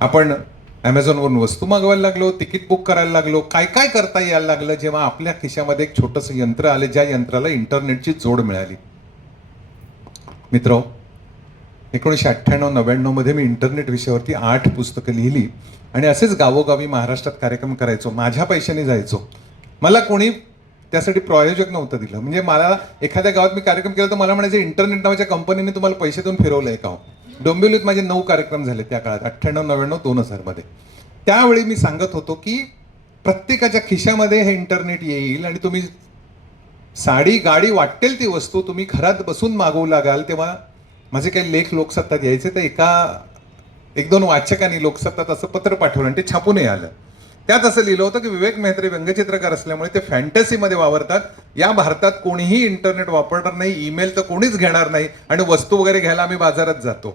आपण ॲमेझॉनवरून वस्तू मागवायला लागलो, तिकीट बुक करायला लागलो, काय काय करता यायला लागलं जेव्हा आपल्या खिशामध्ये एक छोटंसं यंत्र आले, ज्या यंत्राला इंटरनेटची जोड मिळाली. मित्र, 1998-99 मध्ये मी इंटरनेट विषयावरती 8 पुस्तकं लिहिली आणि असेच गावोगावी महाराष्ट्रात कार्यक्रम करायचो. माझ्या पैशाने जायचो. मला कोणी त्यासाठी प्रायोजक नव्हतं दिलं. म्हणजे मला एखाद्या गावात मी कार्यक्रम केला तर मला म्हणायचं इंटरनेट नावाच्या कंपनीने तुम्हाला पैसे देऊन फिरवलंय का हो? डोंबिवलीत माझे 9 कार्यक्रम झाले त्या काळात, 98-99-2000 मध्ये. त्यावेळी मी सांगत होतो की प्रत्येकाच्या खिशामध्ये हे इंटरनेट येईल आणि तुम्ही साडी गाडी वाटेल ती वस्तू तुम्ही घरात बसून मागवू लागाल. तेव्हा माझे काही लेख लोकसत्तात यायचे, तर एक दोन वाचकांनी लोकसत्तात असं पत्र पाठवलं आणि ते छापूनही आलं. त्यात असं लिहिलं होतं की विवेक मेहत्रे व्यंगचित्रकार असल्यामुळे ते फॅन्टसीमध्ये वावरतात. या भारतात कोणीही इंटरनेट वापरणार नाही, ईमेल तर कोणीच घेणार नाही आणि वस्तू वगैरे घ्यायला आम्ही बाजारात जातो.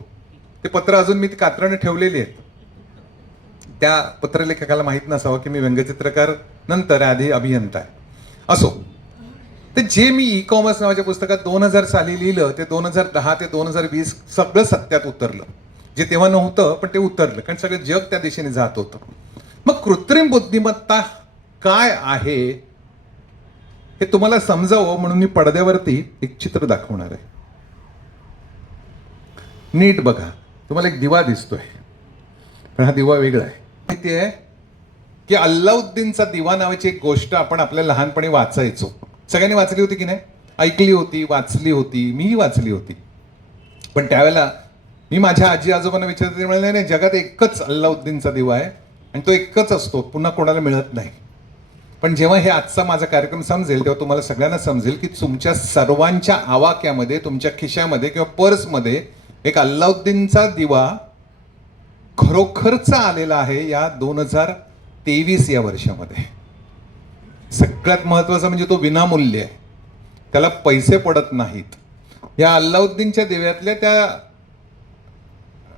ते पत्र अजून मी कात्रणे ठेवलेली आहेत. त्या पत्रलेखकाला माहीत नसावं की मी व्यंगचित्रकार नंतर आधी अभियंता आहे. असो, तर जे मी ई कॉमर्स नावाच्या पुस्तकात 2000 साली लिहिलं ते 2010 ते 2020 सगळं सत्यात उतरलं. जे तेव्हा नव्हतं पण ते उतरलं, कारण सगळं जग त्या दिशेने जात होतं. मग कृत्रिम बुद्धिमत्ता काय आहे हे तुम्हाला समजावं म्हणून मी पडद्यावरती एक चित्र दाखवणार आहे. नीट बघा, तुम्हाला एक दिवा दिसतोय, पण हा दिवा वेगळा आहे. माहिती आहे की अल्लाउद्दीनचा दिवा नावाची एक गोष्ट आपण आपल्या लहानपणी वाचायचो. सगळ्यांनी वाचली होती की नाही? ऐकली होती, वाचली होती, मीही वाचली होती. पण त्यावेळेला मी माझ्या आजी आजोबांना विचारते, ते म्हणाले नाही, जगात एकच अल्लाउद्दीनचा दिवा आहे आणि तो एकच असतो, पुन्हा कोणाला मिळत नाही. पण जेव्हा हे आजचा माझा कार्यक्रम समजेल तेव्हा तुम्हाला सगळ्यांना समजेल की तुमच्या सर्वांच्या आवाक्यामध्ये, तुमच्या खिशामध्ये किंवा पर्समध्ये एक अल्लाउद्दीनचा दिवा खरोखरचा आलेला आहे या 2023 या वर्षामध्ये. सगळ्यात महत्वाचं म्हणजे तो विनामूल्य आहे, त्याला पैसे पडत नाहीत. या अल्लाउद्दीनच्या दिव्यातल्या त्या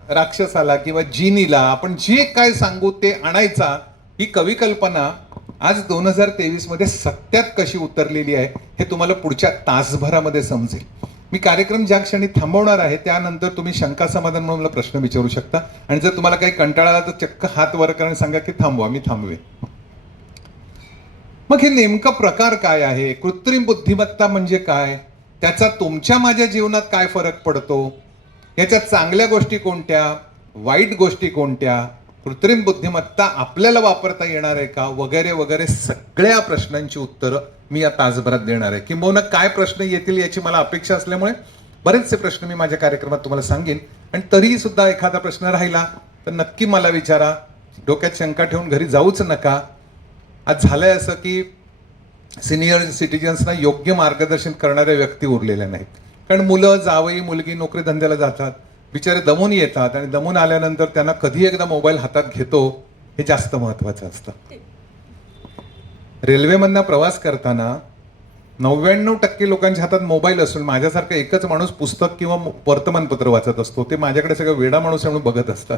राक्षसाला किंवा जिनीला आपण जे काय सांगू ते आणायचा, ही कवी कल्पना आज 2023 मध्ये सत्यात कशी उतरलेली आहे हे तुम्हाला पुढच्या तासभरामध्ये समजेल. मी कार्यक्रम ज्या क्षणी थांबवणार आहे त्यानंतर तुम्ही शंका समाधान म्हणून मला प्रश्न विचारू शकता आणि जर तुम्हाला काही कंटाळा आला तर चक्क हात वर करून सांगा की थांबवा, मी थांबवे. मग हे नेमकं प्रकार काय आहे? कृत्रिम बुद्धिमत्ता म्हणजे काय? त्याचा तुमच्या माझ्या जीवनात काय फरक पडतो? याच्या चांगल्या गोष्टी कोणत्या, वाईट गोष्टी कोणत्या, कृत्रिम बुद्धिमत्ता आपल्याला वापरता येणार आहे का, वगैरे वगैरे सगळ्या प्रश्नांची उत्तरं मी या तासभरात देणार आहे. किंबहुना काय प्रश्न येतील याची मला अपेक्षा असल्यामुळे बरेचसे प्रश्न मी माझ्या कार्यक्रमात तुम्हाला सांगेन. आणि तरीही सुद्धा एखादा प्रश्न राहिला तर नक्की मला विचारा. डोक्यात शंका ठेवून घरी जाऊच नका. आज झालंय असं की सिनियर सिटीजन्सना योग्य मार्गदर्शन करणाऱ्या व्यक्ती उरलेल्या नाहीत. कारण मुलं, जावई, मुलगी नोकरी धंद्याला जातात, बिचारे दमून येतात आणि दमून आल्यानंतर त्यांना कधी एकदा मोबाईल हातात घेतो हे जास्त महत्वाचं असतं. रेल्वेमधनं प्रवास करताना 99% लोकांच्या हातात मोबाईल असून माझ्यासारखा एकच माणूस पुस्तक किंवा वर्तमानपत्र वाचत असतो. ते माझ्याकडे सगळं वेडा माणूस म्हणून बघत असतात.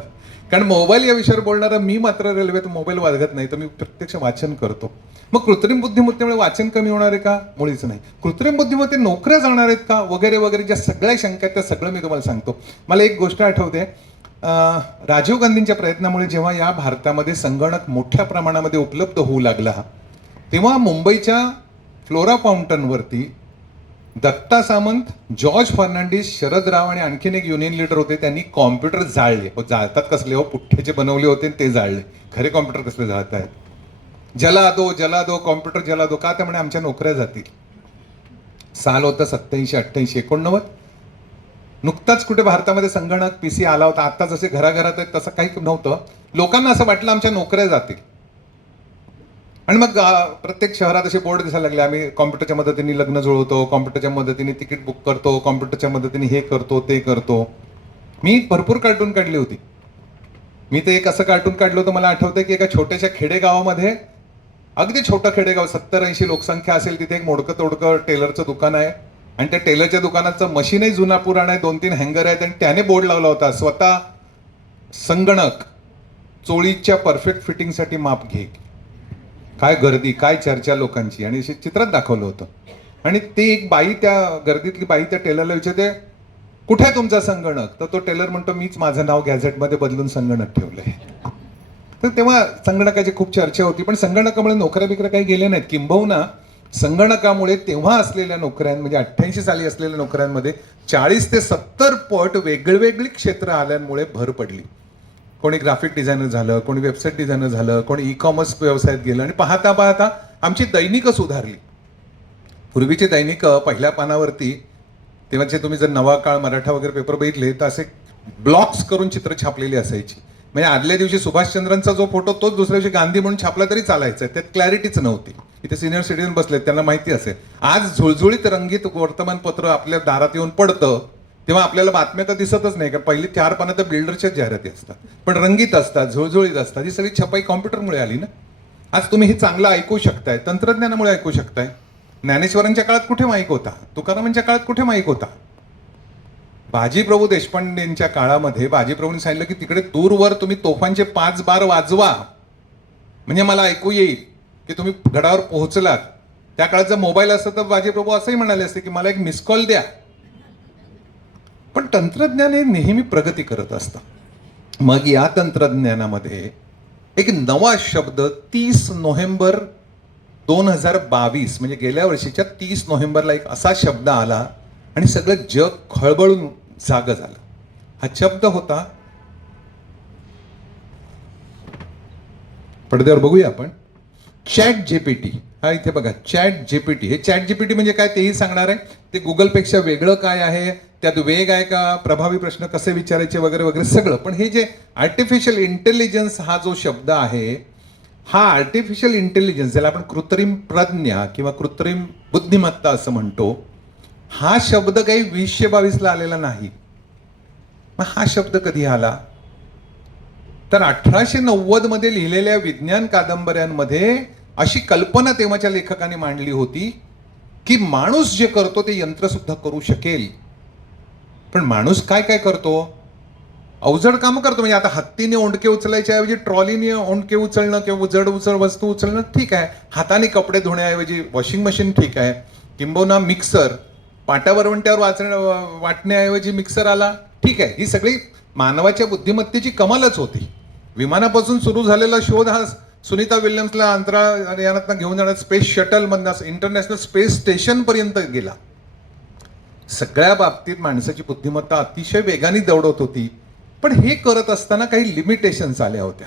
कारण मोबाईल या विषयावर बोलणारा मी मात्र रेल्वेत मोबाईल वाजत नाही, तर मी प्रत्यक्ष वाचन करतो. मग कृत्रिम बुद्धिमत्तेमुळे वाचन कमी होणार आहे का? मुळीच नाही. कृत्रिम बुद्धिमत्ते नोकऱ्या जाणार आहेत का? वगैरे वगैरे ज्या सगळ्या शंका आहेत त्या सगळं मी तुम्हाला सांगतो. मला एक गोष्ट आठवते, राजीव गांधींच्या प्रयत्नामुळे जेव्हा या भारतामध्ये संगणक मोठ्या प्रमाणामध्ये उपलब्ध होऊ लागला तेव्हा मुंबईच्या फ्लोरा फाउंटनवरती दत्ता सामंत, जॉर्ज फर्नांडिस, शरद राव आणि आणखीन एक युनियन लीडर होते, त्यांनी कॉम्प्युटर जाळले. जाळतात कसले हो, पुठ्ठे जे बनवले होते ते जाळले. खरे कॉम्प्युटर कसले जाळत आहेत? जला दो जला दो, कॉम्प्युटर जला दो. का? त्यामुळे आमच्या नोकऱ्या जातील. साल होतं 87, 88, 89. नुकताच कुठे भारतामध्ये संगणक, पीसी आला होता. आता जसे घराघरात आहेत तसं काही नव्हतं. लोकांना असं वाटलं आमच्या नोकऱ्या जातील आणि मग प्रत्येक शहरात असे बोर्ड दिसायला लागले, आम्ही कॉम्प्युटरच्या मदतीने लग्न जुळवतो, कॉम्प्युटरच्या मदतीने तिकीट बुक करतो, कॉम्प्युटरच्या मदतीने हे करतो ते करतो. मी भरपूर कार्टून काढली होती. मी तर एक असं कार्टून काढलं होतं, मला आठवतं की एका छोट्याशा खेडेगावामध्ये, अगदी छोटं खेडेगाव, 70-80 लोकसंख्या असेल, तिथे एक मोडकं तोडकं टेलरचं दुकान आहे आणि त्या टेलरच्या दुकानाचं मशीनही जुना पुराण आहे, 2-3 हँगर आहेत आणि त्याने बोर्ड लावला होता, स्वतः संगणक चोळीच्या परफेक्ट फिटिंगसाठी माप घे. काय गर्दी, काय चर्चा लोकांची, आणि चित्रात दाखवलं होतं. आणि ते एक बाई, त्या गर्दीतली बाई त्या टेलरला विचारते, कुठे आहे तुमचा संगणक? तर तो टेलर म्हणतो मीच माझं नाव गॅझेटमध्ये बदलून संगणक ठेवलंय. तर तेव्हा संगणकाची खूप चर्चा होती, पण संगणकामुळे नोकऱ्या बिकऱ्या काही गेल्या नाहीत. किंबहुना संगणकामुळे तेव्हा असलेल्या नोकऱ्या म्हणजे 88 साली असलेल्या नोकऱ्यांमध्ये 40 ते 70 पट वेगवेगळी क्षेत्र आल्यामुळे भर पडली. कोणी ग्राफिक डिझायनर झालं, कोणी वेबसाईट डिझायनर झालं, कोणी ई कॉमर्स व्यवसायात गेलं आणि पाहता पाहता आमची दैनिकं सुधारली. पूर्वीची दैनिकं पहिल्या पानावरती तेव्हाचे तुम्ही जर नवा काळ मराठा वगैरे पेपर बघितले तर असे ब्लॉक्स करून चित्र छापलेली असायची. म्हणजे आदल्या दिवशी सुभाषचंद्रांचा जो फोटो तोच दुसऱ्या दिवशी गांधी म्हणून छापला तरी चालायचा. त्यात क्लॅरिटीच नव्हती. इथे सिनियर सिटीजन बसले त्यांना माहिती असेल. आज झुळझुळीत रंगीत वर्तमानपत्र आपल्या दारात येऊन पडतं तेव्हा आपल्याला बातम्या तर दिसतच नाही. का पहिली 4 पानं तर बिल्डरच्याच जाहिराती असतात, पण रंगीत असतात, झुळझुळीत असतात. ही सगळी छपाई कॉम्प्युटरमुळे आली ना. आज तुम्ही हे चांगलं ऐकू शकताय, तंत्रज्ञानामुळे ऐकू शकताय. ज्ञानेश्वरांच्या काळात कुठे माईक होता? तुकारामांच्या काळात कुठे माईक होता? बाजीप्रभू देशपांडेंच्या काळामध्ये बाजीप्रभूंनी सांगितलं की तिकडे दूरवर तुम्ही तोफांचे 5 बार वाजवा म्हणजे मला ऐकू येईल की तुम्ही गडावर पोहोचलात. त्या काळात जर मोबाईल असतं तर बाजीप्रभू असंही म्हणाले असते की मला एक मिस कॉल द्या. पण तंत्रज्ञान हे नेहमी प्रगती करत असतं. मग या तंत्रज्ञानामध्ये एक नवा शब्द 30 नोव्हेंबर 2022 म्हणजे गेल्या वर्षीच्या 30 नोव्हेंबरला एक असा शब्द आला आणि सगळं जग खळबळून जागं झालं. हा शब्द होता, पडद्यावर बघूया आपण, चॅट जीपीटी. हा इथे बघा, चॅट जीपीटी. हे चॅट जीपीटी म्हणजे काय तेही सांगणार आहे. ते गुगलपेक्षा वेगळं काय आहे, त्यात वेग आहे का, प्रभावी प्रश्न कसे विचारायचे वगैरे वगैरे सगळं. पण हे जे आर्टिफिशियल इंटेलिजन्स हा जो शब्द आहे, हा आर्टिफिशियल इंटेलिजन्स ज्याला आपण कृत्रिम प्रज्ञा किंवा कृत्रिम बुद्धिमत्ता असं म्हणतो, हा शब्द काही 2022ला आलेला नाही. मग हा शब्द कधी आला? तर 1890 मध्ये लिहिलेल्या विज्ञान कादंबऱ्यांमध्ये अशी कल्पना तेव्हाच्या लेखकांनी मांडली होती की माणूस जे करतो ते यंत्र सुद्धा करू शकेल. पण माणूस काय काय करतो? अवजड कामं करतो. म्हणजे आता हत्तीने ओंडके उचलायच्या ऐवजी ट्रॉलीने ओंडके उचलणं किंवा जड वस्तू उचलणं ठीक आहे. हाताने कपडे धुण्याऐवजी वॉशिंग मशीन ठीक आहे. किंबहुना मिक्सर, पाट्यावरवंट्यावर वाटण्याऐवजी मिक्सर आला, ठीक आहे. ही सगळी मानवाच्या बुद्धिमत्तेची कमालच होती. विमानापासून सुरू झालेला शोध हा सुनीता विल्यम्सला अंतराळयानात घेऊन जाण्यात स्पेस शटल मधनं इंटरनॅशनल स्पेस स्टेशन पर्यंत गेला. सगळ्या बाबतीत माणसाची बुद्धिमत्ता अतिशय वेगाने दौडत होती. पण हे करत असताना काही लिमिटेशन्स आल्या होत्या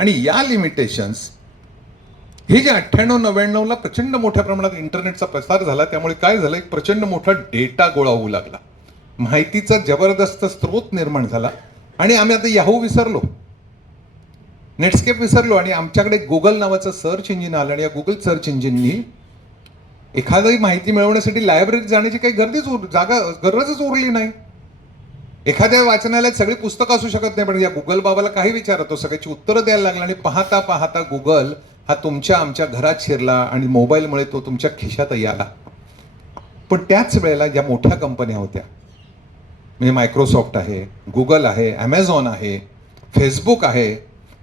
आणि या लिमिटेशन्स हे जे 98-99ला प्रचंड मोठ्या प्रमाणात इंटरनेटचा प्रसार झाला त्यामुळे काय झालं, एक प्रचंड मोठा डेटा गोळा होऊ लागला. माहितीचा जबरदस्त स्रोत निर्माण झाला आणि आम्ही आता याहू विसरलो, नेटस्केप विसरलो आणि आमच्याकडे गुगल नावाचं सर्च इंजिन आलं आणि या गुगल सर्च इंजिननी एखादी माहिती मिळवण्यासाठी लायब्ररीत जाण्याची काही गरजच उरली नाही. एखाद्या वाचनालयात सगळी पुस्तकं असू शकत नाही, पण या गुगल बाबाला काही विचारतो सगळ्याची उत्तरं द्यायला लागला आणि पाहता पाहता गुगल हा तुमच्या आमच्या घरात शिरला आणि मोबाईलमुळे तो तुमच्या खिशातही आला. पण त्याच वेळेला ज्या मोठ्या कंपन्या होत्या म्हणजे मायक्रोसॉफ्ट आहे, गुगल आहे, ॲमेझॉन आहे, फेसबुक आहे,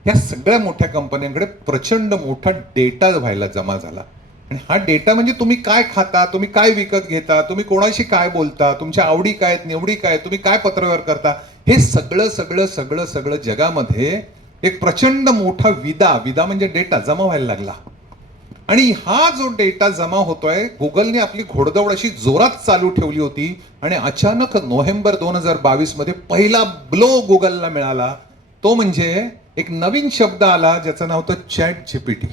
या सगळ्या मोठ्या कंपन्यांकडे प्रचंड मोठा डेटा व्हायला जमा झाला. आणि हा डेटा म्हणजे तुम्ही काय खाता, तुम्ही काय विकत घेता, तुम्ही कोणाशी काय बोलता, तुमच्या आवडी काय आहेत, निवडी काय, तुम्ही काय पत्रव्यवहार करता, हे सगळं सगळं सगळं सगळं जगामध्ये एक प्रचंड मोठा विदा म्हणजे डेटा जमा व्हायला लागला. आणि हा जो डेटा जमा होतोय, गुगलने आपली घोडदौड अशी जोरात चालू ठेवली होती आणि अचानक नोव्हेंबर 2022 मध्ये पहिला ब्लो गुगलला मिळाला. तो म्हणजे एक नवीन शब्द आला ज्याचं नाव होतं चॅट जीपीटी.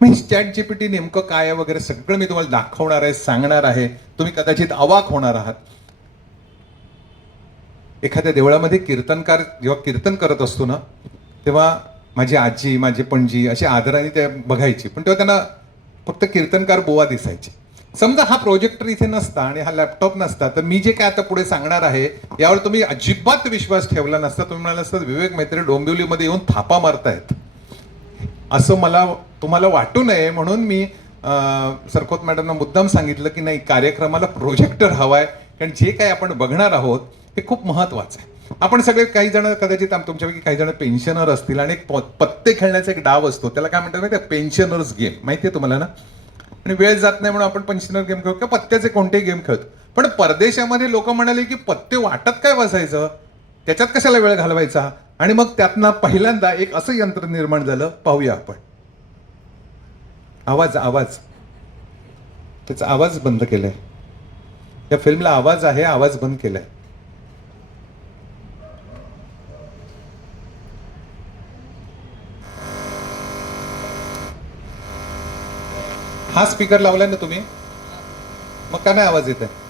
म्हणजे चॅट जीपीटी नेमकं काय आहे वगैरे सगळं मी तुम्हाला दाखवणार आहे, सांगणार आहे. तुम्ही कदाचित अवाक होणार आहात. एखाद्या देवळामध्ये कीर्तनकार जेव्हा कीर्तन करत असतो ना, तेव्हा माझी आजी, माझी पणजी अशी आदराने त्या बघायची, पण तेव्हा त्यांना फक्त कीर्तनकार बोवा दिसायचे. समजा हा प्रोजेक्टर इथे नसता आणि हा लॅपटॉप नसता तर मी जे काय आता पुढे सांगणार आहे यावर तुम्ही अजिबात विश्वास ठेवला नसता. तुम्ही म्हणाला असता विवेक मैत्री डोंबिवलीमध्ये येऊन थापा मारतायत असं मला तुम्हाला वाटू नये म्हणून मी सरकोत मॅडमना मुद्दाम सांगितलं की नाही, कार्यक्रमाला प्रोजेक्टर हवाय, कारण जे काही आपण बघणार आहोत हे खूप महत्वाचं आहे. आपण सगळे काही जण कदाचित तुमच्यापैकी काही जण पेन्शनर असतील आणि एक पत्ते खेळण्याचा एक डाव असतो, त्याला काय म्हणतात माहिती, पेन्शनर्स गेम. माहिती आहे तुम्हाला ना? आणि वेळ जात नाही म्हणून आपण पेन्शनर गेम खेळतो किंवा पत्त्याचे कोणतेही गेम खेळतो. पण परदेशामध्ये लोक म्हणाले की पत्ते वाटत काय बसायचं, त्याच्यात कशाला वेळ घालवायचा, आणि मग त्यातनं पहिल्यांदा एक असं यंत्र निर्माण झालं. पाहूया आपण. आवाज आवाज त्याचा आवाज बंद केलाय. या फिल्मला आवाज आहे, आवाज बंद केलाय. हा स्पीकर लावलाय ना तुम्ही, मग का नाही आवाज येत आहे?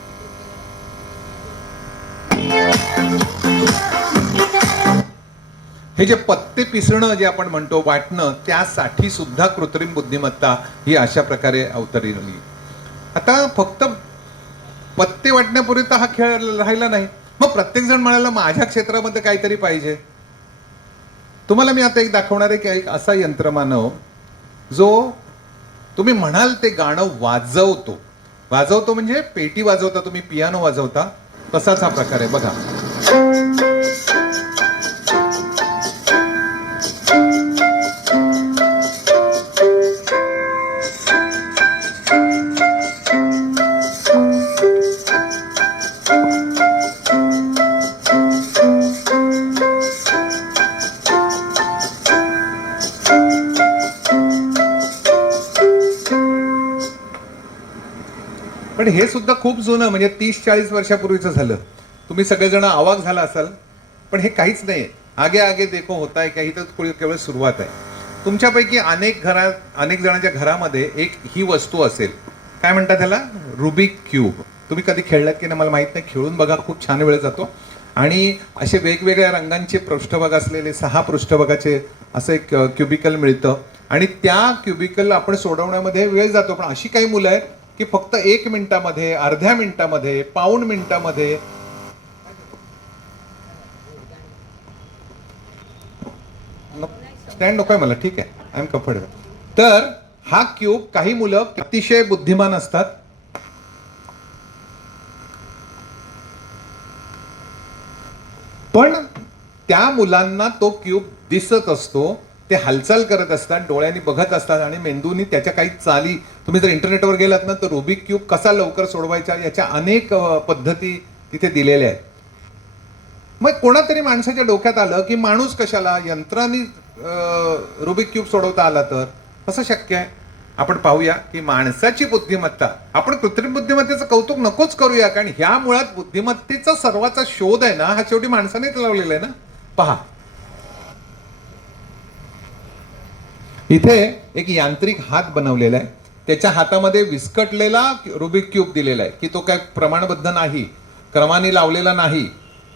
हे जे पत्ते पिसणं जे आपण म्हणतो, वाटणं, त्यासाठी सुद्धा कृत्रिम बुद्धिमत्ता ही अशा प्रकारे अवतरली. आता फक्त पत्ते वाटण्यापुरता हा खेळ राहिला नाही. मग प्रत्येक जण म्हणाला माझ्या क्षेत्रामध्ये काहीतरी पाहिजे. तुम्हाला मी आता एक दाखवणार आहे की एक असा यंत्रमानव जो तुम्ही म्हणाल ते गाणं वाजवतो. वाजवतो म्हणजे पेटी वाजवता तुम्ही, पियानो वाजवता, तसाच हा प्रकार आहे. बघा. पण हे सुद्धा खूप जुनं, म्हणजे 30-40 वर्षापूर्वीचं झालं. तुम्ही सगळेजण अवाक झाला असाल, पण हे काहीच नाही. आगे आगे देखो होता है, काही तर केवळ सुरुवात आहे. तुमच्यापैकी अनेक जणांच्या घरामध्ये एक ही वस्तू असेल. काय म्हणतात त्याला? Rubik cube. तुम्ही कधी खेळलात की नाही मला माहित नाही. खेळून बघा, खूप छान वेळ जातो. आणि असे वेगवेगळ्या रंगांचे पृष्ठभाग असलेले 6 पृष्ठभागाचे असं एक क्युबिकल मिळतं, आणि त्या क्युबिकल आपण सोडवण्यामध्ये वेळ जातो. पण अशी काही मुलं आहेत की फक्त 1 मिनिटामध्ये, अर्ध्या मिनिटामध्ये, पाऊण मिनिटामध्ये स्टँड नकोय मला, ठीक आहे, आय एम कम्फर्टेबल. तर हा क्यूब, काही मुलं अतिशय बुद्धिमान असतात, पण त्या मुलांना तो क्यूब दिसत असतो, ते हालचाल करत असतात, डोळ्यांनी बघत असतात, आणि मेंदूनी त्याच्या काही चाली. तुम्ही जर इंटरनेटवर गेलात ना, तर रुबिक क्यूब कसा लवकर सोडवायचा याच्या अनेक पद्धती तिथे दिलेल्या आहेत. मग कोणातरी माणसाच्या डोक्यात आलं की माणूस कशाला, यंत्राने रुबिक क्यूब सोडवता आला तर कसं शक्य आहे. आपण पाहूया की माणसाची बुद्धिमत्ता, आपण कृत्रिम बुद्धिमत्तेचं कौतुक नकोच करूया, कारण ह्या मुळात बुद्धिमत्तेचा सर्वाचा शोध आहे ना, हा शेवटी माणसानेच लावलेला आहे ना. पहा, इथे एक यांत्रिक हात बनवलेला आहे. त्याच्या हातामध्ये विस्कटलेला रुबिक क्यूब दिलेला आहे की तो काय प्रमाणबद्ध नाही, क्रमाने लावलेला नाही.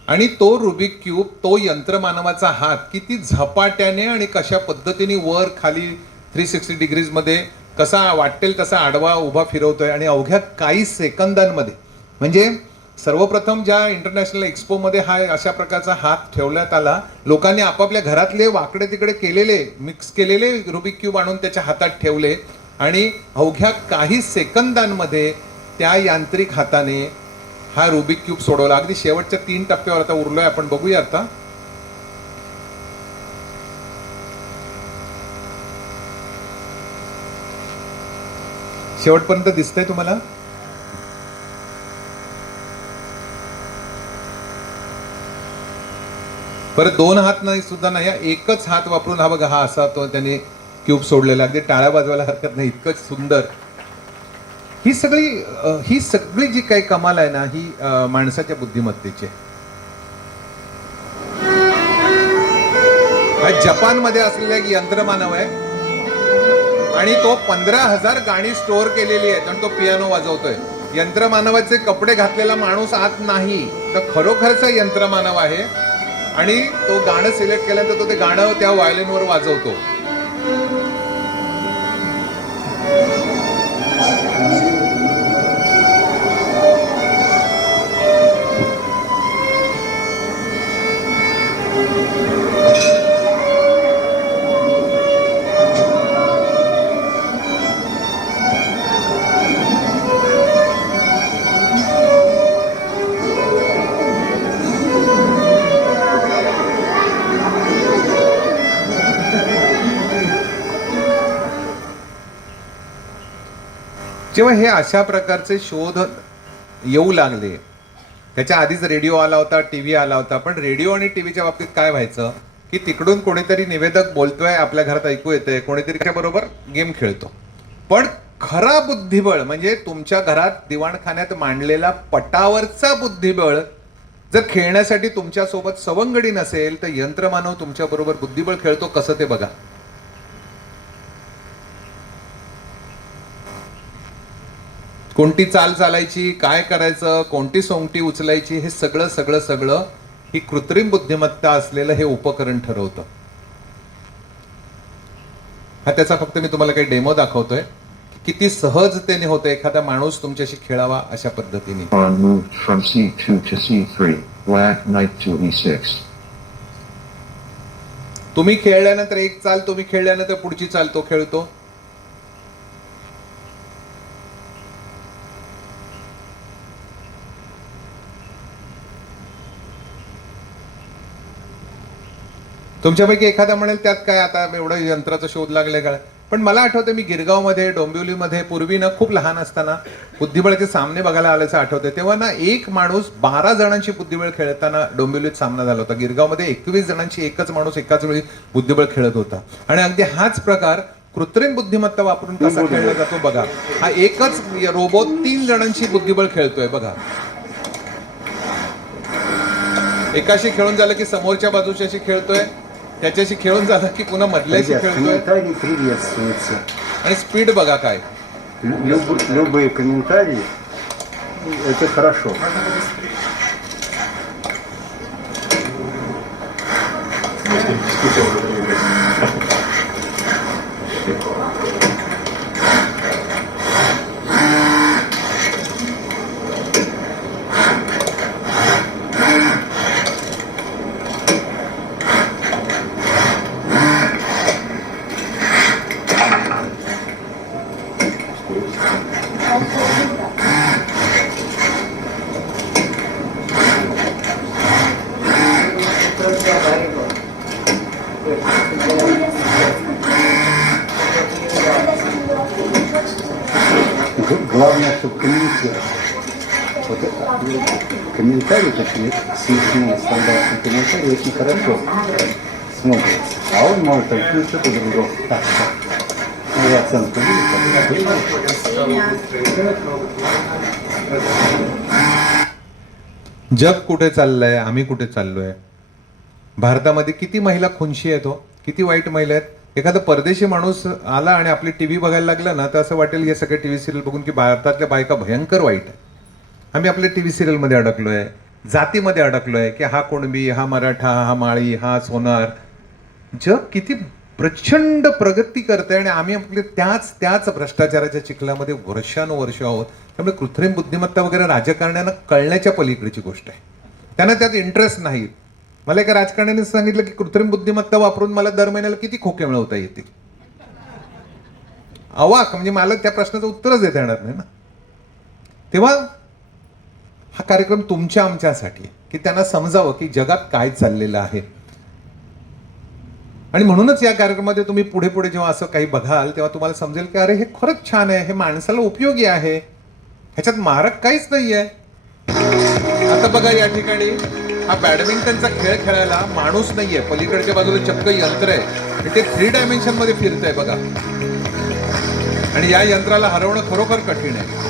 आणि तो रुबिक क्यूब, तो यंत्रमानवाचा हात किती झपाट्याने आणि कशा पद्धतीने वर खाली 360 डिग्रीज मध्ये कसा वाटेल तसा आडवा उभा फिरवतोय, आणि अवघ्या काही सेकंदांमध्ये. म्हणजे सर्वप्रथम ज्या इंटरनॅशनल एक्सपो मध्ये हा अशा प्रकारचा हात ठेवण्यात आला. लोकांनी आपापल्या घरातले वाकडे तिकडे केलेले, मिक्स केलेले रुबिक क्यूब आणून त्याच्या हातात ठेवले, आणि अवघ्या काही सेकंदांमध्ये त्या यांत्रिक हाताने हा रुबिक क्यूब सोडवला. अगदी शेवटच्या 3 टप्प्यावर आता उरलोय, आपण बघूया. आता शेवटपर्यंत दिसतंय तुम्हाला? परत 2 हात नाही सुद्धा नाही, एकच हात वापरून हा बघा, हा असा तो त्याने क्यूब सोडलेला. अगदी टाळ्या वाजवायला हरकत नाही, इतकंच सुंदर. ही सगळी जी काही कमाल आहे ना, ही माणसाच्या बुद्धिमत्तेची. हा जपानमध्ये असलेला एक यंत्रमानव आहे, आणि तो 15,000 गाणी स्टोअर केलेली आहेत, आणि तो पियानो वाजवतोय. यंत्रमानवाचे कपडे घातलेला माणूस आत नाही, तर खरोखरचा यंत्रमानव आहे. आणि तो गाणं सिलेक्ट केल्यानंतर तो ते गाणं त्या व्हायोलिनवर वाजवतो. जेव्हा हे अशा प्रकारचे शोध येऊ लागले. त्याच्या आधीच रेडिओ आला होता, टीव्ही आला होता. पण रेडिओ आणि टीव्हीच्या बाबतीत काय व्हायचं की तिकडून कोणीतरी निवेदक बोलतोय, आपल्या घरात ऐकू येतंय, कोणीतरी त्याबरोबर गेम खेळतो. पण खरा बुद्धिबळ म्हणजे तुमच्या घरात दिवाणखान्यात मांडलेला पटावरचा बुद्धिबळ जर खेळण्यासाठी तुमच्यासोबत सवंगडी नसेल तर यंत्रमानव तुमच्या बरोबर बुद्धिबळ खेळतो कसं ते बघा. कोणती चाल चालायची, काय करायचं, कोणती सोंगटी उचलायची, हे सगळं सगळं सगळं ही कृत्रिम बुद्धिमत्ता असलेलं हे उपकरण ठरवतं. हा त्याचा फक्त मी तुम्हाला काही डेमो दाखवतोय. किती सहजतेने होतं एखादा माणूस तुमच्याशी खेळावा अशा पद्धतीने. Pawn moved from c2 to c3. Black knight to e6. तुम्ही खेळल्यानंतर एक चाल, तुम्ही खेळल्यानंतर पुढची चाल तो खेळतो. तुमच्यापैकी एखादा म्हणेल त्यात काय आता एवढं यंत्राचा शोध लागले का. पण मला आठवतं मी गिरगावमध्ये, डोंबिवलीमध्ये पूर्वी ना खूप लहान असताना बुद्धिबळाचे सामने बघायला आल्याचं आठवतं. तेव्हा ना एक माणूस 12 जणांची बुद्धिबळ खेळताना डोंबिवलीत सामना झाला होता. गिरगावमध्ये 21 जणांची एकच माणूस एकाच वेळी बुद्धिबळ खेळत होता. आणि अगदी हाच प्रकार कृत्रिम बुद्धिमत्ता वापरून कसा खेळला जातो बघा. हा एकच रोबोट 3 जणांची बुद्धिबळ खेळतोय बघा. एकाशी खेळून झालं की समोरच्या बाजूच्याशी खेळतोय, त्याच्याशी खेळून झालं की पुन्हा मधल्याशी खेळतोय. Комментарии приветствуются. आणि स्पीड बघा काय. Любые комментарии это хорошо. Главное, чтобы комментировать. Вот это, комментарии такие, смешные, стандартные комментарии очень хорошо смотрятся. А он может отключиться по-другому. Так, ну, оценку जग कुठे चाललंय, आम्ही कुठे चाललोय. भारतामध्ये किती महिला खुनशी आहेत हो, किती वाईट महिला आहेत. एखादा परदेशी माणूस आला आणि आपली टीव्ही बघायला लागला ना तर असं वाटेल हे सगळे टीव्ही सिरियल बघून की भारतातल्या बायका भयंकर वाईट आहे. आम्ही आपल्या टीव्ही सिरियलमध्ये अडकलोय, जातीमध्ये अडकलोय की हा कुणबी, हा मराठा, हा माळी, हा सोनार. जग किती प्रचंड प्रगती करते आणि आम्ही आपले त्याच भ्रष्टाचाराच्या चिखलामध्ये वर्षानुवर्ष आहोत. त्यामुळे कृत्रिम बुद्धिमत्ता वगैरे राजकारण्यांना कळण्याच्या पलीकडची गोष्ट आहे. त्यांना त्यात इंटरेस्ट नाही. मला एका राजकारण्याने सांगितलं की कृत्रिम बुद्धिमत्ता वापरून मला दर महिन्याला किती खोके मिळवता येतील. अवाक, म्हणजे मला त्या प्रश्नाचं उत्तरच देता येणार नाही ना. तेव्हा हा कार्यक्रम तुमच्या आमच्यासाठी की त्यांना समजावं की जगात काय चाललेलं आहे. आणि म्हणूनच या कार्यक्रमामध्ये तुम्ही पुढे पुढे जेव्हा असं काही बघाल तेव्हा तुम्हाला समजेल की अरे हे खरंच छान आहे, हे माणसाला उपयोगी आहे, ह्याच्यात मारक काहीच नाहीये. आता बघा या ठिकाणी हा बॅडमिंटनचा खेळ खेळायला माणूस नाहीये, पलीकडच्या बाजूला चक्क यंत्र आहे आणि ते 3 डायमेन्शन मध्ये फिरतंय बघा. आणि या यंत्राला हरवणं खरोखर कठीण आहे.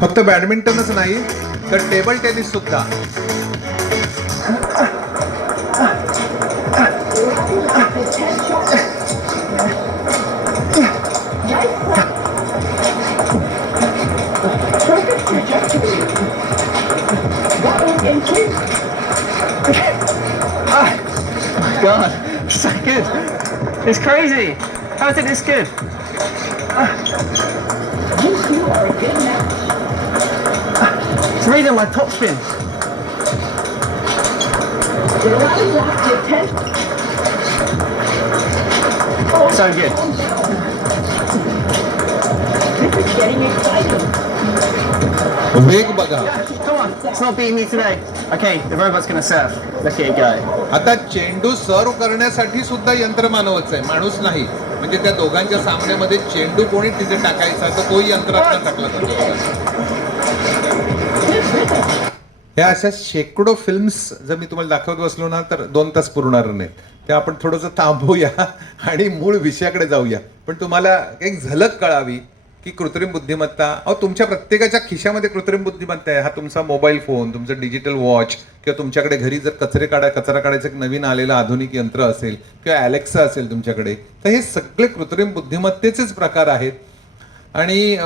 फक्त बॅडमिंटनच नाही तर टेबल टेनिस सुद्धा. God, so good. It's crazy. How is it this good? It's reading my top spin. So good. वेग बघा. Come on, it's not beating me today. Okay, the robot's gonna surf. Look at it go. आता चेंडू सर्व करण्यासाठी सुद्धा यंत्रमानवच आहे, माणूस नाही. म्हणजे त्या दोघांच्या सामन्यामध्ये चेंडू कोणी तिथे टाकायचा तर तोही यंत्रात टाकला जातो. ह्या अशा शेकडो फिल्म्स जर मी तुम्हाला दाखवत बसलो ना तर 2 तास पुरणार नाहीत. ते आपण थोडंसं थांबूया आणि मूळ विषयाकडे जाऊया. पण तुम्हाला एक झलक कळावी की कृत्रिम बुद्धिमत्ता, तुमच्या प्रत्येकाच्या खिशामध्ये कृत्रिम बुद्धिमत्ता आहे. हा तुमचा मोबाईल फोन, तुमचं डिजिटल वॉच, किंवा तुमच्याकडे घरी जर कचरा काढायचं एक नवीन आलेलं आधुनिक यंत्र असेल किंवा अलेक्सा असेल तुमच्याकडे, तर हे सगळे कृत्रिम बुद्धिमत्तेचेच प्रकार आहेत. आणि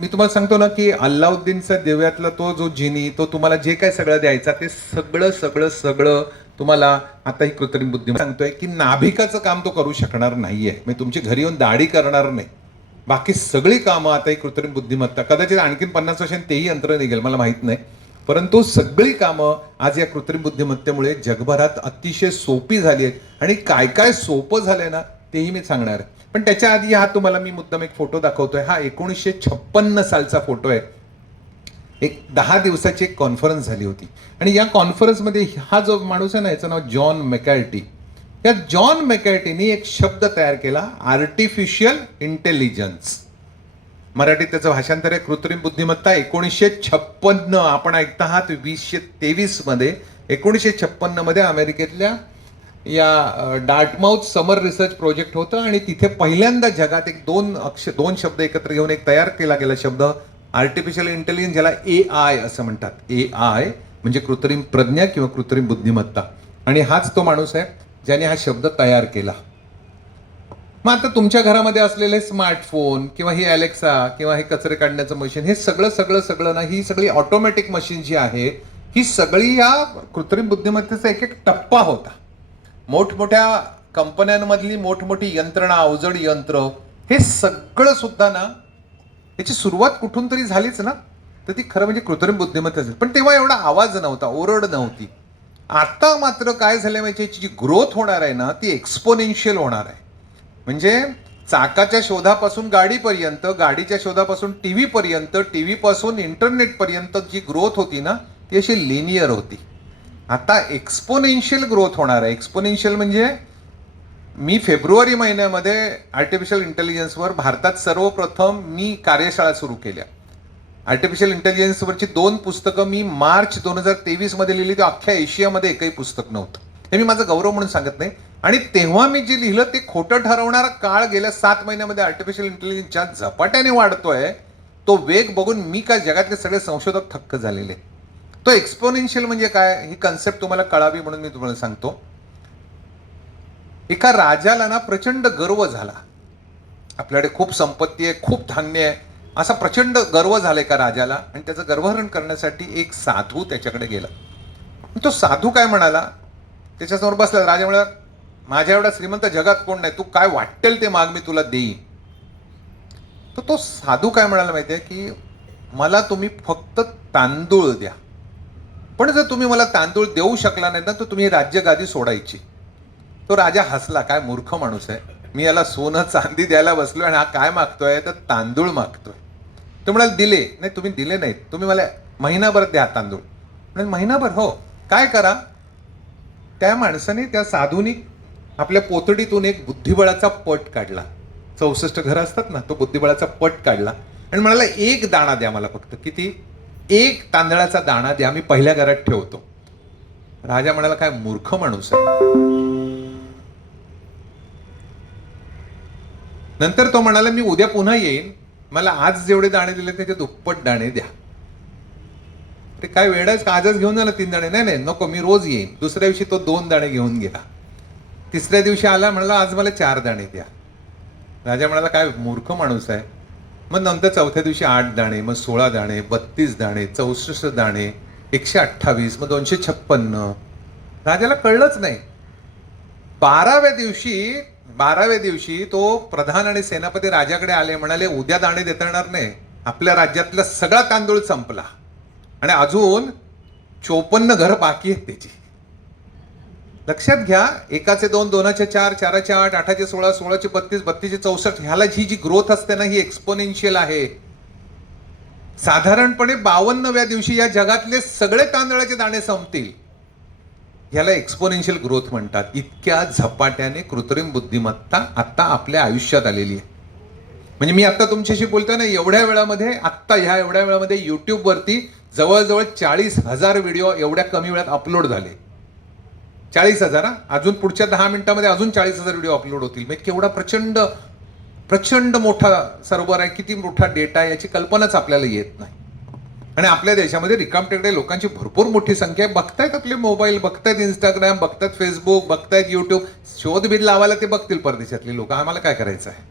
मी तुम्हाला सांगतो ना की अल्लाउद्दीनचा दिव्यातला तो जो जिनी, तो तुम्हाला जे काय सगळं द्यायचा ते सगळं सगळं सगळं तुम्हाला आता ही कृत्रिम बुद्धिमत्ता सांगतोय की नाभिकाचं काम तो करू शकणार नाहीये. म्हणजे तुमची घरी येऊन दाढी करणार नाही. बाकी सगळी कामं आता ही कृत्रिम बुद्धिमत्ता, कदाचित आणखीन 50 वर्षांनी तेही यंत्र निघेल, मला माहित नाही. परंतु सगळी कामं आज या कृत्रिम बुद्धिमत्तेमुळे जगभरात अतिशय सोपी झाली आहेत. आणि काय काय सोपं झालंय ना तेही मी सांगणार आहे. पण त्याच्या आधी हा तुम्हाला मी मुद्दाम एक फोटो दाखवतोय. हा 1956 सालचा फोटो आहे. एक 10 दिवसाची एक कॉन्फरन्स झाली होती आणि या कॉन्फरन्समध्ये हा जो माणूस आहे ना, याचं नाव जॉन मॅकॅर्टी. या जॉन मॅकॅर्टीने एक शब्द तयार केला, आर्टिफिशियल इंटेलिजन्स. मराठीत त्याचं भाषांतर आहे कृत्रिम बुद्धिमत्ता. 1956 आपण ऐकता आहात 2023 मध्ये. 1956 मध्ये अमेरिकेतल्या या डार्टमाउथ समर रिसर्च प्रोजेक्ट होतं आणि तिथे पहिल्यांदा जगात एक दोन शब्द एकत्र घेऊन एक तयार केला गेला शब्द आर्टिफिशियल इंटेलिजन्स, ज्याला AI असं म्हणतात. AI म्हणजे कृत्रिम प्रज्ञा किंवा कृत्रिम बुद्धिमत्ता. आणि हाच तो माणूस आहे ज्याने हा शब्द तयार केला. मग आता तुमच्या घरामध्ये असलेले स्मार्टफोन किंवा ही अलेक्सा किंवा हे कचरे काढण्याचं मशीन, हे सगळं ना, ही सगळी ऑटोमॅटिक मशीन जी आहे, ही सगळी या कृत्रिम बुद्धिमत्तेचा एक टप्पा होता. मोठमोठ्या कंपन्यांमधली मोठमोठी यंत्रणा, अवजड यंत्र, हे सगळं सुद्धा ना, याची सुरुवात कुठून तरी झालीच ना, तर ती खरं म्हणजे कृत्रिम बुद्धिमत्ता असेल. पण तेव्हा एवढा आवाज नव्हता, ओरड नव्हती. आता मात्र काय झालं म्हणजे याची जी ग्रोथ होणार आहे ना, ती एक्सपोनेन्शियल होणार आहे. म्हणजे चाकाच्या शोधापासून गाडीपर्यंत, गाडीच्या शोधापासून टीव्ही पर्यंत, टीव्ही पासून इंटरनेट पर्यंत जी ग्रोथ होती ना, ती अशी लिनियर होती. आता एक्सपोनेन्शियल ग्रोथ होणार आहे. एक्सपोनेन्शियल म्हणजे मी फेब्रुवारी महिन्यामध्ये आर्टिफिशियल इंटेलिजन्सवर भारतात सर्वप्रथम मी कार्यशाळा सुरू केल्या. आर्टिफिशियल इंटेलिजन्सवरची 2 पुस्तकं मी मार्च 2023 मध्ये लिहिली. ते अख्ख्या एशियामध्ये एकही पुस्तक नव्हतं. हे मी माझा गौरव म्हणून सांगत नाही. आणि तेव्हा मी जे लिहिलं ते खोटं ठरवणारा काळ गेल्या 7 महिन्यामध्ये आर्टिफिशियल इंटेलिजन्सच्या झपाट्याने वाढतोय. तो वेग बघून मी काय जगातले सगळे संशोधक थक्क झालेले. तो एक्सपोनेन्शियल म्हणजे काय, ही कन्सेप्ट तुम्हाला कळावी म्हणून मी तुम्हाला सांगतो. एका राजाला ना प्रचंड गर्व झाला. आपल्याकडे खूप संपत्ती आहे, खूप धान्य आहे, असा प्रचंड गर्व झाला एका राजाला. आणि त्याचं गर्वहरण करण्यासाठी एक साधू त्याच्याकडे गेला. तो साधू काय म्हणाला, त्याच्यासमोर बसला. राजा म्हणाला, माझ्या एवढा श्रीमंत जगात कोण नाही, तू काय वाटेल ते माग, मी तुला देईन. तर तो साधू काय म्हणाला माहितीये की मला तुम्ही फक्त तांदूळ द्या, पण जर तुम्ही मला तांदूळ देऊ शकला नाही ना, तर तुम्ही राज्यगादी सोडायची. तो राजा हसला, काय मूर्ख माणूस आहे, मी याला सोनं चांदी द्यायला बसलोय आणि हा काय मागतोय, तर तांदूळ मागतोय. तो म्हणाल दिले नाही, तुम्ही दिले नाहीत, तुम्ही मला महिनाभर द्या तांदूळ. म्हणजे महिनाभर, हो, काय करा. त्या माणसाने, त्या साधूनी आपल्या पोतडीतून एक बुद्धिबळाचा पट काढला. 64 घरं असतात ना, तो बुद्धिबळाचा पट काढला आणि म्हणाला, 1 दाणा द्या मला फक्त. किती? 1 तांदळाचा दाणा द्या, मी पहिल्या घरात ठेवतो. राजा म्हणाला, काय मूर्ख माणूस आहे. नंतर तो म्हणाला, मी उद्या पुन्हा येईन, मला आज जेवढे दाणे दिले त्याचे दुप्पट दाणे द्या. ते काय वेळाच का, आजच घेऊन जा ना 3 दाणे. नाही नको, मी रोज येईन. दुसऱ्या दिवशी तो 2 दाणे घेऊन गेला. तिसऱ्या दिवशी आला, म्हणाला, आज मला 4 दाणे द्या. राजा म्हणाला, काय मूर्ख माणूस आहे. मग नंतर चौथ्या दिवशी 8 दाणे, मग 16 दाणे, 32 दाणे, 64 दाणे, 128, मग 256. राजाला कळलंच नाही. 12व्या दिवशी तो प्रधान आणि सेनापती राजाकडे आले. म्हणाले, उद्या दाणे देता येणार नाही, आपल्या राज्यातला सगळा तांदूळ संपला आणि अजून 54 घरं बाकी आहेत त्याची. लक्षात घ्या, एकाचे 2, 2चे 4, 4चे 8, 8चे 16, 16चे 32, 32चे 64, ह्याला जी ग्रोथ असते ना ही एक्सपोनेन्शियल आहे. साधारणपणे 52व्या दिवशी या जगातले सगळे तांदळाचे दाणे संपतील. ह्याला एक्सपोनेन्शियल ग्रोथ म्हणतात. इतक्या झपाट्याने कृत्रिम बुद्धिमत्ता आता आपल्या आयुष्यात आलेली आहे. म्हणजे मी आता तुमच्याशी बोलतोय ना, एवढ्या वेळामध्ये, आत्ता ह्या एवढ्या वेळामध्ये युट्यूबवरती जवळजवळ 40,000 व्हिडिओ एवढ्या कमी वेळात अपलोड झाले. 40,000. अजून पुढच्या 10 मिनिटांमध्ये अजून 40,000 व्हिडिओ अपलोड होतील. म्हणजे केवढा प्रचंड प्रचंड मोठा सर्व्हर आहे, किती मोठा डेटा आहे याची कल्पनाच आपल्याला येत नाही. आणि आपल्या देशामध्ये रिकामटेकडे लोकांची भरपूर मोठी संख्या आहे. बघतायत आपले मोबाईल, बघतायत इंस्टाग्राम, बघतायत फेसबुक, बघतायत युट्यूब. शोधबिध लावायला ते बघतील परदेशातली लोक, आम्हाला काय करायचं आहे.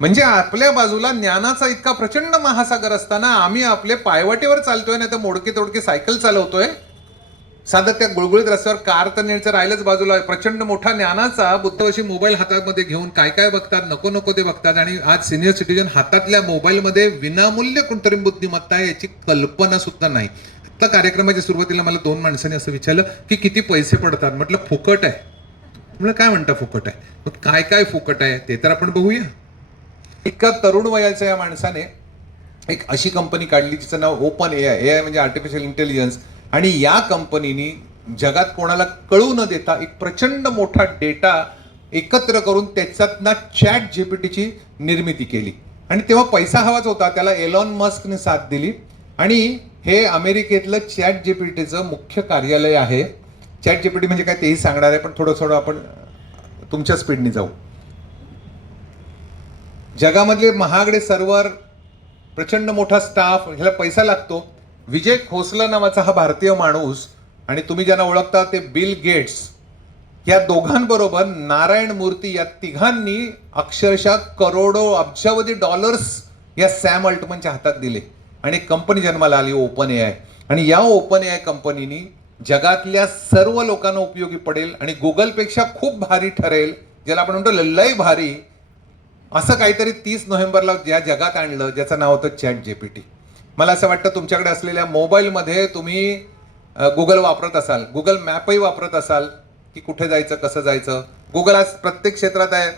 म्हणजे आपल्या बाजूला ज्ञानाचा इतका प्रचंड महासागर असताना आम्ही आपले पायवाटेवर चालतोय, नाही तर मोडकी तोडकी सायकल चालवतोय. साधं त्या गुळगुळीत रस्त्यावर कार तर नेरचं राहिलंच बाजूला. प्रचंड मोठा ज्ञानाचा बुद्धवशी मोबाईल हातामध्ये घेऊन काय काय बघतात, नको नको ते बघतात. आणि आज सिनियर सिटीजन हातातल्या मोबाईलमध्ये विनामूल्य कृत्रिम बुद्धिमत्ता आहे याची कल्पना सुद्धा नाही. आता कार्यक्रमाच्या सुरुवातीला मला 2 माणसांनी असं विचारलं की किती पैसे पडतात. म्हटलं फुकट आहे. म्हटलं काय म्हणता फुकट आहे? मग काय काय फुकट आहे ते तर आपण बघूया. इतका तरुण वयाच्या या माणसाने एक अशी कंपनी काढली जिचं नाव ओपन AI. AI म्हणजे आर्टिफिशियल इंटेलिजन्स. आणि या कंपनीनी जगात कोणाला कळू न देता एक प्रचंड मोठा डेटा एकत्र करून त्याच्यात ना ChatGPTची निर्मिती केली. आणि तेव्हा पैसा हवाच होता, त्याला एलॉन मस्कने साथ दिली. आणि हे अमेरिकेतलं ChatGPTचं मुख्य कार्यालय आहे. ChatGPT म्हणजे काय तेही सांगणार आहे, पण थोडं आपण तुमच्या स्पीडने जाऊ. जगामधले महागडे सर्व्हर, प्रचंड मोठा स्टाफ, ह्याला पैसा लागतो. विजय खोसला नावाचा हा भारतीय माणूस आणि तुम्ही ज्यांना ओळखता ते बिल गेट्स, या दोघांबरोबर नारायण मूर्ती, या तिघांनी अक्षरशः करोडो अब्जावधी डॉलर्स या सॅम अल्टमनच्या हातात दिले आणि कंपनी जन्माला आली ओपन AI. आणि या ओपन AI कंपनीनी जगातल्या सर्व लोकांना उपयोगी पडेल आणि गुगलपेक्षा खूप भारी ठरेल, ज्याला आपण म्हणतो लय भारी, असं काहीतरी 30 नोव्हेंबरला ज्या जगात आणलं, ज्याचं नाव होतं ChatGPT. मला असं वाटतं तुमच्याकडे असलेल्या मोबाईलमध्ये तुम्ही गुगल वापरत असाल, गुगल मॅपही वापरत असाल की कुठे जायचं, कसं जायचं. गुगल आज प्रत्येक क्षेत्रात आहे.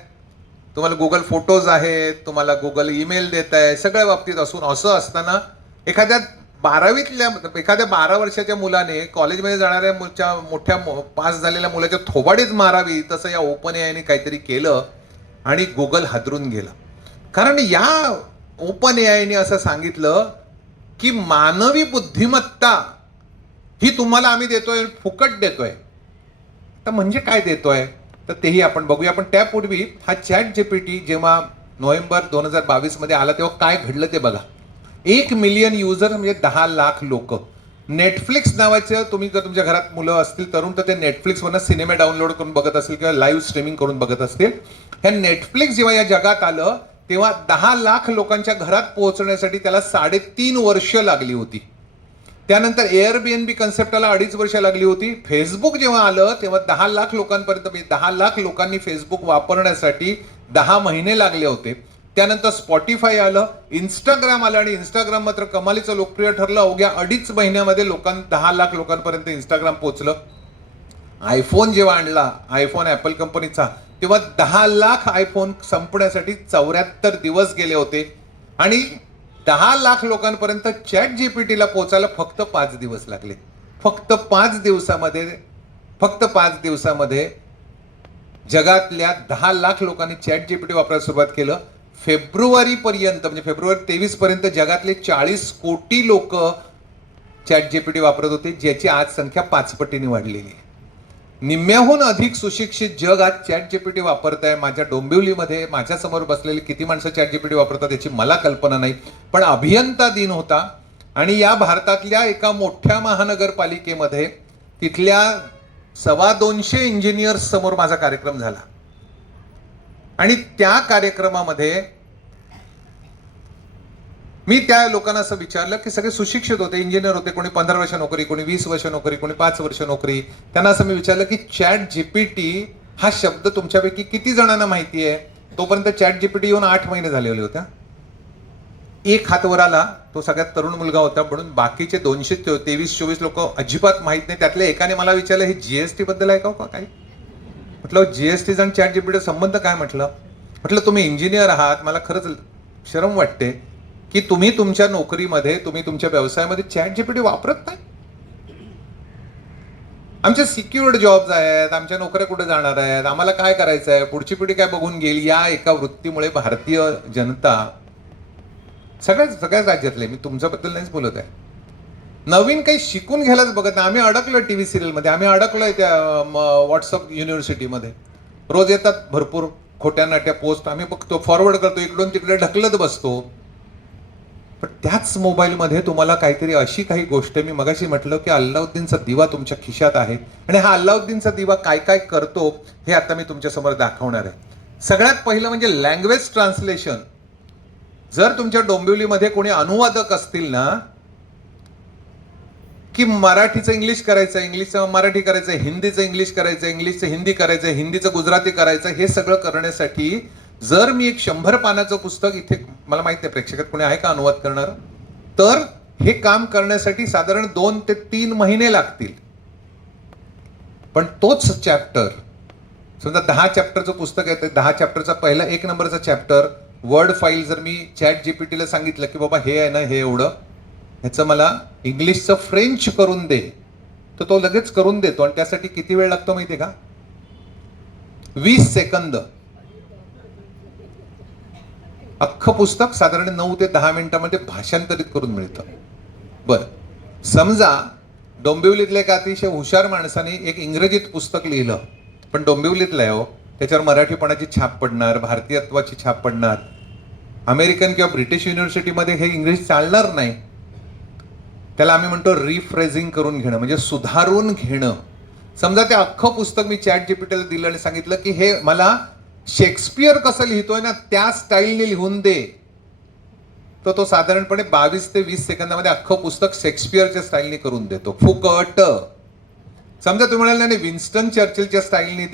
तुम्हाला गुगल फोटोज आहेत, तुम्हाला गुगल ईमेल देत आहे, सगळ्या बाबतीत असून असं असताना एखाद्या 12 वर्षाच्या मुलाने कॉलेजमध्ये जाणाऱ्या मोठ्या पास झालेल्या मुलाच्या थोबाडीच मारावी, तसं या ओपन AIने काहीतरी केलं आणि गुगल हादरून गेलं. कारण या ओपन AIने असं सांगितलं की मानवी बुद्धिमत्ता ही तुम्हाला आम्ही देतोय, फुकट देतोय. तर म्हणजे काय देतोय तर तेही आपण बघूया. पण त्यापूर्वी हा ChatGPT जेव्हा नोव्हेंबर 2022 मध्ये आला तेव्हा काय घडलं ते बघा. 1 मिलियन युजर म्हणजे 10 लाख लोक. नेटफ्लिक्स नावाचं, तुम्ही जर तुमच्या घरात मुलं असतील तरुण तर ते नेटफ्लिक्सवरनं सिनेमे डाउनलोड करून बघत असतील किंवा लाईव्ह स्ट्रीमिंग करून बघत असतील. हे नेटफ्लिक्स जेव्हा या जगात आलं तेव्हा 10 लाख लोकांच्या घरात पोहोचण्यासाठी त्याला 3.5 वर्ष लागली होती. त्यानंतर Airbnb कन्सेप्टला 2.5 वर्ष लागली होती. फेसबुक जेव्हा आलं तेव्हा 10 लाख लोकांपर्यंत, 10 लाख लोकांनी फेसबुक वापरण्यासाठी 10 महिने लागले होते. त्यानंतर स्पॉटीफाय आलं, इंस्टाग्राम आलं आणि इंस्टाग्राम मात्र कमालीचं लोकप्रिय ठरलं. अवघ्या 2.5 महिन्यामध्ये 10 लाख लोकांपर्यंत इंस्टाग्राम पोहोचलं. आयफोन जेव्हा आणला, आयफोन ॲपल कंपनीचा, तेव्हा 10 लाख आयफोन संपण्यासाठी 74 दिवस गेले होते. आणि 10 लाख लोकांपर्यंत ChatGPTला पोहोचायला फक्त 5 दिवस लागले. फक्त 5 दिवसामध्ये जगातल्या 10 लाख लोकांनी ChatGPT वापरायला सुरुवात केलं. फेब्रुवारीपर्यंत म्हणजे फेब्रुवारी 23 पर्यंत जगातले 40 कोटी लोक ChatGPT वापरत होते, ज्याची आज संख्या 5 पटीने वाढलेली आहे. निम्म्याहून अधिक सुशिक्षित जग आज ChatGPT वापरत आहे. माझ्या डोंबिवलीमध्ये माझ्यासमोर बसलेले किती माणसं ChatGPT वापरतात याची मला कल्पना नाही. पण अभियंता दिन होता आणि या भारतातल्या एका मोठ्या महानगरपालिकेमध्ये तिथल्या 225 इंजिनियर्स समोर माझा कार्यक्रम झाला. आणि त्या कार्यक्रमामध्ये मी त्या लोकांना असं विचारलं की सगळे सुशिक्षित होते, इंजिनियर होते, कोणी 15 वर्ष नोकरी, कोणी 20 वर्ष नोकरी, कोणी 5 वर्ष नोकरी. त्यांना असं मी विचारलं की ChatGPT हा शब्द तुमच्यापैकी किती जणांना माहिती आहे? तोपर्यंत ChatGPT येऊन 8 महिने झालेले होते. एक हात वर आला, तो सगळ्यात तरुण मुलगा होता, म्हणून बाकीचे 223-24 लोक अजिबात माहित नाही. त्यातल्या एकाने मला विचारलं, हे जीएसटी बद्दल ऐकावं का काही? म्हटलं जीएसटी आणि चॅट जीपीटी संबंध काय? म्हटलं तुम्ही इंजिनियर आहात, मला खरंच शरम वाटते की तुम्ही तुमच्या नोकरीमध्ये, तुम्ही तुमच्या व्यवसायामध्ये चॅट जीपीटी वापरत नाही. आमचे सिक्युअर्ड जॉब्स आहेत, आमच्या नोकऱ्या कुठे जाणार आहेत, आम्हाला काय करायचं आहे, पुढची पिढी काय बघून घेईल, या एका वृत्तीमुळे भारतीय जनता सगळ्याच राज्यातले, मी तुमच्याबद्दल नाहीच बोलत आहे, नवीन काही शिकून घ्यायलाच बघत नाही. आम्ही अडकलोय टीव्ही सिरियलमध्ये, आम्ही अडकलोय त्या व्हॉट्सअप युनिव्हर्सिटीमध्ये. रोज येतात भरपूर खोट्या नाट्या पोस्ट, आम्ही बघतो, फॉरवर्ड करतो, इकडून तिकडे ढकलत बसतो. पण त्याच मोबाईलमध्ये तुम्हाला काहीतरी अशी काही गोष्ट, मी मगाशी म्हटलं की अल्लाउद्दीनचा दिवा तुमच्या खिशात आहे, आणि हा अल्लाउद्दीनचा दिवा काय काय करतो हे आता मी तुमच्या समोर दाखवणार आहे. सगळ्यात पहिलं म्हणजे लँग्वेज ट्रान्सलेशन. जर तुमच्या डोंबिवलीमध्ये कोणी अनुवादक असतील ना, की मराठीचं इंग्लिश करायचं, इंग्लिशचं मराठी करायचं, हिंदीचं इंग्लिश करायचं, इंग्लिशचं हिंदी करायचं, हिंदीचं गुजराती करायचं, हे सगळं करण्यासाठी जर मी एक 100 पानाचं पुस्तक इथे, मला माहित नाही प्रेक्षकात कोणी आहे का अनुवाद करणार, तर हे काम करण्यासाठी साधारण 2 ते 3 महिने लागतील. पण तोच चॅप्टर, समजा 10 चॅप्टरचं पुस्तक आहे, 10 चॅप्टरचा पहिला 1 नंबरचा चॅप्टर वर्ड फाईल जर मी चॅट जीपीटीला सांगितलं की बाबा हे आहे ना, हे एवढं, ह्याचं मला इंग्लिशचं फ्रेंच करून दे, तर तो लगेच करून देतो. आणि त्यासाठी किती वेळ लागतो माहितीये का? 20 सेकंद. अख्खं पुस्तक साधारण 9 ते 10 मिनिटांमध्ये भाषांतरित करून मिळतं. बरं, समजा डोंबिवलीतल्या एका अतिशय हुशार माणसाने एक इंग्रजीत पुस्तक लिहिलं, पण डोंबिवलीतलं आहे हो, त्याच्यावर मराठीपणाची छाप पडणार, भारतीयत्वाची छाप पडणार. अमेरिकन किंवा ब्रिटिश युनिव्हर्सिटीमध्ये हे इंग्लिश चालणार नाही. त्याला आम्ही म्हणतो रिफ्रेझिंग करून घेणं, म्हणजे सुधारून घेणं. समजा ते अख्खं पुस्तक मी चॅट जीपीटीला दिलं आणि सांगितलं की हे मला शेक्सपियर कसं लिहितोय ना त्या स्टाईलने लिहून दे, तर तो साधारणपणे 22 ते 20 सेकंदामध्ये अख्खं पुस्तक शेक्सपियरच्या स्टाईलने करून देतो, फुकट. समजा तुम्ही म्हणाल नाही विन्स्टन चर्चिलच्या स्टाईलने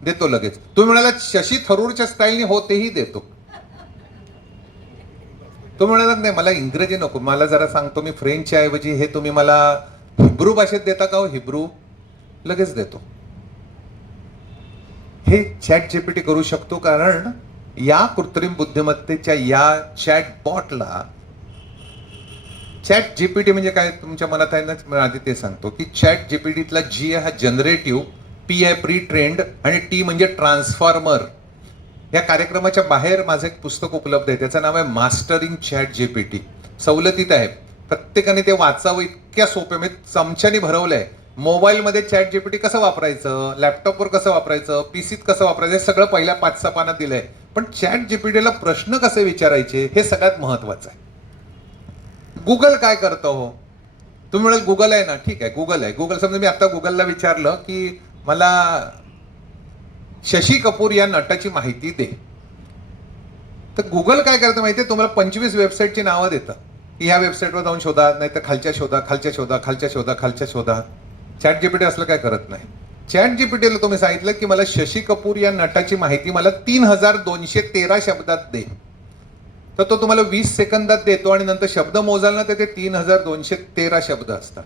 देतो लगेच. तुम्ही म्हणाला शशी थरूरच्या स्टाईलने हो, तेही देतो. तो म्हणाला नाही मला इंग्रजी नको, मला जरा सांगतो मी फ्रेंचच्या ऐवजी हे तुम्ही मला हिब्रू भाषेत देता का हो, हिब्रू, लगेच देतो. हे चॅट जीपीटी करू शकतो, कारण या कृत्रिम बुद्धिमत्तेच्या या चॅट बॉटला, चॅट जीपीटी म्हणजे काय तुमच्या मनात आहे ना, मी आधी ते सांगतो की चॅट जीपीटीतला जी हा जनरेटिव्ह, पी आहे प्री ट्रेंड, आणि टी म्हणजे ट्रान्सफॉर्मर. या कार्यक्रमाच्या बाहेर माझं एक पुस्तक उपलब्ध आहे, त्याचं नाव आहे मास्टरिंग चॅट जीपीटी. सवलतीत आहे, प्रत्येकाने ते वाचावं, इतक्या सोपे, म्हणजे चमच्याने भरवलंय. मोबाईलमध्ये चॅट जीपीटी कसं वापरायचं, लॅपटॉपवर कसं वापरायचं, पीसीत कसं वापरायचं, हे सगळं पहिल्या 5-6 पानात दिलंय. पण चॅट जीपीटीला प्रश्न कसे विचारायचे हे सगळ्यात महत्वाचं आहे. गुगल काय करतं हो, तुम्ही म्हणाल गुगल आहे ना, ठीक आहे गुगल आहे. गुगल, समजा मी आता गुगलला विचारलं की मला शशी कपूर या नटाची माहिती दे, तर गुगल काय करतं माहितीये, तुम्हाला 25 वेबसाईटची नावं देतं. ह्या वेबसाईटवर जाऊन शोधा, नाही तर खालच्या शोधा, खालच्या शोधा, खालच्या शोधा, खालच्या शोधा. चॅट जीपीटी असलं काय करत नाही. चॅट जीपीटीला तुम्ही सांगितलं की मला शशी कपूर या नटाची माहिती मला 3213 शब्दात दे, तर तो तुम्हाला 20 सेकंदात देतो. आणि नंतर शब्द मोजाल ना, तर ते 3213 शब्द असतात.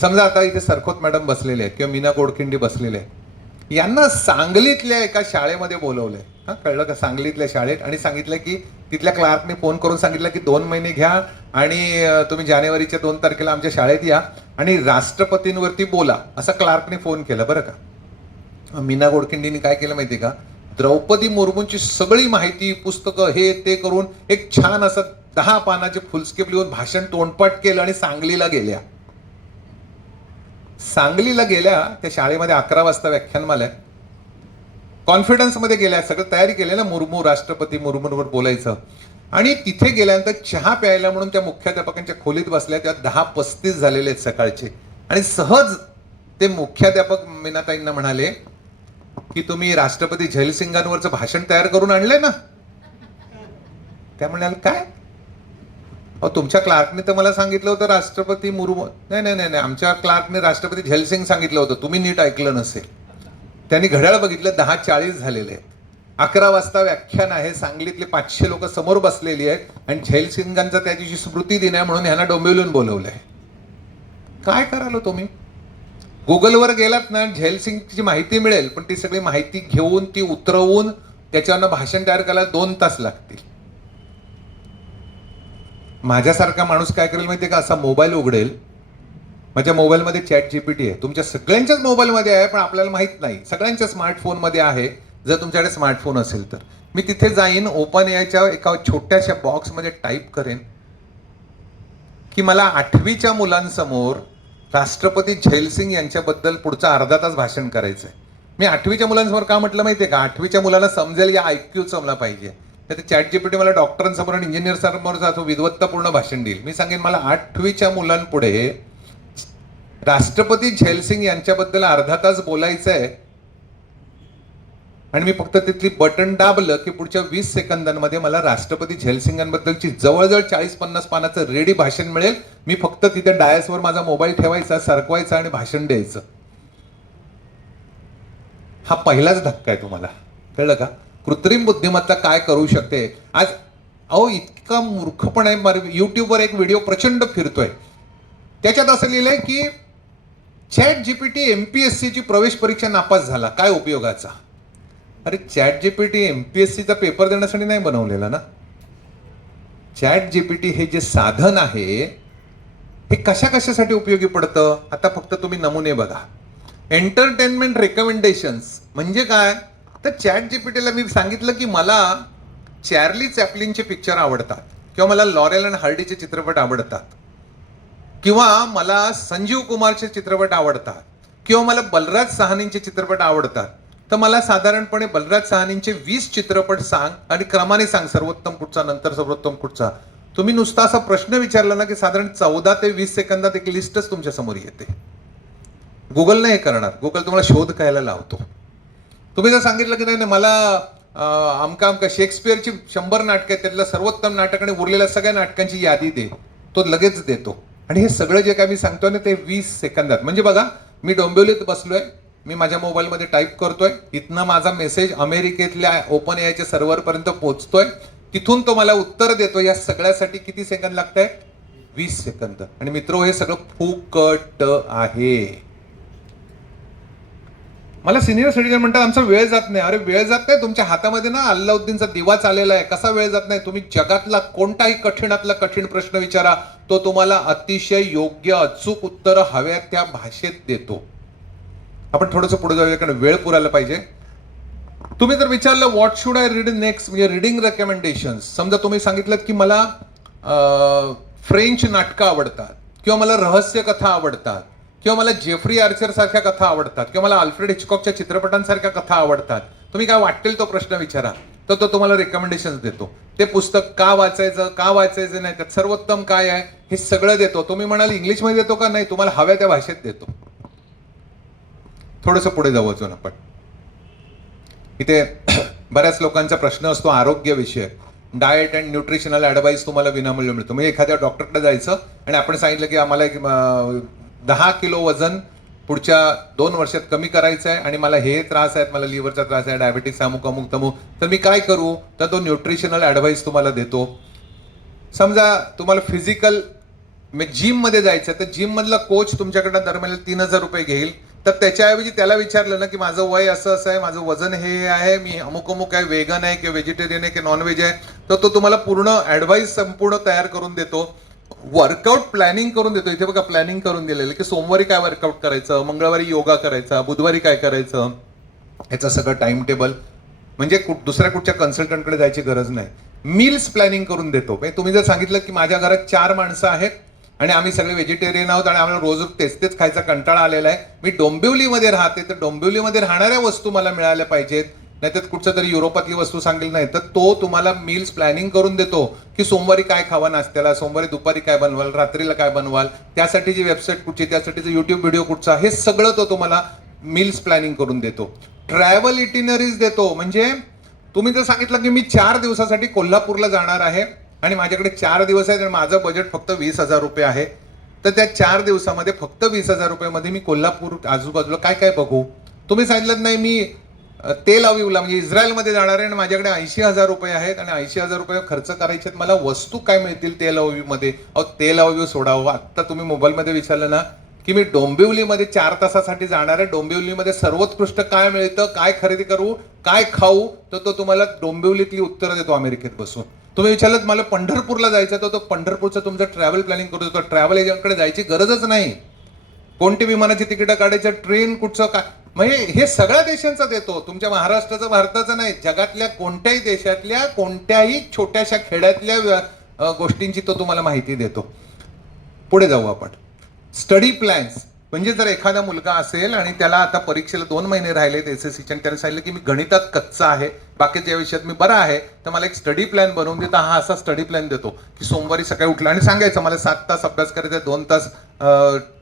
समजा आता इथे सरखोत मॅडम बसलेले आहेत किंवा मीना गोडखिंडी बसलेले आहेत, यांना सांगलीतल्या एका शाळेमध्ये बोलवलंय, हा कळलं का, सांगलीतल्या शाळेत, आणि सांगितलं की तिथल्या क्लार्कने फोन करून सांगितलं की 2 महिने घ्या आणि तुम्ही जानेवारीच्या 2 तारखेला आमच्या शाळेत या आणि राष्ट्रपतींवरती बोला, असा क्लार्कने फोन केला. बरं का, मीना गोडखिंडीने काय केलं माहितीये का, द्रौपदी मुर्मूंची सगळी माहिती, पुस्तकं, हे ते करून एक छान असं 10 पानाचे फुलस्केप लिहून भाषण तोंडपाठ केलं आणि सांगलीला गेल्या. सांगलीला गेल्या, त्या शाळेमध्ये 11 वाजता व्याख्यानमाला आहे, कॉन्फिडन्समध्ये गेल्या, सगळं तयारी केली ना, मुर्मू, राष्ट्रपती मुर्मूंवर बोलायचं. आणि तिथे गेल्यानंतर चहा प्यायला म्हणून त्या मुख्याध्यापकांच्या खोलीत बसल्या, त्या 10:35 झालेले आहेत सकाळचे. आणि सहज ते मुख्याध्यापक मीनाताईंना म्हणाले की तुम्ही राष्ट्रपती झैलसिंगांवरचं भाषण तयार करून आणलंय ना. त्या म्हणाले काय, अहो तुमच्या क्लार्कने तर मला सांगितलं होतं राष्ट्रपती मुर्मू. नाही नाही नाही, आमच्या क्लार्कने राष्ट्रपती झैलसिंग सांगितलं होतं, तुम्ही नीट ऐकलं नसेल. त्यांनी घड्याळ बघितलं, 10:40 झालेले आहेत. 11 वाजता व्याख्यान आहे, सांगलीतले 500 लोक समोर बसलेली आहेत आणि झैलसिंगांचा त्या दिवशी स्मृती दिन आहे म्हणून ह्यांना डोंबिवलीहून बोलवलंय. काय कराल तुम्ही? गुगलवर गेलात ना, झैलसिंगची माहिती मिळेल, पण ती सगळी माहिती घेऊन ती उतरवून त्याच्यावरनं भाषण तयार करायला 2 तास लागतील. माझ्यासारखा माणूस काय करेल माहितीये का? असा मोबाईल उघडेल, माझ्या मोबाईलमध्ये ChatGPT आहे, तुमच्या सगळ्यांच्याच मोबाईलमध्ये आहे पण आपल्याला माहित नाही, सगळ्यांच्या स्मार्टफोनमध्ये आहे जर तुमच्याकडे स्मार्टफोन असेल तर. मी तिथे जाईन, ओपन एआयच्या एका छोट्याशा बॉक्समध्ये टाईप करेन की मला 8वीच्या मुलांसमोर राष्ट्रपती झैलसिंग यांच्याबद्दल पुढचा अर्धा तास भाषण करायचंय. मी 8वीच्या मुलांसमोर का म्हटलं माहितीये का? 8वीच्या मुलांना समजेल या IQ जमला पाहिजे. तर ChatGPT मला डॉक्टरांसमोर आणि इंजिनियर समोर विद्वत्तापूर्ण भाषण देईल. मी सांगेन मला 8वीच्या मुलांपुढे राष्ट्रपती झैलसिंग यांच्याबद्दल अर्धा तास बोलायचं आहे आणि मी फक्त तिथली बटन दाबलं की पुढच्या 20 सेकंदांमध्ये मला राष्ट्रपती झैलसिंगांबद्दलची जवळजवळ 40-50 पानाचं रेडी भाषण मिळेल. मी फक्त तिथे डायसवर माझा मोबाईल ठेवायचा, सरकवायचा आणि भाषण द्यायचं. हा पहिलाच धक्का आहे तुम्हाला, कळलं का? कृत्रिम बुद्धिमत्ता काय करू शकते आज. अहो इतका मूर्खपण आहे. युट्यूबवर एक व्हिडिओ प्रचंड फिरतोय, त्याच्यात असं लिहिलंय की ChatGPT MPSC ची प्रवेश परीक्षा नापास झाला, काय उपयोगाचा? अरे ChatGPT MPSCचा पेपर देण्यासाठी नाही बनवलेला ना. ChatGPT हे जे साधन आहे हे कशासाठी उपयोगी पडतं? आता फक्त तुम्ही नमुने बघा. एंटरटेनमेंट रेकमेंडेशन्स म्हणजे काय? तर ChatGPTला मी सांगितलं की मला चार्ली चॅपलिनचे पिक्चर आवडतात, किंवा मला लॉरेल आणि हार्डीचे चित्रपट आवडतात, किंवा मला संजीव कुमारचे चित्रपट आवडतात, किंवा मला बलराज सहानींचे चित्रपट आवडतात. तर मला साधारणपणे बलराज सहानींचे 20 चित्रपट सांग आणि क्रमाने सांग, सर्वोत्तम कुठचा, नंतर सर्वोत्तम कुठचा. तुम्ही नुसता असा प्रश्न विचारला ना की साधारण 14 ते 20 सेकंदात एक लिस्टच तुमच्या समोर येते. गुगल नाही हे करणार, गुगल तुम्हाला शोध करायला लावतो. तुम्ही जर सांगितलं की नाही मला आमका शेक्सपियरची 100 नाटकं आहेत, त्यातलं सर्वोत्तम नाटक आणि उरलेल्या सगळ्या नाटकांची यादी दे, तो लगेच देतो. आणि हे सगळं जे काय मी सांगतोय ना ते 20 सेकंदात. म्हणजे बघा, मी डोंबिवलीत बसलोय, मी माझ्या मोबाईलमध्ये टाईप करतोय, इथनं माझा मेसेज अमेरिकेतल्या ओपन एआयच्या सर्व्हरपर्यंत पोहोचतोय, तिथून तो मला उत्तर देतो. या सगळ्यासाठी किती सेकंद लागत आहेत? 20 सेकंद. आणि मित्र, हे सगळं फुकट आहे. मला सिनियर सिटीजन म्हणतात आमचा वेळ जात नाही. अरे वेळ जात नाही, तुमच्या हातामध्ये ना अल्लाउद्दीनचा दिवा चाललेला आहे. कसा वेळ जात नाही? तुम्ही जगातला कोणताही कठीणातला कठीण प्रश्न विचारा, तो तुम्हाला अतिशय योग्य अचूक उत्तर हव्या त्या भाषेत देतो. आपण थोडंसं पुढे जाऊया, कारण वेळ पुरायला पाहिजे. तुम्ही जर विचारलं what should I read next, म्हणजे रिडिंग रेकमेंडेशन्स. समजा तुम्ही सांगितलं की मला फ्रेंच नाटकं आवडतात, किंवा मला रहस्य कथा आवडतात, किंवा मला जेफ्री आर्चर सारख्या कथा आवडतात, किंवा मला अल्फ्रेड हिचकॉकच्या चित्रपटांसारख्या कथा आवडतात. तुम्ही काय वाटेल तो प्रश्न विचारा, तर तो तुम्हाला रेकमेंडेशन्स देतो. ते पुस्तक का वाचायचं नाही, त्यात सर्वोत्तम काय आहे हे सगळं देतो. तुम्ही म्हणाल इंग्लिशमध्ये देतो का? नाही, तुम्हाला हव्या त्या भाषेत देतो. थोडंसं पुढे जाऊ अजून आपण. इथे बऱ्याच लोकांचा प्रश्न असतो आरोग्यविषयक. डाएट अँड न्यूट्रिशनल ॲडवाईस तुम्हाला विनामूल्य मिळतो. म्हणजे एखाद्या डॉक्टरकडे जायचं आणि आपण सांगितलं की आम्हाला 10 किलो वजन पुढच्या 2 वर्षात कमी करायचं आहे आणि मला हे त्रास आहेत, मला लिव्हरचा त्रास आहे, डायबिटीस, अमुक अमुक तमुक, तर मी काय करू? तर तो न्यूट्रिशनल ॲडवाईस तुम्हाला देतो. समजा तुम्हाला फिजिकल जिममध्ये जायचं आहे, तर जिममधला कोच तुमच्याकडनं दर महिन्याला 3000 रुपये घेईल. तर त्याच्याऐवजी त्याला विचारलं ना की माझं वय असं आहे, माझं वजन हे आहे, मी अमुक अमुक आहे, वेगन आहे किंवा व्हेजिटेरियन आहे की नॉनव्हेज आहे, तर तो तुम्हाला पूर्ण ॲडवाईस संपूर्ण तयार करून देतो. वर्कआउट प्लॅनिंग करून देतो. इथे बघा प्लॅनिंग करून दिलेलं की सोमवारी काय वर्कआउट करायचं, मंगळवारी योगा करायचा, बुधवारी काय करायचं, ह्याचं सगळं टाइम टेबल. म्हणजे दुसऱ्या कुठच्या कन्सल्टंटकडे जायची गरज नाही. मील्स प्लॅनिंग करून देतो. तुम्ही जर सांगितलं की माझ्या घरात 4 माणसं आहेत आणि आम्ही सगळे व्हेजिटेरियन आहोत आणि आम्हाला रोज तेच खायचा कंटाळा आलेला आहे, मी डोंबिवलीमध्ये राहते, तर डोंबिवलीमध्ये राहणाऱ्या वस्तू मला मिळाल्या पाहिजेत, नाहीतर कुठचं तरी युरोपातली वस्तू सांगेल नाही, तर तो तुम्हाला मील्स प्लॅनिंग करून देतो की सोमवारी काय खावा नाश्त्याला, सोमवारी दुपारी काय बनवाल, रात्रीला काय बनवाल, त्यासाठीची वेबसाईट कुठची, त्यासाठीचं युट्यूब व्हिडिओ कुठचा, हे सगळं तो तुम्हाला मील्स प्लॅनिंग करून देतो. ट्रॅव्हल इटिनरीज देतो. म्हणजे तुम्ही जर सांगितलं की मी 4 दिवसासाठी कोल्हापूरला जाणार आहे आणि माझ्याकडे 4 दिवस आहेत आणि माझं बजेट फक्त 20,000 रुपये आहे, तर त्या 4 दिवसामध्ये फक्त 20,000 रुपयामध्ये मी कोल्हापूर आजूबाजूला काय काय बघू. तुम्ही सांगितलं नाही मी तेल अविवला म्हणजे इस्रायलमध्ये जाणार आहे आणि माझ्याकडे 80,000 रुपये आहेत आणि 80,000 रुपये खर्च करायचे आहेत, मला वस्तू काय मिळतील तेल अविवमध्ये? अहो तेल अविव सोडावं. आत्ता तुम्ही मोबाईलमध्ये विचारलं ना की मी डोंबिवलीमध्ये 4 तासासाठी जाणार आहे, डोंबिवलीमध्ये सर्वोत्कृष्ट काय मिळतं, काय खरेदी करू, काय खाऊ, तर तो तुम्हाला डोंबिवलीतली उत्तरं देतो अमेरिकेत बसून. तुम्ही विचारलं मला पंढरपूरला जायचं तर तो पंढरपूरचं तुमचं ट्रॅव्हल प्लॅनिंग करू देतो. ट्रॅव्हल एजंटकडे जायची गरजच नाही. कोणती विमानाची तिकीटं काढायचं, ट्रेन कुठचं काय, म्हणजे हे सगळ्या देशांचा देतो, तुमच्या महाराष्ट्राचं भारताचं नाही. जगातल्या कोणत्याही देशातल्या कोणत्याही छोट्याशा खेड्यातल्या गोष्टींची तो तुम्हाला माहिती देतो. पुढे जाऊ आपण. स्टडी प्लॅन्स म्हणजे जर एखादा मुलगा असेल आणि त्याला आता परीक्षेला 2 महिने राहिलेत SSCचे आणि त्याने सांगितलं की मी गणितात कच्चा आहे, बाकीच्या विषयात मी बरा आहे, तर मला एक स्टडी प्लॅन बनवून देता. हा असा स्टडी प्लॅन देतो की सोमवारी सकाळी उठला आणि सांगायचं मला 7 तास अभ्यास करायचा आहे, 2 तास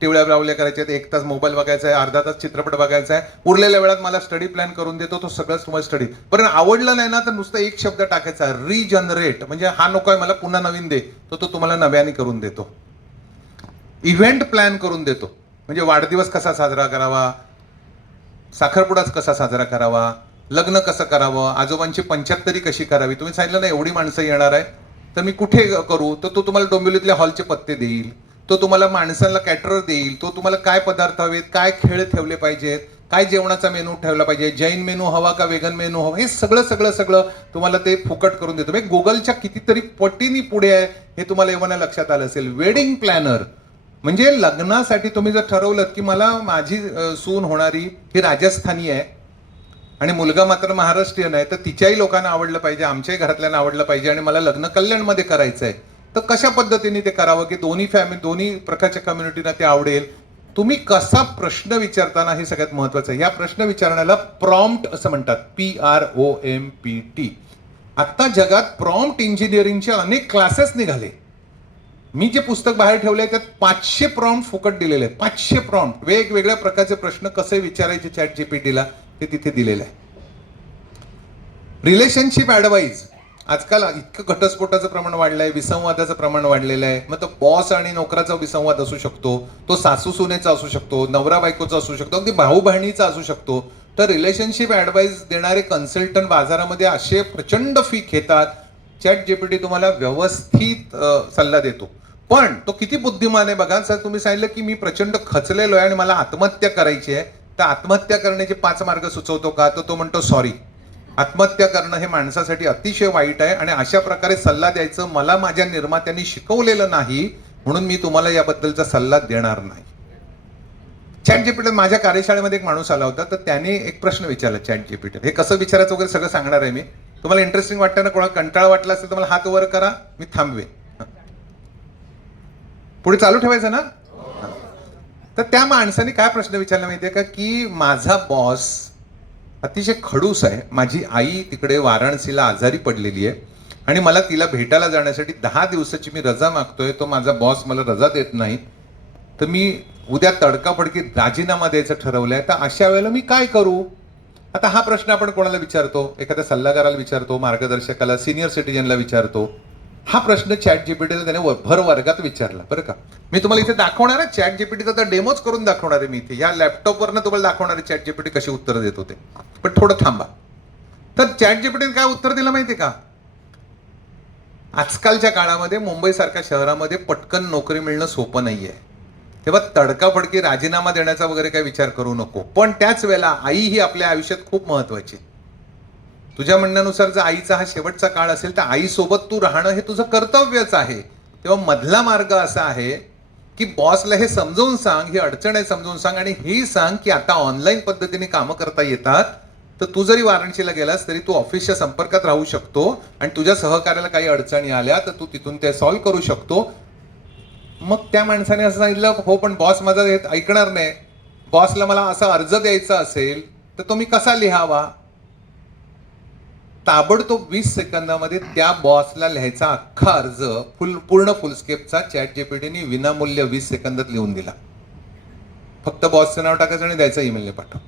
टिवळ्या लावल्या करायच्या आहेत, 1 तास मोबाईल बघायचा आहे, अर्धा तास चित्रपट बघायचा आहे, उरलेल्या वेळात मला स्टडी प्लॅन करून देतो. तो सगळंच तुम्हाला स्टडी. पण आवडलं नाही ना तर नुसतं एक शब्द टाकायचा, रिजनरेट, म्हणजे हा नकोय मला पुन्हा नवीन दे, तो तुम्हाला नव्याने करून देतो. इव्हेंट प्लॅन करून देतो, म्हणजे वाढदिवस कसा साजरा करावा, साखरपुडाच कसा साजरा करावा, लग्न कसं करावं, आजोबांची 75 कशी करावी. तुम्ही सांगितलं ना एवढी माणसं येणार आहे तर मी कुठे करू, तर तो तुम्हाला डोंबिवलीतल्या हॉलचे पत्ते देईल, तो तुम्हाला माणसांना कॅटरर देईल, तो तुम्हाला काय पदार्थ हवेत, काय खेळ ठेवले पाहिजेत, काय जेवणाचा मेनू ठेवला पाहिजे, जैन मेनू हवा का वेगन मेनू हवा, हे सगळं सगळं सगळं तुम्हाला ते फुकट करून देतो. म्हणजे गुगलच्या कितीतरी पटीनी पुढे आहे हे तुम्हाला एवढं लक्षात आलं असेल. वेडिंग प्लॅनर म्हणजे लग्नासाठी तुम्ही जर ठरवलं की मला माझी सून होणारी ही राजस्थानी आहे आणि मुलगा मात्र महाराष्ट्रीयन आहे, तर तिच्याही लोकांना आवडलं पाहिजे, आमच्याही घरातल्यांना आवडलं पाहिजे आणि मला लग्न कल्याणमध्ये करायचं आहे, तर कशा पद्धतीने ते करावं की दोन्ही प्रकारच्या कम्युनिटीना ते आवडेल. तुम्ही कसा प्रश्न विचारताना हे सगळ्यात महत्वाचं आहे. या प्रश्न विचारण्याला प्रॉम्प्ट असं म्हणतात, PROMPT. आता जगात प्रॉम्प्ट इंजिनिअरिंगचे अनेक क्लासेस निघाले. मी जे पुस्तक बाहेर ठेवलंय त्यात 500 प्रॉम्प्ट फुकट दिलेले आहेत. 500 प्रॉम्प्ट वेगवेगळ्या प्रकारचे प्रश्न कसे विचारायचे ChatGPTला ते तिथे दिलेलं आहे. Relationship advice. आजकाल इतकं घटस्फोटाचं प्रमाण वाढलंय, विसंवादाचं प्रमाण वाढलेलं आहे. मग तो बॉस आणि नोकराचा विसंवाद असू शकतो, तो सासू सुनेचा असू शकतो, नवरा बायकोचा असू शकतो, अगदी भाऊ बहिणीचा असू शकतो. तर रिलेशनशिप ऍडवाइस देणारे कन्सल्टंट बाजारामध्ये असे प्रचंड फी घेतात. ChatGPT तुम्हाला व्यवस्थित सल्ला देतो. पण तो किती बुद्धिमान आहे बघा. सर तुम्ही सांगितलं की मी प्रचंड खचलेलो आहे आणि मला आत्महत्या करायची आहे, तर आत्महत्या करण्याचे 5 मार्ग सुचवतो का, तर तो म्हणतो सॉरी, आत्महत्या करणं हे माणसासाठी अतिशय वाईट आहे आणि अशा प्रकारे सल्ला द्यायचं मला माझ्या निर्मात्यांनी शिकवलेलं नाही, म्हणून मी तुम्हाला याबद्दलचा सल्ला देणार नाही. ChatGPT माझ्या कार्यशाळेमध्ये एक माणूस आला होता, तर त्याने एक प्रश्न विचारला ChatGPT. हे कसं विचारायचं वगैरे सगळं सांगणार आहे मी. तुम्हाला इंटरेस्टिंग वाटतं ना, कोणाला कंटाळा वाटला असेल तर मला हात वर करा, मी थांबवे. पुढे चालू ठेवायचं ना. तर त्या माणसाने काय प्रश्न विचारला माहितीये का, की माझा बॉस अतिशय खडूस आहे, माझी आई तिकडे वाराणसीला आजारी पडलेली आहे आणि मला तिला भेटायला जाण्यासाठी 10 दिवसाची मी रजा मागतोय, तो माझा बॉस मला रजा देत नाही, तर मी उद्या तडकाफडकी राजीनामा द्यायचं ठरवलंय, तर अशा वेळेला मी काय करू. आता हा प्रश्न आपण कोणाला विचारतो, एखाद्या सल्लागाराला विचारतो, मार्गदर्शकाला, सिनियर सिटीजनला विचारतो. हा प्रश्न ChatGPTला त्याने भर वर्गात विचारला. बरं का, मी तुम्हाला इथे दाखवणार आहे ChatGPTचा तर डेमोच करून दाखवणार आहे मी इथे. या लॅपटॉपवरनं तुम्हाला दाखवणार आहे ChatGPT कशी उत्तर देत होते. पण थोडं थांबा. तर ChatGPTने काय उत्तर दिलं माहितीये का, आजकालच्या काळामध्ये मुंबईसारख्या शहरामध्ये पटकन नोकरी मिळणं सोपं नाहीये, तेव्हा तडकाफडकी राजीनामा देण्याचा वगैरे काही विचार करू नको. पण त्याच वेळेला आई ही आपल्या आयुष्यात खूप महत्वाची. तुझ्या म्हणण्यानुसार जर आईचा हा शेवटचा काळ असेल तर आईसोबत तू राहणं हे तुझं कर्तव्यच आहे. तेव्हा मधला मार्ग असा आहे की बॉसला हे समजावून सांग, ही अडचण आहे समजावून सांग, आणि हे सांग की आता ऑनलाईन पद्धतीने कामं करता येतात, तर तू जरी वाराणसीला गेलास तरी तू ऑफिसच्या संपर्कात राहू शकतो आणि तुझ्या सहकार्याला काही अडचणी आल्या तर तू तिथून ते सॉल्व्ह करू शकतो. मग त्या माणसाने असं सांगितलं, हो पण बॉस माझा ऐकणार नाही, बॉसला मला असा अर्ज द्यायचा असेल तर तो मी कसा लिहावा. ताबडतोब 20 सेकंदामध्ये त्या बॉसला लिहायचा अख्खा अर्ज पूर्ण फुलस्केपचा ChatGPTने विनामूल्य 20 सेकंदात लिहून दिला. फक्त बॉसचं नाव टाकायचं आणि द्यायचं, ईमेलने पाठव.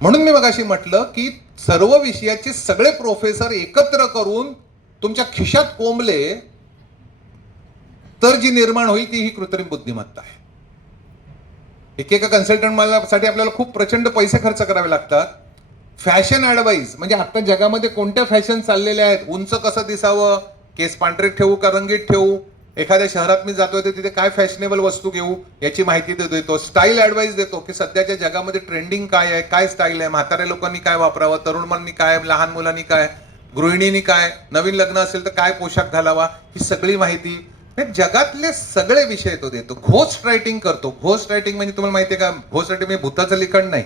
म्हणून मी मगाशी म्हटलं की सर्व विषयाचे सगळे प्रोफेसर एकत्र करून तुमच्या खिशात कोंबले तर जी निर्माण होईल ती ही कृत्रिम बुद्धिमत्ता आहे. एकेका कन्सल्टंट साठी आपल्याला खूप प्रचंड पैसे खर्च करावे लागतात. फॅशन ऍडवाइस म्हणजे आता जगामध्ये कोणत्या फॅशन चाललेल्या आहेत, उंच कसं दिसावं, केस पांढरे ठेवू का रंगीत ठेवू, एखाद्या शहरात मी जातोय तर तिथे काय फॅशनेबल वस्तू घेऊ याची माहिती देतो. स्टाईल ऍडवाइस देतो की सध्याच्या जगामध्ये ट्रेंडिंग काय आहे, काय स्टाईल आहे, म्हाताऱ्या लोकांनी काय वापरावं, तरुणांनी काय, लहान मुलांनी काय, गृहिणींनी काय, नवीन लग्न असेल तर काय पोशाख घालावा, ही सगळी माहिती हे जगातले सगळे विषय तो देतो. घोस्ट रायटिंग करतो. घोस्ट रायटिंग म्हणजे तुम्हाला माहिती आहे का, घोस्ट रायटिंग म्हणजे भूताचं लिखाण नाही,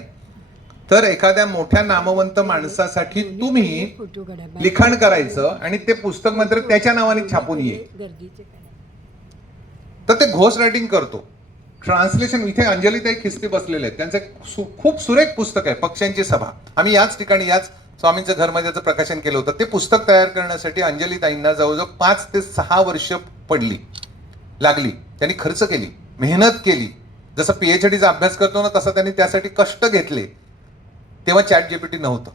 तर एखाद्या मोठ्या नामवंत माणसासाठी तुम्ही लिखाण करायचं आणि ते पुस्तक मात्र त्याच्या नावाने छापून येईल, तर ते घोस्ट रायटिंग करतो. ट्रान्सलेशन, इथे अंजलीताई खिस्ती बसलेले आहेत, त्यांचं खूप सुरेख पुस्तक आहे पक्ष्यांची सभा. आम्ही याच ठिकाणी याच स्वामींचं घरमध्ये त्याचं प्रकाशन केलं होतं. ते पुस्तक तयार करण्यासाठी अंजलीताईंना जवळजवळ 5 ते 6 वर्ष लागली. त्यांनी खर्च केली, मेहनत केली. जसं PhDचा अभ्यास करतो ना तसं त्यांनी त्यासाठी कष्ट घेतले. तेव्हा चॅट जीपीटी नव्हतं.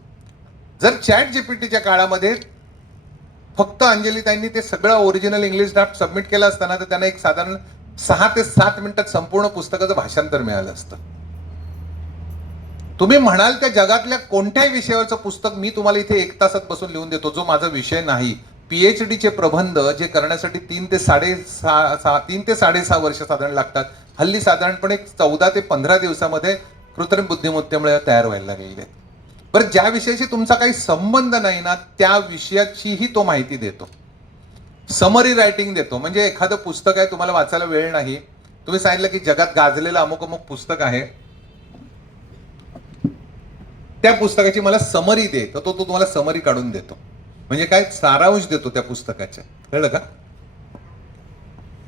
जर चॅट जीपीटीच्या काळामध्ये फक्त अंजलीताईंनी ते सगळं ओरिजिनल इंग्लिश ड्राफ्ट सबमिट केलं असताना तर त्यांना एक साधारण 6 ते 7 मिनिटात संपूर्ण पुस्तकाचं भाषांतर मिळालं असतं. तुम्ही म्हणाल त्या जगातल्या कोणत्याही विषयावरचं पुस्तक मी तुम्हाला इथे 1 तासात बसून लिहून देतो, जो माझा विषय नाही. PhDचे प्रबंध जे करण्यासाठी 3 ते 6.5 वर्ष साधारण लागतात, हल्ली साधारणपणे 14 ते 15 दिवसामध्ये कृत्रिम बुद्धिमत्तेमुळे तयार व्हायला लागलेले आहेत. बरं, ज्या विषयाशी तुमचा काही संबंध नाही ना त्या विषयाचीही तो माहिती देतो. समरी रायटिंग देतो. म्हणजे एखादं पुस्तक आहे, तुम्हाला वाचायला वेळ नाही, तुम्ही सांगितलं की जगात गाजलेलं अमुक अमुक पुस्तक आहे, त्या पुस्तकाची मला समरी दे, तर तो तुम्हाला समरी काढून देतो. म्हणजे काय, सारांश देतो त्या पुस्तकाच्या. कळलं का?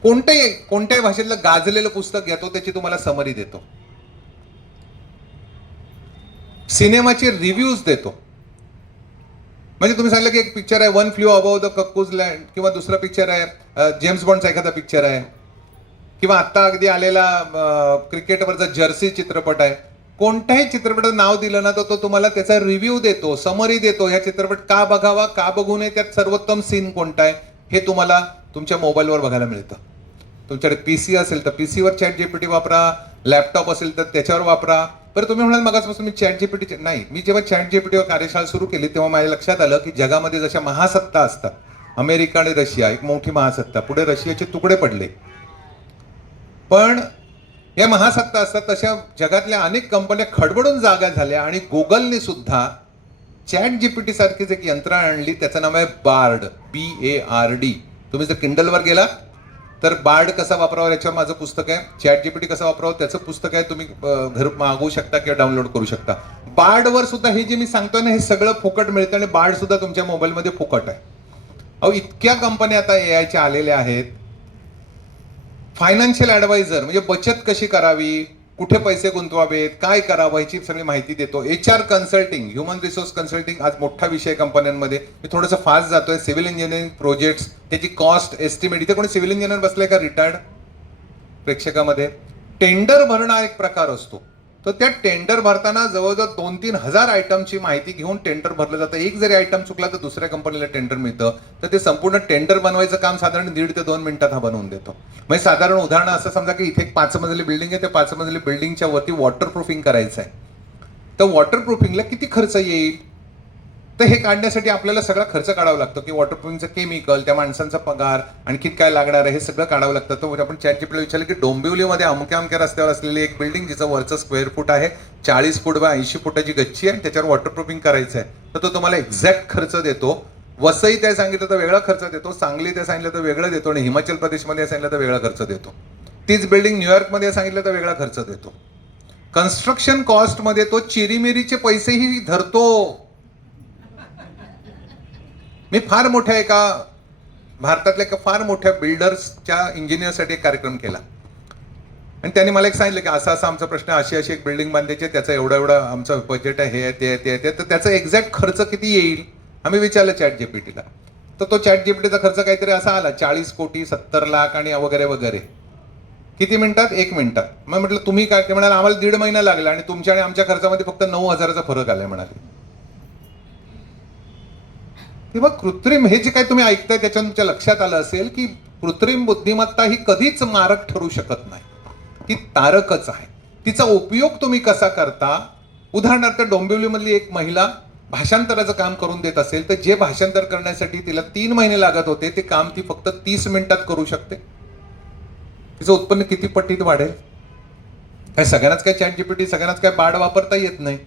कोणत्याही भाषेतलं गाजलेलं पुस्तक घेतो, त्याची तुम्हाला समरी देतो. सिनेमाचे रिव्ह्यूज देतो. म्हणजे तुम्ही सांगितलं की एक पिक्चर आहे one flew above the cuckoos land, किंवा दुसरा पिक्चर आहे जेम्स बॉन्डचा एखादा पिक्चर आहे, किंवा आता अगदी आलेला क्रिकेटवरचा जर्सी चित्रपट आहे. कोणत्याही चित्रपटाचं नाव दिलं ना तर तो तुम्हाला त्याचा रिव्ह्यू देतो, समरी देतो. ह्या चित्रपट का बघावा, का बघू नये, त्यात सर्वोत्तम सीन कोणता आहे हे तुम्हाला तुमच्या मोबाईलवर बघायला मिळतं. तुमच्याकडे PC असेल तर PCवर चॅट जीपीटी वापरा, लॅपटॉप असेल तर त्याच्यावर वापरा. बरं, तुम्ही म्हणाल मगाचपासून मी चॅट जीपीटी नाही. मी जेव्हा चॅट जीपीटीवर कार्यशाळा सुरू केली तेव्हा माझ्या लक्षात आलं की जगामध्ये जशा महासत्ता असतात, अमेरिका आणि रशिया एक मोठी महासत्ता, पुढे रशियाचे तुकडे पडले, पण या महासत्ता असतात तशा जगातल्या अनेक कंपन्या खडबडून जागा झाल्या आणि गुगलने सुद्धा चॅट जीपीटी सारखीच एक यंत्रणा आणली. त्याचं नाव आहे बार्ड, BARD. तुम्ही जर किंडलवर गेला तर बार्ड कसा वापरावा याच्यावर माझं पुस्तक आहे. चॅट जीपीटी कसा वापरावं त्याचं पुस्तक आहे, तुम्ही घर मागवू शकता किंवा डाउनलोड करू शकता. बार्डवर सुद्धा हे जे मी सांगतोय ना हे सगळं फुकट मिळतं आणि बार्ड सुद्धा तुमच्या मोबाईलमध्ये फुकट आहे. अहो, इतक्या कंपन्या आता AIच्या आलेल्या आहेत. फायनान्शियल ऍडवायझर म्हणजे बचत कशी करावी, कुठे पैसे गुंतवावेत, काय करावं याची सगळी माहिती देतो. HR consulting, human resource consulting आज मोठा विषय कंपन्यांमध्ये. मी थोडंसं फास्ट जातोय. सिव्हिल इंजिनिअरिंग प्रोजेक्ट्स, त्याची कॉस्ट एस्टिमेट. इथे कोणी सिव्हिल इंजिनियर बसलाय का रिटायर्ड प्रेक्षकामध्ये? टेंडर भरणं हा एक प्रकार असतो. तर त्या टेंडर भरताना जवळजवळ 2-3 हजार आयटमची माहिती घेऊन टेंडर भरलं जातं. एक जरी आयटम चुकला तर दुसऱ्या कंपनीला टेंडर मिळतं. तर ते संपूर्ण टेंडर बनवायचं काम साधारण 1.5 ते 2 मिनिटात हा बनवून देतो. म्हणजे साधारण उदाहरण असं समजा की इथे एक 5 मजली बिल्डिंग आहे, त्या 5 मजली बिल्डिंगच्या वरती वॉटरप्रूफिंग करायचं आहे. तर वॉटरप्रूफिंगला किती खर्च येईल, तर हे काढण्यासाठी आपल्याला सगळा खर्च काढावा लागतो की वॉटरप्रूफिंगचं केमिकल, त्या माणसांचा पगार, आणखी काय लागणार आहे हे सगळं काढावं लागतं. तर आपण चॅट जीपीटीला विचारलं की डोंबिवलीमध्ये अमुक्या रस्त्यावर असलेली एक बिल्डिंग जिचं वरचं स्क्वेअर फूट आहे 40 फूट व 80 फुटाची गच्ची आहे आणि त्याच्यावर वॉटरप्रूफिंग करायचं आहे, तर तो तुम्हाला एक्झॅक्ट खर्च देतो. वसई ते सांगितलं तर वेगळा खर्च देतो, सांगली ते सांगितलं तर वेगळं देतो, आणि हिमाचल प्रदेशमध्ये सांगितलं तर वेगळा खर्च देतो. तीच बिल्डिंग न्यूयॉर्कमध्ये सांगितलं तर वेगळा खर्च देतो. कन्स्ट्रक्शन कॉस्टमध्ये तो चिरीमिरीचे पैसेही धरतो. मी फार मोठ्या एका भारतातल्या एका फार मोठ्या बिल्डर्सच्या इंजिनियरसाठी एक कार्यक्रम केला आणि त्यांनी मला एक सांगितलं की असा असा आमचा प्रश्न, अशी अशी एक बिल्डिंग बांधायची, त्याचं एवढं आमचं बजेट आहे, हे आहे ते आहे, तर त्याचा एक्झॅक्ट खर्च किती येईल आम्ही विचारलं चॅट जीपीटीला. तर तो चॅट जीपीटीचा खर्च काहीतरी असा आला 40 कोटी 70 लाख आणि वगैरे वगैरे. किती मिनिटात? 1 मिनिटात. मग म्हटलं तुम्ही काय? ते म्हणाले आम्हाला 1.5 महिना लागला आणि तुमच्या आणि आमच्या खर्चामध्ये फक्त 9,000चा फरक आलाय म्हणाले. तेव्हा कृत्रिम हे जे काही तुम्ही ऐकताय त्याच्यातून तुमच्या लक्षात आलं असेल की कृत्रिम बुद्धिमत्ता ही कधीच मारक ठरू शकत नाही, ती तारकच आहे. तिचा उपयोग तुम्ही कसा करता. उदाहरणार्थ डोंबिवलीमधली एक महिला भाषांतराचं काम करून देत असेल तर जे भाषांतर करण्यासाठी तिला 3 महिने लागत होते ते काम ती फक्त 30 मिनिटात करू शकते. तिचं उत्पन्न किती पटीत वाढेल. काय सगळ्यांनाच काय चॅट जीपीटी, सगळ्यांनाच काय बाड वापरता येत नाही.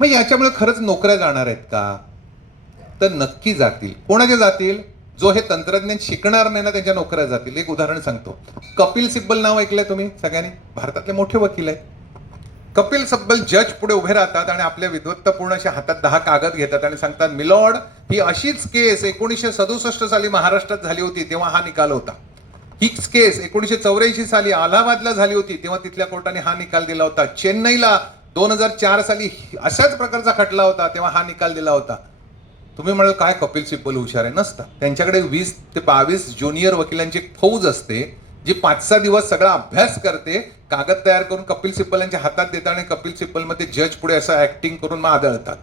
मग याच्यामुळे खरंच नोकऱ्या जाणार आहेत का. तर नक्की जातील. कोणाच्या जातील. जो हे तंत्रज्ञान शिकणार नाही ना त्यांच्या नोकऱ्या जातील. एक उदाहरण सांगतो. कपिल सिब्बल नाव ऐकलंय तुम्ही सगळ्यांनी. भारतातले मोठे वकील आहेत. कपिल सिब्बल जज पुढे उभे राहतात आणि आपल्या विद्वत्तापूर्ण अशा हातात 10 कागद घेतात आणि सांगतात, मिलॉर्ड, ही अशीच केस 1967 साली महाराष्ट्रात झाली होती तेव्हा हा निकाल होता. हीच केस 1984 साली अलाहाबादला झाली होती तेव्हा तिथल्या कोर्टाने हा निकाल दिला होता. चेन्नईला 2004 साली अशाच प्रकारचा खटला होता तेव्हा हा निकाल दिला होता. तुम्ही म्हणाल काय कपिल सिब्बल हुशार आहे. नसता. त्यांच्याकडे 20 ते 22 ज्युनियर वकिलांची फौज असते जी 5-6 दिवस सगळा अभ्यास करते, कागद तयार करून कपिल सिब्बल यांच्या हातात देतात आणि कपिल सिब्बल मध्ये जज पुढे असं ऍक्टिंग करून मग आदळतात.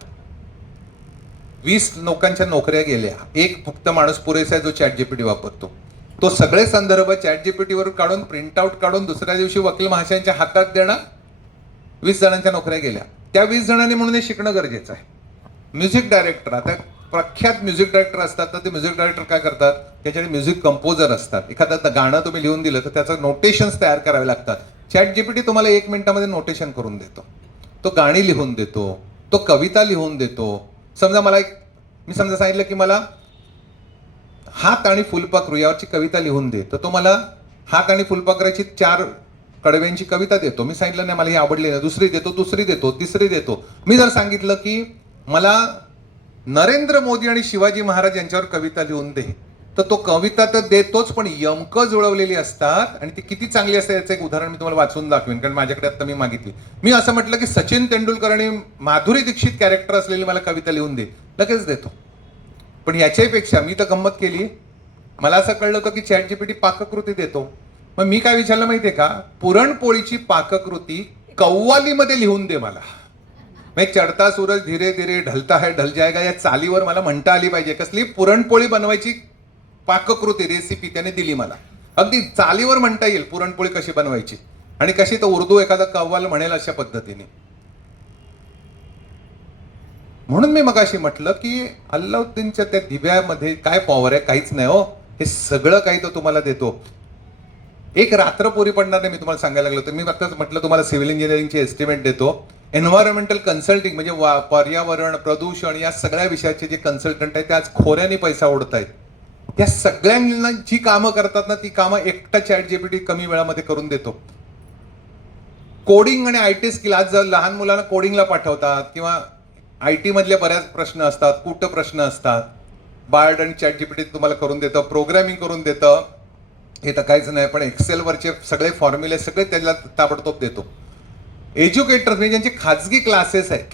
20 लोकांच्या नोकऱ्या गेल्या. एक फक्त माणूस पुरेसा आहे जो चॅट जीपीटी वापरतो. तो सगळे संदर्भ चॅट जीपीटीवर काढून प्रिंटआउट काढून दुसऱ्या दिवशी वकील महाशयांच्या हातात देणं. 20 जणांच्या नोकऱ्या गेल्या. त्या 20 जणांनी म्हणून हे शिकणं गरजेचं आहे. म्युझिक डायरेक्टर, आता प्रख्यात म्युझिक डायरेक्टर असतात तर ते म्युझिक डायरेक्टर काय करतात, त्याच्याकडे म्युझिक कंपोजर असतात. एखादं गाणं तुम्ही लिहून दिलं तर त्याचं नोटेशन्स तयार करावे लागतात. चॅट जीपीटी तुम्हाला 1 मिनिटामध्ये नोटेशन करून देतो. तो गाणी लिहून देतो, तो कविता लिहून देतो. समजा मी सांगितलं की मला हात आणि फुलपाखरू यावरची कविता लिहून दे, तर तो मला हात आणि फुलपाखराची 4 कडव्यांची कविता देतो. मी सांगितलं नाही मला ही आवडली नाही, दुसरी देतो, तिसरी देतो. मी जर सांगितलं की मला नरेंद्र मोदी आणि शिवाजी महाराज यांच्यावर कविता लिहून दे, तर तो कविता तर देतोच पण यमकं जुळवलेली असतात आणि ती किती चांगली असते याचं एक उदाहरण मी तुम्हाला वाचून दाखवेन, कारण माझ्याकडे आता मी मागितली. मी असं म्हटलं की सचिन तेंडुलकर आणि माधुरी दीक्षित कॅरेक्टर असलेली मला कविता लिहून दे, लगेच देतो. पण याच्यापेक्षा मी तर गंमत केली. मला असं कळलं होतं की चॅट जीपीटी पाककृती देतो. मग मी काय विचारलं माहितीये का, पुरणपोळीची पाककृती कव्वालीमध्ये लिहून दे मला. चढता सूरज धीरे धीरे ढलता है ढल जाएगा या चालीवर मला म्हणता आली पाहिजे. कसली पुरणपोळी बनवायची पाककृती रेसिपी त्याने दिली मला. अगदी चालीवर म्हणता येईल पुरणपोळी कशी बनवायची आणि कशी तर उर्दू एखादा कव्वाल म्हणेल अशा पद्धतीने. म्हणून मी मगाशी म्हटलं की अल्लाउद्दीनच्या त्या दिव्यामध्ये काय पॉवर आहे, काहीच नाही हो. हे सगळं काही तो तुम्हाला देतो. एक रात्र पुरी पडणार नाही मी तुम्हाला सांगायला लागलो तर मी फक्त म्हटलं तुम्हाला सिव्हिल इंजिनिअरिंगची एस्टिमेट देतो. एन्व्हायरमेंटल कन्सल्टिंग म्हणजे पर्यावरण प्रदूषण या सगळ्या विषयाचे जे कन्सल्टंट आहेत ते आज खोऱ्याने पैसा ओढतायत. त्या सगळ्यांना जी कामं करतात ना ती कामं एकटा चॅट जीपीटी कमी वेळामध्ये करून देतो. कोडिंग आणि आयटी स्किल, आज जर लहान मुलांना कोडिंगला पाठवतात किंवा आयटी मधले बऱ्याच प्रश्न असतात, कुठं प्रश्न असतात, बार्ड आणि चॅट जीपीटी तुम्हाला करून देतं, प्रोग्रामिंग करून देतं. हे तर काहीच नाही, पण एक्सेलवरचे सगळे फॉर्म्युले सगळे त्याला ताबडतोब देतो. एज्युकेटर्स म्हणजे ज्यांचे खाजगी क्लासेस आहेत,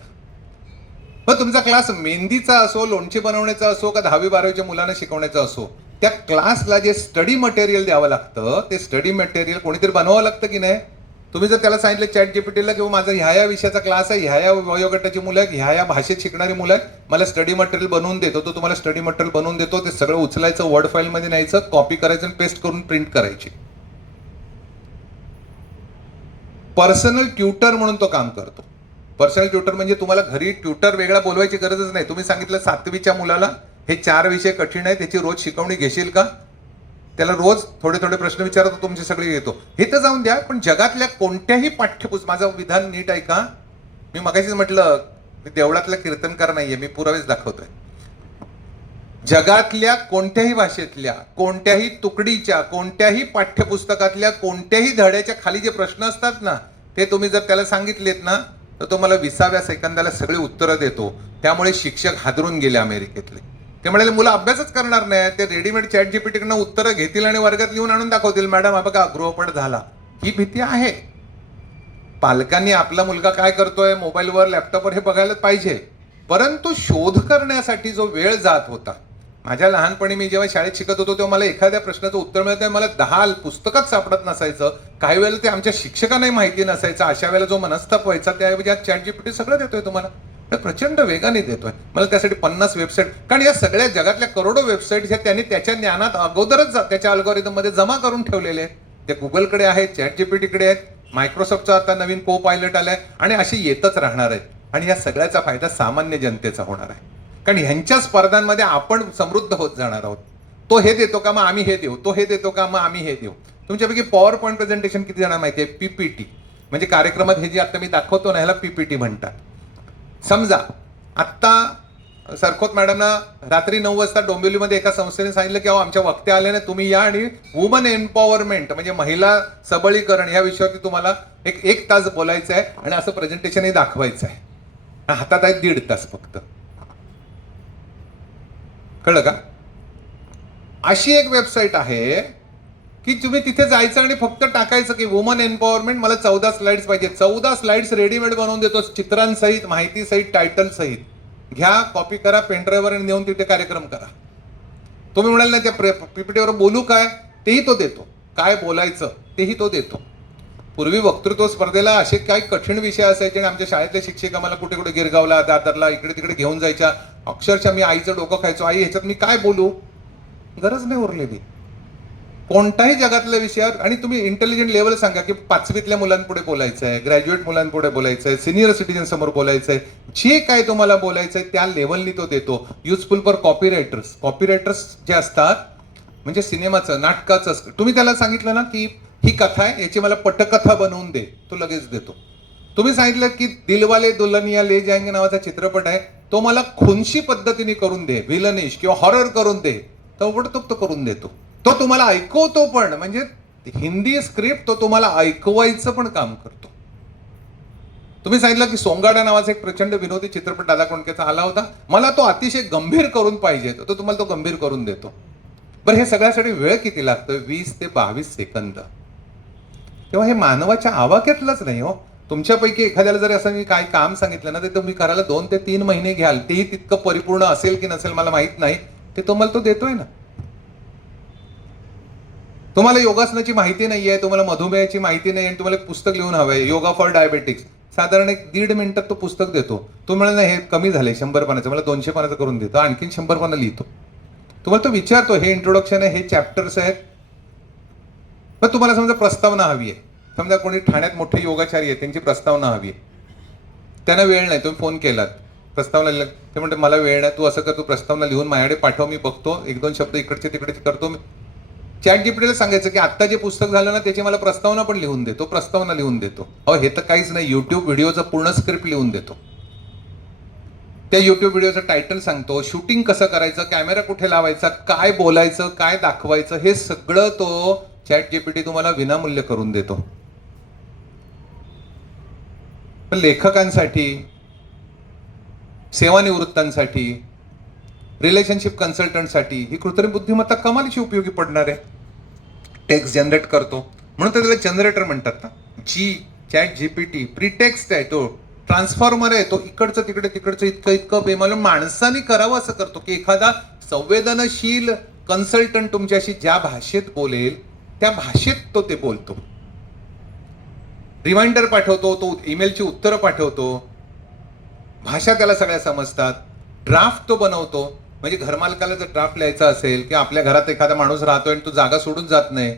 मग तुमचा क्लास मेहंदीचा असो, लोणचे बनवण्याचा असो का 10वी-12वीच्या मुलांना शिकवण्याचा असो, त्या क्लासला जे स्टडी मटेरियल द्यावं लागतं ते स्टडी मटेरियल कोणीतरी बनवावं लागतं की नाही. तुम्ही जर त्याला सांगितलं चॅट जीपीटीला किंवा माझा ह्या विषयाचा क्लास आहे, ह्या वयोगटाची मुलं आहेत, ह्या भाषेत शिकणारी मुलं आहेत, मला स्टडी मटेरियल बनवून देतो, तो तुम्हाला स्टडी मटेरियल बनवून देतो. ते सगळं उचलायचं, वर्ड फाईलमध्ये न्यायचं, कॉपी करायचं आणि पेस्ट करून प्रिंट करायची. पर्सनल ट्युटर म्हणून तो काम करतो. पर्सनल ट्युटर म्हणजे तुम्हाला घरी ट्युटर वेगळा बोलवायची गरजच नाही. तुम्ही सांगितलं 7वीच्या मुलाला हे 4 विषय कठीण आहेत, त्याची रोज शिकवणी घेशील का, त्याला रोज थोडे थोडे प्रश्न विचारतो, तुमची सगळी येतो. हे तर जाऊन द्या, पण जगातल्या कोणत्याही पाठ्यपुस्तक, माझं विधान नीट ऐका. मी मगाशीच म्हटलं मी देवळातला कीर्तनकार नाहीये, मी पुरावेच दाखवतोय. जगातल्या कोणत्याही भाषेतल्या कोणत्याही तुकडीच्या कोणत्याही पाठ्यपुस्तकातल्या कोणत्याही धड्याच्या खाली जे प्रश्न असतात ना ते तुम्ही जर त्याला सांगितलेत ना तर तो मला 20व्या सेकंदाला सगळी उत्तरं देतो. त्यामुळे शिक्षक हादरून गेले अमेरिकेतले. ते म्हणाले मुलं अभ्यासच करणार नाही, ते रेडीमेड चॅट जीपीटीकडनं उत्तरं घेतील आणि वर्गात लिहून आणून दाखवतील, मॅडम हा बघा गृहपाठ झाला. ही भीती आहे. पालकांनी आपला मुलगा काय करतोय मोबाईलवर लॅपटॉपवर हे बघायला पाहिजे. परंतु शोध करण्यासाठी जो वेळ जात होता, माझ्या लहानपणी मी जेव्हा शाळेत शिकत होतो तेव्हा मला एखाद्या प्रश्नाचं उत्तर मिळत नाही, मला 10 पुस्तकात सापडत नसायचं. काही वेळेला ते आमच्या शिक्षकांनाही माहिती नसायचं. अशा वेळेला जो मनस्ताप व्हायचा त्याऐवजी आज चॅट जीपीटी सगळं देतोय तुम्हाला, प्रचंड वेगाने देतोय. मला त्यासाठी 50 वेबसाईट, कारण या सगळ्या जगातल्या करोडो वेबसाईट ह्या त्यांनी त्याच्या ज्ञानात अगोदरच त्याच्या अल्गोरिदम मध्ये जमा करून ठेवलेले आहेत. ते गुगलकडे आहेत, चॅट जीपीटीकडे आहेत. मायक्रोसॉफ्टचा आता नवीन को पायलट आलाय आणि असे येतच राहणार आहेत. आणि या सगळ्याचा फायदा सामान्य जनतेचा होणार आहे. कारण ह्यांच्या स्पर्धांमध्ये आपण समृद्ध होत जाणार आहोत. तो हे देतो का, मग आम्ही हे देऊ. तो हे देतो का, मग आम्ही हे देऊ. तुमच्यापैकी पॉवर पॉईंट प्रेझेंटेशन किती जणांना माहिती आहे? पीपीटी म्हणजे कार्यक्रमात हे जे आता मी दाखवतो ना, ह्याला पीपीटी म्हणतात. समजा आत्ता सरखोत मॅडमना रात्री 9 वाजता डोंबिवलीमध्ये एका संस्थेने सांगितलं की अहो आमच्या वक्ते आले ना, तुम्ही या आणि वुमन एम्पॉवरमेंट म्हणजे महिला सबलीकरण या विषयावरती तुम्हाला एक तास बोलायचं आहे आणि असं प्रेझेंटेशनही दाखवायचं आहे. हातात आहे 1.5 तास फक्त. कळलं का? अशी एक वेबसाईट आहे की तुम्ही तिथे जायचं आणि फक्त टाकायचं की वुमन एम्पॉवरमेंट, मला 14 स्लाइड्स पाहिजे. 14 स्लाइड्स रेडीमेड बनवून देतो, चित्रांसहित, माहिती सहित, टायटल सहित. घ्या, कॉपी करा, पेनड्राईव्हवर आणि नेऊन तिथे कार्यक्रम करा. तुम्ही म्हणाल ना त्या पीपीटीवर बोलू काय, तेही तो देतो. काय बोलायचं तेही तो देतो. पूर्वी वक्तृत्व स्पर्धेला असे काही कठीण विषय असायचे आणि आमच्या शाळेतले शिक्षक आम्हाला कुठे कुठे गिरगावला, दादरला, इकडे तिकडे घेऊन जायच्या. अक्षरशः मी आईचं डोकं खायचो, आई ह्याच्यात मी काय बोलू, गरज नाही उरलेली कोणत्याही जगातल्या विषयावर. आणि तुम्ही इंटेलिजंट लेवल सांगा की 5वीतल्या मुलांपुढे बोलायचं आहे, ग्रॅज्युएट मुलांपुढे बोलायचं आहे, सिनियर सिटीजन समोर बोलायचं आहे, जे काय तुम्हाला बोलायचं आहे त्या लेवलनी तो देतो. Useful for कॉपीरायटर्स. कॉपीरायटर्स जे असतात म्हणजे सिनेमाचं, नाटकाचं, तुम्ही त्याला सांगितलं ना की ही कथा आहे, याची मला पटकथा बनवून दे, तो लगेच देतो. तुम्ही सांगितलं की दिलवाले दुल्हनिया ले जाएंगे नावाचा चित्रपट आहे, तो मला खुनशी पद्धतीने करून दे, विलनिश किंवा हॉरर करून दे, तो करून देतो. तो तुम्हाला ऐकवतो पण, म्हणजे हिंदी स्क्रिप्ट तो तुम्हाला ऐकवायचं पण काम करतो. तुम्ही सांगितलं की सोंगाडा नावाचा एक प्रचंड विनोदी चित्रपट दादा कोंडकेचा आला होता, मला तो अतिशय गंभीर करून पाहिजे, तो तुम्हाला तो गंभीर करून देतो. बरं, हे सगळ्यासाठी वेळ किती लागतोय? 20 ते 22 सेकंद. तेव्हा हे मानवाच्या आवाक्यातलंच नाही हो. तुमच्यापैकी एखाद्याला जर असं मी काय काम सांगितलं ना, ते तुम्ही करायला 2 ते 3 महिने घ्याल, तेही तितकं परिपूर्ण असेल की नसेल मला माहित नाही, ते तुम्हाला तो देतोय ना. तुम्हाला योगासनाची माहिती नाहीये, तुम्हाला मधुमेहाची माहिती नाही आणि तुम्हाला एक पुस्तक लिहून हवंय, योगा फॉर डायबेटिक्स, साधारण 1.5 मिनिटात तो पुस्तक देतो. तुम्हाला नाही हे कमी झालंय 100 पानाचं, मला 200 पानाचं करून देतो, आणखीन 100 पानं लिहितो. तुम्हाला तो विचारतो हे इंट्रोडक्शन आहे, हे चॅप्टर्स आहेत. पण तुम्हाला समजा प्रस्तावना हवी आहे, समजा कोणी ठाण्यात मोठे योगाचारी आहेत, त्यांची प्रस्तावना हवी आहे, त्यांना वेळ नाही, तुम्ही फोन केलात, प्रस्तावना लिहिलं, ते म्हणते मला वेळ नाही, तू असं कर, तू प्रस्तावना लिहून माझ्याकडे पाठव, मी बघतो, 1-2 शब्द इकडचे तिकडे करतो. चॅट जीपीटीला सांगायचं की आत्ता जे पुस्तक झालं ना त्याची मला प्रस्तावना पण लिहून देतो, प्रस्तावना लिहून देतो. अहो हे तर काहीच नाही, युट्यूब व्हिडिओचं पूर्ण स्क्रिप्ट लिहून देतो. त्या युट्यूब व्हिडिओचं टायटल सांगतो, शूटिंग कसं करायचं, कॅमेरा कुठे लावायचा, काय बोलायचं, काय दाखवायचं, हे सगळं तो चॅट जीपीटी तुम्हाला विनामूल्य करून देतो. पण लेखकांसाठी, सेवानिवृत्तांसाठी, रिलेशनशिप कन्सल्टंटसाठी ही कृत्रिम बुद्धिमत्ता कमालीची उपयोगी पडणार आहे. टेक्स्ट जनरेट करतो म्हणून तर त्याला जनरेटर म्हणतात ना. चॅट जीपीटी प्रीटेक्स्ट आहे, तो ट्रान्सफॉर्मर आहे, तो इकडचं तिकडे तिकडचं इतकं बेमालूम माणसाने करावं असं करतो की एखादा संवेदनशील कन्सल्टंट तुमच्याशी ज्या भाषेत बोलेल त्या भाषेत तो ते बोलतो. रिमाइंडर पाठवतो, तो ईमेलची उत्तरं पाठवतो, भाषा त्याला सगळ्या समजतात. ड्राफ्ट तो बनवतो, म्हणजे घरमालकाला जर ड्राफ्ट लिहायचा असेल किंवा आपल्या घरात एखादा माणूस राहतोय आणि तो जागा सोडून जात नाही,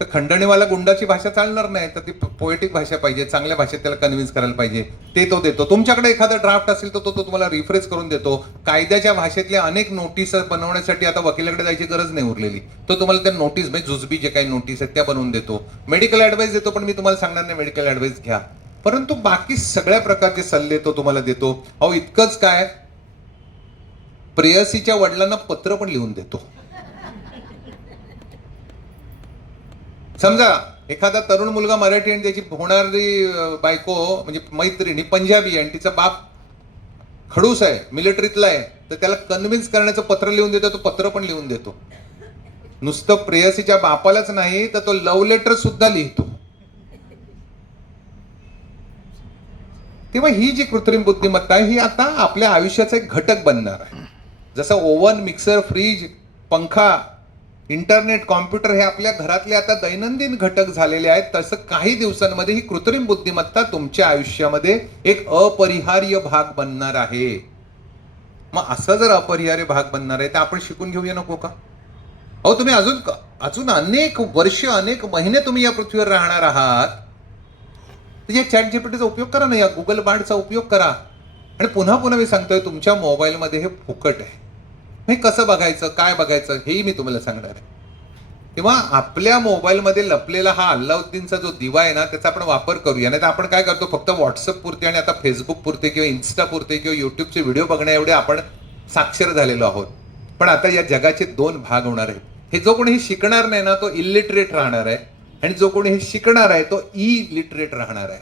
तर खंडणीवाला गुंडाची भाषा चालणार नाही, तर ती पोएटिक भाषा पाहिजे, चांगल्या भाषेत त्याला कन्व्हिन्स करायला पाहिजे, ते तो देतो. तुमच्याकडे एखादा ड्राफ्ट असेल तर तो तुम्हाला रिफ्रेश करून देतो. कायद्याच्या भाषेतल्या अनेक नोटीस बनवण्यासाठी आता वकिलाकडे जायची गरज नाही उरलेली, तो तुम्हाला त्या नोटीस म्हणजे जुजबी जे काही नोटीस आहेत त्या बनवून देतो. मेडिकल ऍडवाइस देतो, पण मी तुम्हाला सांगणार नाही मेडिकल ऍडवाइस घ्या, परंतु बाकी सगळ्या प्रकारचे सल्ले तो तुम्हाला देतो. अहो इतकंच काय, प्रेयसीच्या वडिलांना पत्र पण लिहून देतो. समजा एखादा तरुण मुलगा मराठी आणि त्याची होणारी बायको म्हणजे मैत्रिणी पंजाबी आहे आणि तिचा बाप खडूस आहे, मिलिटरीतला आहे, तर त्याला कन्व्हिन्स करण्याचं पत्र लिहून देतो, तो पत्र पण लिहून देतो. नुसतं प्रेयसीच्या बापालाच नाही तर तो लव्ह लेटर सुद्धा लिहितो. तेव्हा ही जी कृत्रिम बुद्धिमत्ता आहे ही आता आपल्या आयुष्याचा एक घटक बनणार आहे. जसं ओव्हन, मिक्सर, फ्रीज, पंखा, इंटरनेट, कॉम्प्युटर हे आपल्या घरातले आता दैनंदिन घटक झालेले आहेत, तसं काही दिवसांमध्ये ही कृत्रिम बुद्धिमत्ता तुमच्या आयुष्यामध्ये एक अपरिहार्य भाग बनणार आहे. मग असं जर अपरिहार्य भाग बनणार आहे तर आपण शिकून घेऊया नको का? अहो तुम्ही अजून अजून अनेक वर्ष अनेक महिने तुम्ही या पृथ्वीवर राहणार आहात, तर या चॅट जीपीटीचा उपयोग करा ना, या गुगल बार्डचा उपयोग करा. आणि पुन्हा पुन्हा मी सांगतोय, तुमच्या मोबाईलमध्ये हे फुकट आहे. हे कसं बघायचं, काय बघायचं, हेही मी तुम्हाला सांगणार आहे. तेव्हा आपल्या मोबाईलमध्ये लपलेला हा अल्लाउद्दीनचा जो दिवा आहे ना, त्याचा आपण वापर करूया. नाही तर आपण काय करतो, फक्त व्हॉट्सअप पुरते आणि आता फेसबुक पुरते किंवा इन्स्टा पुरते किंवा युट्यूबचे व्हिडिओ बघण्या एवढे आपण साक्षर झालेलो आहोत. पण आता या जगाचे 2 भाग होणार आहेत. हे जो कोणी हे शिकणार नाही ना, तो इलिटरेट राहणार आहे, आणि जो कोणी हे शिकणार आहे तो इलिटरेट राहणार आहे.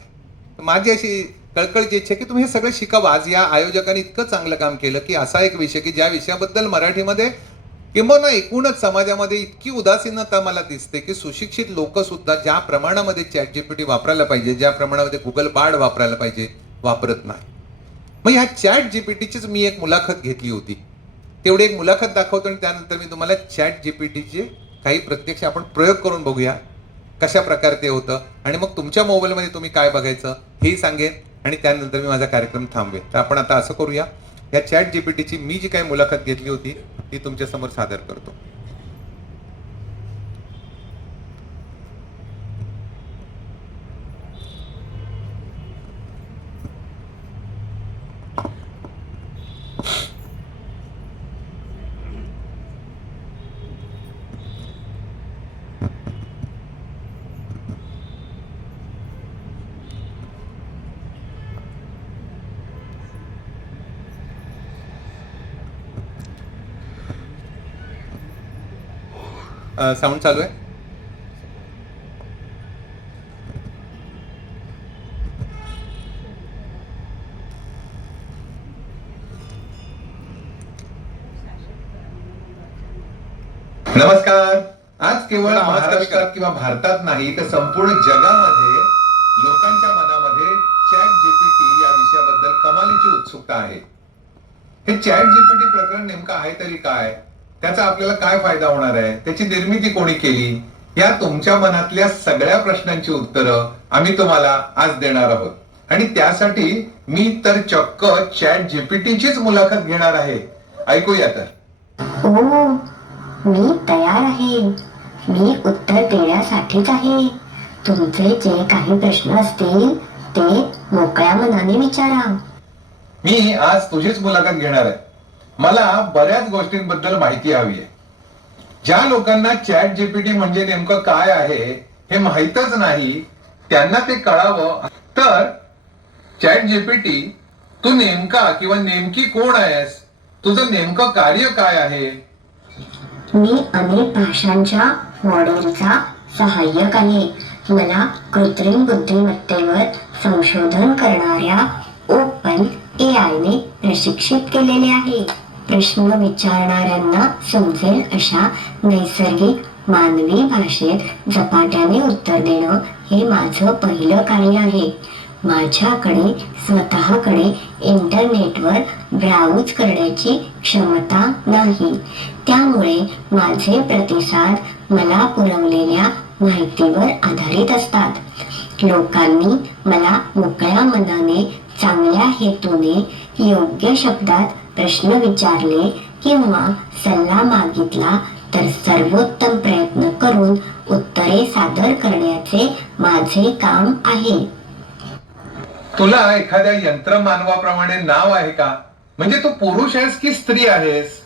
माझी अशी कळकळीची इच्छा आहे की तुम्ही हे सगळं शिकावं. आज या आयोजकांनी इतकं चांगलं काम केलं की असा एक विषय की ज्या विषयाबद्दल मराठीमध्ये किंबहुना एकूणच समाजामध्ये इतकी उदासीनता मला दिसते की सुशिक्षित लोक सुद्धा ज्या प्रमाणामध्ये चॅट जीपीटी वापरायला पाहिजे, ज्या प्रमाणामध्ये गुगल बार्ड वापरायला पाहिजे, वापरत नाही. मग ह्या चॅट जीपीटीचीच मी एक मुलाखत घेतली होती. तेवढी एक मुलाखत दाखवतो आणि त्यानंतर मी तुम्हाला चॅट जीपीटीचे काही प्रत्यक्ष आपण प्रयोग करून बघूया कशा प्रकारे ते होतं, आणि मग तुमच्या मोबाईलमध्ये तुम्ही काय बघायचं हेही सांगेन, आणि त्यानंतर मी माझा कार्यक्रम थांबवेन. तर आपण आता असं करूया, या चॅट जीपीटीची मी जी काही मुलाखत घेतली होती ती तुमच्या समोर सादर करतो. साऊंड चालू आहे. नमस्कार. आज केवळ महाराष्ट्रात किंवा भारतात नाही तर संपूर्ण जगामध्ये लोकांच्या मनामध्ये चॅट जीपीटी या विषयाबद्दल कमालीची उत्सुकता आहे. हे चॅट जीपीटी प्रकरण नेमकं आहे तरी काय, त्याचा आपल्याला काय फायदा होणार आहे, त्याची निर्मिती कोणी केली, या तुमच्या मनातल्या सगळ्या प्रश्नांची उत्तरं आम्ही तुम्हाला आज देणार आहोत. आणि त्यासाठी मी तर चक्क चॅट जीपीटीचीच मुलाखत घेणार आहे. ऐकूया तर. हो, मी तयार आहे. मी उत्तर देण्यासाठीच आहे. तुमचे जे काही प्रश्न असतील ते मोकळ्या मनाने विचारा. मी आज तुझीच मुलाखत घेणार आहे. मला बऱ्याच गोष्टींबद्दल माहिती हवी आहे. ज्या लोकांना चॅट जीपीटी म्हणजे नेमकं काय आहे हे माहीतच नाही, त्यांना ते कळावं. तर चॅट जीपीटी, तू नेमका किंवा नेमकी कोण आहेस, तुझं नेमकं कार्य काय आहे? मी अनेक भाषांच्या मॉडेलचा सहाय्यक आहे. मला कृत्रिम बुद्धिमत्तेवर संशोधन करणाऱ्या ओपन एआयने प्रशिक्षित केलेले आहे. प्रश्न विचारणाऱ्यांना समजेल अशा नैसर्गिक मानवी भाषेत झपाट्याने उत्तर देणं हे माझं पहिलं कार्य आहे. माझ्याकडे स्वतःकडे इंटरनेटवर ब्राउज करण्याची क्षमता नाही, त्यामुळे माझे प्रतिसाद मला पुरवलेल्या माहितीवर आधारित असतात. लोकांनी मला मोकळ्या मनाने, चांगल्या हेतूने, योग्य शब्दात प्रश्न विचारले किंवा सल्ला मागितला तर सर्वोत्तम प्रयत्न करून उत्तरे सादर करण्याचे माझे काम आहे. तुला एखाद्या यंत्रमानवाप्रमाणे नाव आहे का? म्हणजे तू पुरुष आहेस की स्त्री आहेस?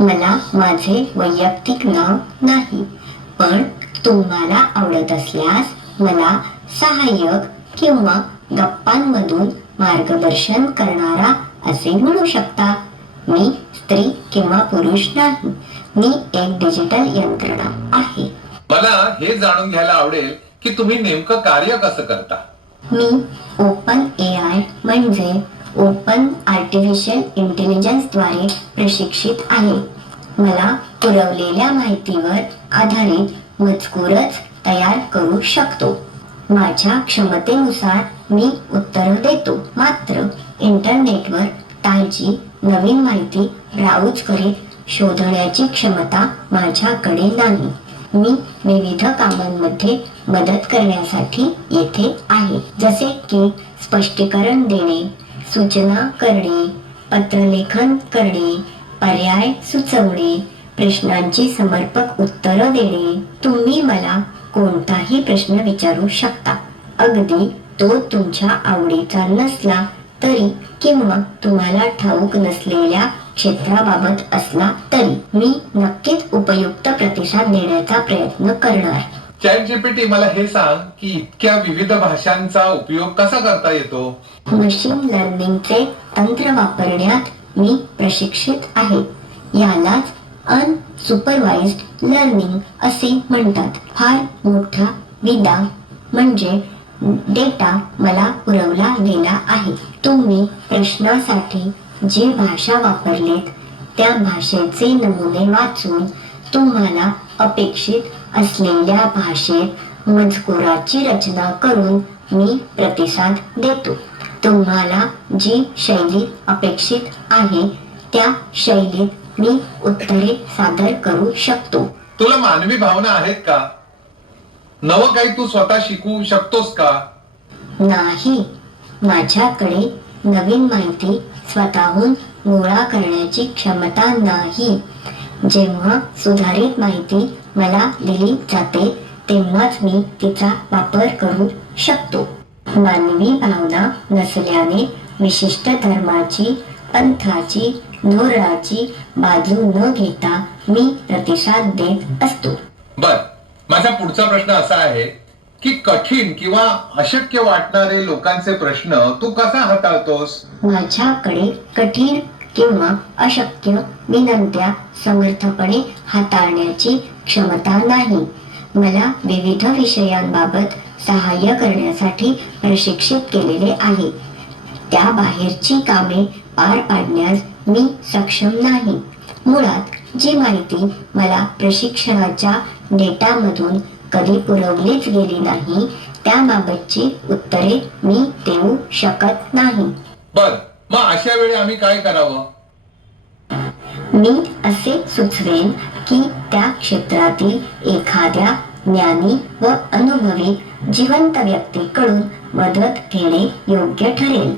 मला माझे वैयक्तिक नाव नाही, पण तुम्हाला आवडत असल्यास मला सहाय्यक किंवा गप्पांमधून मार्गदर्शन करणारा असे म्हणू शकता. मी स्त्री किंवा पुरुष नाही, मी एक डिजिटल यंत्रणा आहे. मला हे जाणून घ्यायला आवडेल की तुम्ही नेमकं कार्य कसं करता. मी ओपन एआय म्हणजे ओपन आर्टिफिशियल इंटेलिजन्स द्वारे प्रशिक्षित आहे. मला पुरवलेल्या माहितीवर आधारित मजकूरच तयार करू शकतो. माझ्या क्षमतेनुसार मी उत्तर देतो. मात्र इंटरनेटवर ताजी नवीन माहिती ब्राउज करीत शोधण्याची क्षमता माझ्याकडे नाही. मी विविध कामांमध्ये मदत करण्यासाठी येथे आहे, जसे की स्पष्टीकरण देणे, सूचना करणे, पत्रलेखन करणे, पर्याय सुचवणे, प्रश्नांची समर्पक उत्तरं देणे. तुम्ही मला कोणताही प्रश्न विचारू शकता, अगदी तो तुमच्या आवडीचा नसला तरी किंवा तुम्हाला ठाऊक नसलेल्या क्षेत्राबाबत असला तरी मी नक्कीच उपयुक्त प्रतिसाद देण्याचा प्रयत्न करणार. चॅट जीपीटी, मला हे सांग की इतक्या विविध भाषांचा उपयोग कसा करता येतो? मशीन लर्निंगचे तंत्र वापरण्यात मी प्रशिक्षित आहे. यालाच अनसुपरवाइज्ड लर्निंग असे म्हणतात. फार मोठा विदा म्हणजे डेटा मला पुरवला गेला आहे. तुम्ही प्रश्नासाठी जी भाषा वापरलीत त्या भाषेचे नमुने वाचून तुम्हाला अपेक्षित असलेल्या भाषेत मजकुराची रचना करून मी प्रतिसाद देतो. तुम्हाला जी शैली अपेक्षित आहे त्या शैलीत मी उत्तरे सादर करू शकतो. तुला मानवी भावना आहेत का? नवं काही तू स्वतः शिकू शकतोस का? नाही, माझ्याकडे नवीन माहिती स्वतःहून गोळा करण्याची क्षमता नाही. जेव्हा सुधारित माहिती मला दिली जाते तेव्हाच मी तिचा वापर करू शकतो. मानवी भावना नसल्याने विशिष्ट धर्माची, पंथाची, धोरणाची बाजू न घेता मी प्रतिसाद देत असतो. बर, माझा पुढचा प्रश्न असा आहे की कठीण किंवा अशक्य वाटणारे लोकांचे प्रश्न तू कसा हाताळतोस? माझ्याकडे कठीण किंवा अशक्य विनंत्या समर्थपणे हाताळण्याची क्षमता नाही. मला विविध विषयांबाबत सहाय्य करण्यासाठी प्रशिक्षित केलेले आहे. त्या बाहेरची कामे पार पाडण्यास मी सक्षम नाही. मुळात जी माहिती मला प्रशिक्षणाच्या डेटामधून कधी पुरवलीच गेली नाही त्याबाबतची उत्तरे मी देऊ शकत नाही. बर, मग अशा वेळी आम्ही काय करावं? मी असे सुचवेन की त्या क्षेत्रातील एखाद्या ज्ञानी व अनुभवी जिवंत व्यक्तीकडून मदत घेणे योग्य ठरेल.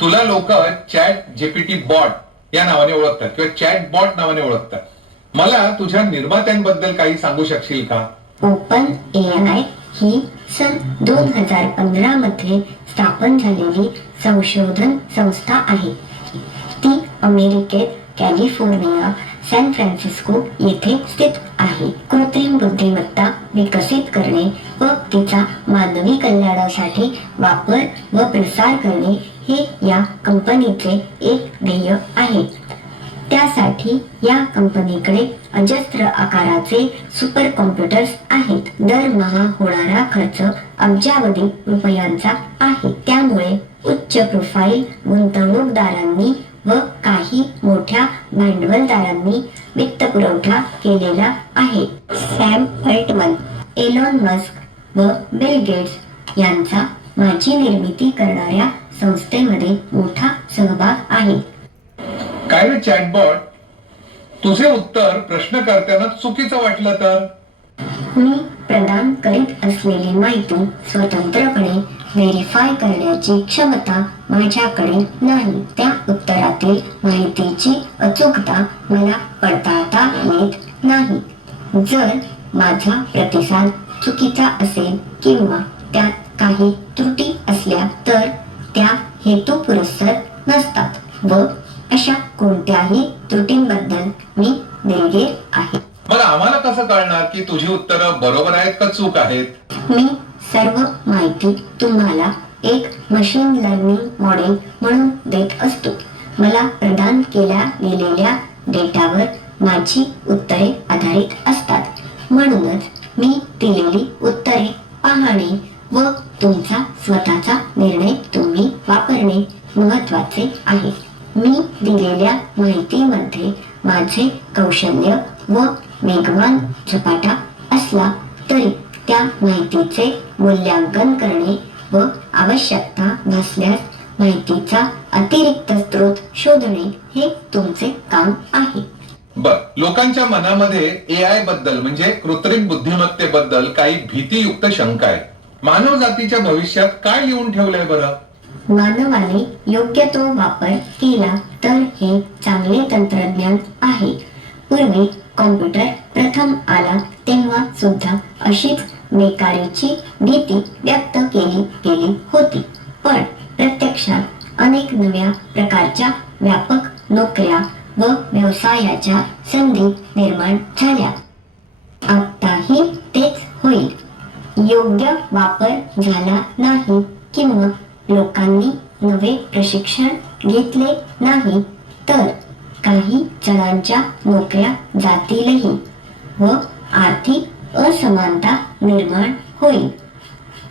तुला लोक चॅट जीपीटी बॉट या नावाने ओळखतात किंवा चॅट बॉट नावाने ओळखतात. मला तुझ्या निर्मात्यांबद्दल काही सांगू शकशील का? ओपन एआय ही सन 2015 मध्ये स्थापन झालेली संशोधन संस्था आहे. ती अमेरिकेत कॅलिफोर्निया, सॅन फ्रान्सिस्को येथे स्थित आहे. कृत्रिम बुद्धिमत्ता विकसित करणे व तिचा मानवी कल्याणासाठी वापर व प्रसार करणे हे या कंपनीचे एक ध्येय आहे. त्यासाठी या कंपनीकडे अजस्त्र आकाराचे सुपर कॉम्प्युटर्स आहेत. दरमहा होणारा खर्च अब्जावधी रुपयांचा आहे. त्यामुळे उच्च प्रोफाईल गुंतवणूकदारांनी व काही मोठ्या भांडवलदारांनी वित्तपुरवठा केलेला आहे. सॅम अल्टमन, एलॉन मस्क व बिल गेट्स यांचा माझी निर्मिती करणाऱ्या संस्थेमध्ये मोठा सहभाग आहे. काय रे चॅटबॉट, तुझे उत्तर प्रश्नकर्त्यांना चुकीचं वाटलं तर? मी प्रदान करीत असलेली माहिती स्वतंत्रपणे व्हेरीफाय करण्याची क्षमता माझ्याकडे नाही. त्या उत्तरातील माहितीची अचूकता मला पडताळता येत नाही. जर माझा प्रतिसाद चुकीचा असेल किंवा त्यात काही त्रुटी असल्या तर त्या हेतुपुरस्सर नसतात व अशा कोणत्याही त्रुटींबद्दल मी दिलगीर आहे. मग आम्हाला कसं कळणार की तुझी उत्तरं बरोबर आहेत का चूक आहेत? मी सर्व माहिती तुम्हाला एक मशीन लर्निंग मॉडेल म्हणून देत असतो. मला प्रदान केल्या गेलेल्या डेटावर माझी उत्तरे आधारित असतात. म्हणूनच मी दिलेली उत्तरे पाहणे व तुमचा स्वतःचा निर्णय तुम्ही वापरणे महत्त्वाचे आहे. मी दिलेल्या माहितीमध्ये माझे कौशल्य व वेगवान झपाटा असला तरी त्या माहितीचे मूल्यांकन करणे व आवश्यकता भासल्यास माहितीचा अतिरिक्त स्रोत शोधणे हे तुमचे काम आहे. बर, लोकांच्या मनामध्ये एआय बद्दल म्हणजे कृत्रिम बुद्धिमत्तेबद्दल काही भीतीयुक्त शंका आहे. मानव जातीच्या भविष्यात काय लिहून ठेवलंय बरं? मानवाने योग्य तो वापर केला तर हे चांगले तंत्रज्ञान आहे. पूर्वी कॉम्प्युटर प्रथम आला तेव्हा सुद्धा अशीच बेकारीची भीती व्यक्त केली गेली होती, पण प्रत्यक्षात अनेक नव्या प्रकारच्या व्यापक नोकऱ्या व व्यवसायाच्या संधी निर्माण झाल्या. आताही तेच होईल. योग्य वापर झाला नाही किंवा लोकांनी नवे प्रशिक्षण घेतले नाही तर काही जणांच्या नोकऱ्या जातीलही व आर्थिक असमानता निर्माण होईल,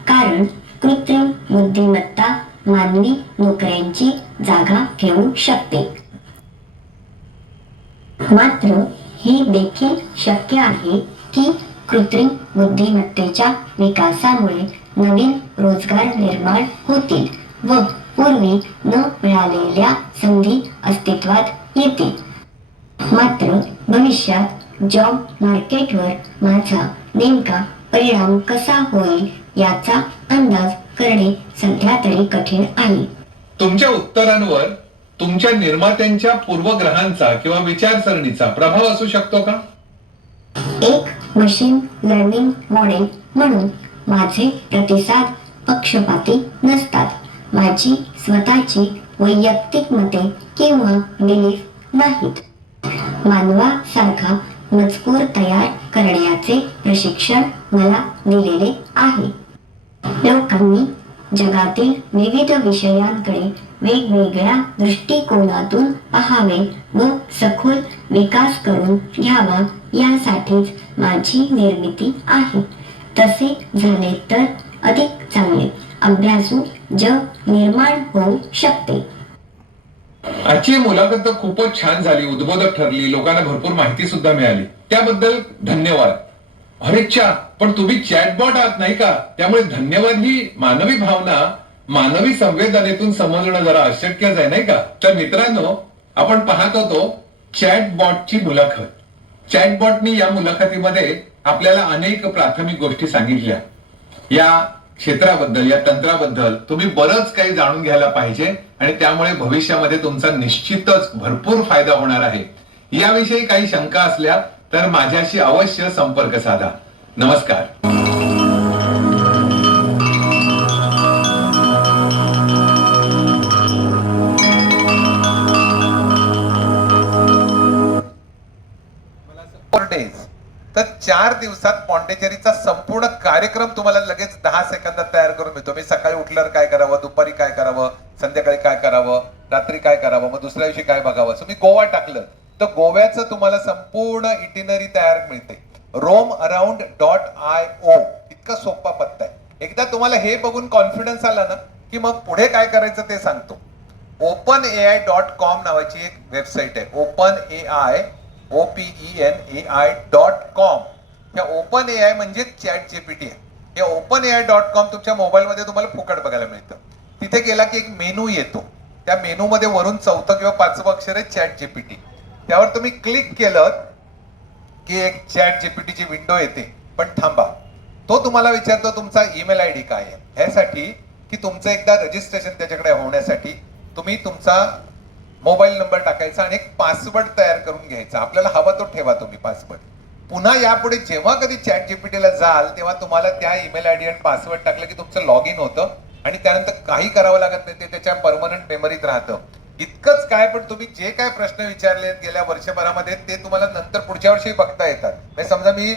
कारण कृत्रिम बुद्धिमत्ता मानवी नोकऱ्यांची जागा घेऊ शकते. मात्र हे देखील शक्य आहे की कृत्रिम बुद्धिमत्तेच्या विकासामुळे नवीन रोजगार निर्माण होतील व पूर्वी न मिळालेल्या संधी अस्तित्वात येतील. मात्र भविष्यात जॉब मार्केटवर माझा नेमका परिणाम कसा होईल याचा अंदाज करणे सध्या तरी कठीण आहे. तुमच्या उत्तरांवर तुमच्या निर्मात्यांच्या पूर्वग्रहांचा किंवा विचारसरणीचा प्रभाव असू शकतो का? एक मशीन लर्निंग मॉडेल म्हणून माझे प्रतिसाद पक्षपाती नसतात. माझी स्वतःची वैयक्तिक मते किंवा बिलीफ नाहीत. मानवासारखा मजकूर तयार करण्याचे प्रशिक्षण मला दिलेले आहे. लोकांनी जगातील विविध विषयांकडे वेगवेगळ्या दृष्टिकोनातून पाहावे व सखोल विकास करून घ्यावा यासाठीच माझी निर्मिती आहे. तसे झाले तर अधिक चांगले अभ्यासू जग निर्माण होऊ शकते. आजची मुलाखत तर खूपच छान झाली, उद्बोधक ठरली, लोकांना भरपूर माहिती सुद्धा मिळाली, त्याबद्दल धन्यवाद. अरेच्छा, पण तुम्ही चॅटबॉट आहात नाही का, त्यामुळे धन्यवाद ही मानवी भावना मानवी संवेदनेतून समजणं जरा अशक्यच आहे नाही का. तर मित्रांनो, आपण पाहत होतो चॅटबॉटची मुलाखत. चॅटबॉटनी या मुलाखतीमध्ये आपल्याला अनेक प्राथमिक गोष्टी सांगितल्या. या क्षेत्राबद्दल, या तंत्राबद्दल तुम्ही बरंच काही जाणून घ्यायला पाहिजे आणि त्यामुळे भविष्यामध्ये तुमचा निश्चितच भरपूर फायदा होणार आहे. याविषयी काही शंका असल्या तर माझ्याशी अवश्य संपर्क साधा. नमस्कार. तर 4 दिवसात पॉन्डेचेरीचा संपूर्ण कार्यक्रम तुम्हाला लगेच 10 सेकंदात तयार करून मिळतो. मी सकाळी उठल्यावर काय करावं, दुपारी काय करावं, संध्याकाळी काय करावं, रात्री काय करावं, मग दुसऱ्या दिवशी काय बघावं. तुम्ही गोवा टाकलं तर गोव्याचं तुम्हाला संपूर्ण इटिनरी तयार मिळते. roamaround.io इतका सोपा पत्ता आहे. एकदा तुम्हाला हे बघून कॉन्फिडन्स आला ना की मग पुढे काय करायचं ते सांगतो. openai.com नावाची एक वेबसाईट आहे. openai.com. या ओपन एआय म्हणजे चॅट जीपीटी आहे. या openai.com तुमच्या मोबाईलमध्ये तुम्हाला फुकट बघायला मिळतं. तिथे गेला की एक मेनू येतो. त्या मेनू मध्ये वरून 4थं किंवा 5वं अक्षर आहे चॅट जीपीटी. त्यावर तुम्ही क्लिक केलं की एक चॅट जीपीटीची विंडो येते. पण थांबा, तो तुम्हाला विचारतो तुमचा ईमेल आयडी काय आहे. ह्यासाठी की तुमचं एकदा रजिस्ट्रेशन त्याच्याकडे होण्यासाठी तुम्ही तुमचा मोबाईल नंबर टाकायचा आणि एक पासवर्ड तयार करून घ्यायचा. आपल्याला हवा तो ठेवा तुम्ही पासवर्ड. पुन्हा यापुढे जेव्हा कधी चॅट जीपीटीला जाल तेव्हा तुम्हाला त्या ईमेल आयडी आणि पासवर्ड टाकलं की तुमचं लॉग इन होतं आणि त्यानंतर काही करावं लागत नाही. ते त्याच्या परमनंट मेमरीत राहतं. इतकंच काय, पण तुम्ही जे काय प्रश्न विचारले गेल्या वर्षभरामध्ये ते तुम्हाला नंतर पुढच्या वर्षी बघता येतात. म्हणजे समजा मी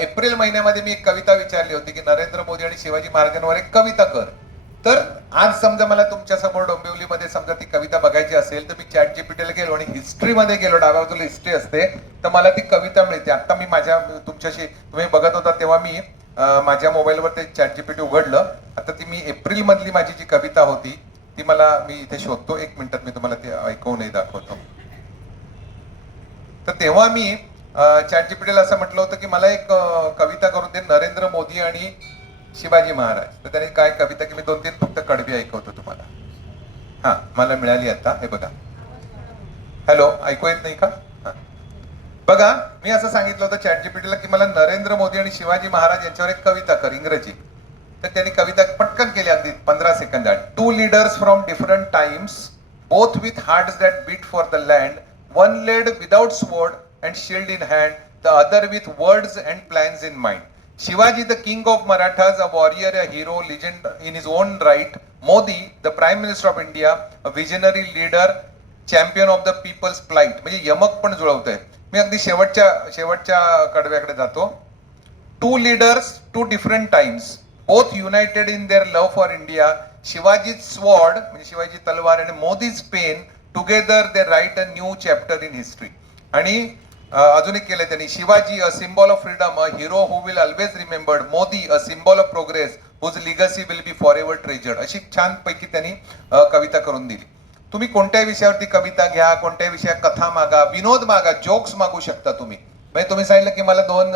एप्रिल महिन्यामध्ये मी एक कविता विचारली होती की नरेंद्र मोदी आणि शिवाजी महाराजांवर एक कविता कर. तर आज समजा मला तुमच्या समोर डोंबिवलीमध्ये समजा ती कविता बघायची असेल तर मी चॅट जीपीटीला गेलो आणि हिस्ट्रीमध्ये गेलो, डाव्या बाजूला हिस्ट्री असते, तर मला ती कविता मिळते. आता मी माझ्या तुमच्याशी तुम्ही बघत होता तेव्हा मी माझ्या मोबाईलवर ते चॅट जीपीटी उघडलं. आता ती मी एप्रिल मधली माझी जी कविता होती ती मी इथे शोधतो. 1 मिनिटात मी तुम्हाला ते ऐकवूनही दाखवतो. तर तेव्हा मी चॅट जीपीटीला असं म्हटलं होतं की मला एक कविता करून दे, नरेंद्र मोदी आणि शिवाजी महाराज. तर त्याने काय कविता की मी 2-3 फक्त कडवी ऐकवतो तुम्हाला. हा, मला मिळाली आता. हे बघा. हॅलो, ऐकू येत नाही का? बघा, मी असं सांगितलं होतं चॅट जीपीटीला की मला नरेंद्र मोदी आणि शिवाजी महाराज यांच्यावर एक कविता कर इंग्रजी. तर त्यांनी कविता पटकन केली अगदी 15 सेकंदात. 2 leaders from different times, both with hearts that beat for the land, one led without sword, and shield in hand, the other with words and plans in mind. Shivaji, the king of Marathas, a warrior, a hero, legend in his own right. Modi, the prime minister of India, a visionary leader, champion of the people's plight. म्हणजे यमक पण जुळवतंय. मी अगदी शेवटच्या कडव्याकडे जातो. Two leaders, two different times, both united in their love for India. Shivaji's sword, म्हणजे शिवाजी तलवार, आणि Modi's pen, together they write a new chapter in history. आणि अजून एक केलंय त्यांनी, Shivaji a symbol of freedom, a hero who will always remembered, Modi a symbol of progress whose legacy will be forever treasured. अशी छान पैकी त्यांनी कविता करून दिली. तुम्ही कोणत्याही विषयावरती कविता घ्या, कोणत्याही विषयात कथा मागा, विनोद मागा, जोक्स मागू शकता तुम्ही. म्हणजे तुम्ही सांगितलं की मला 2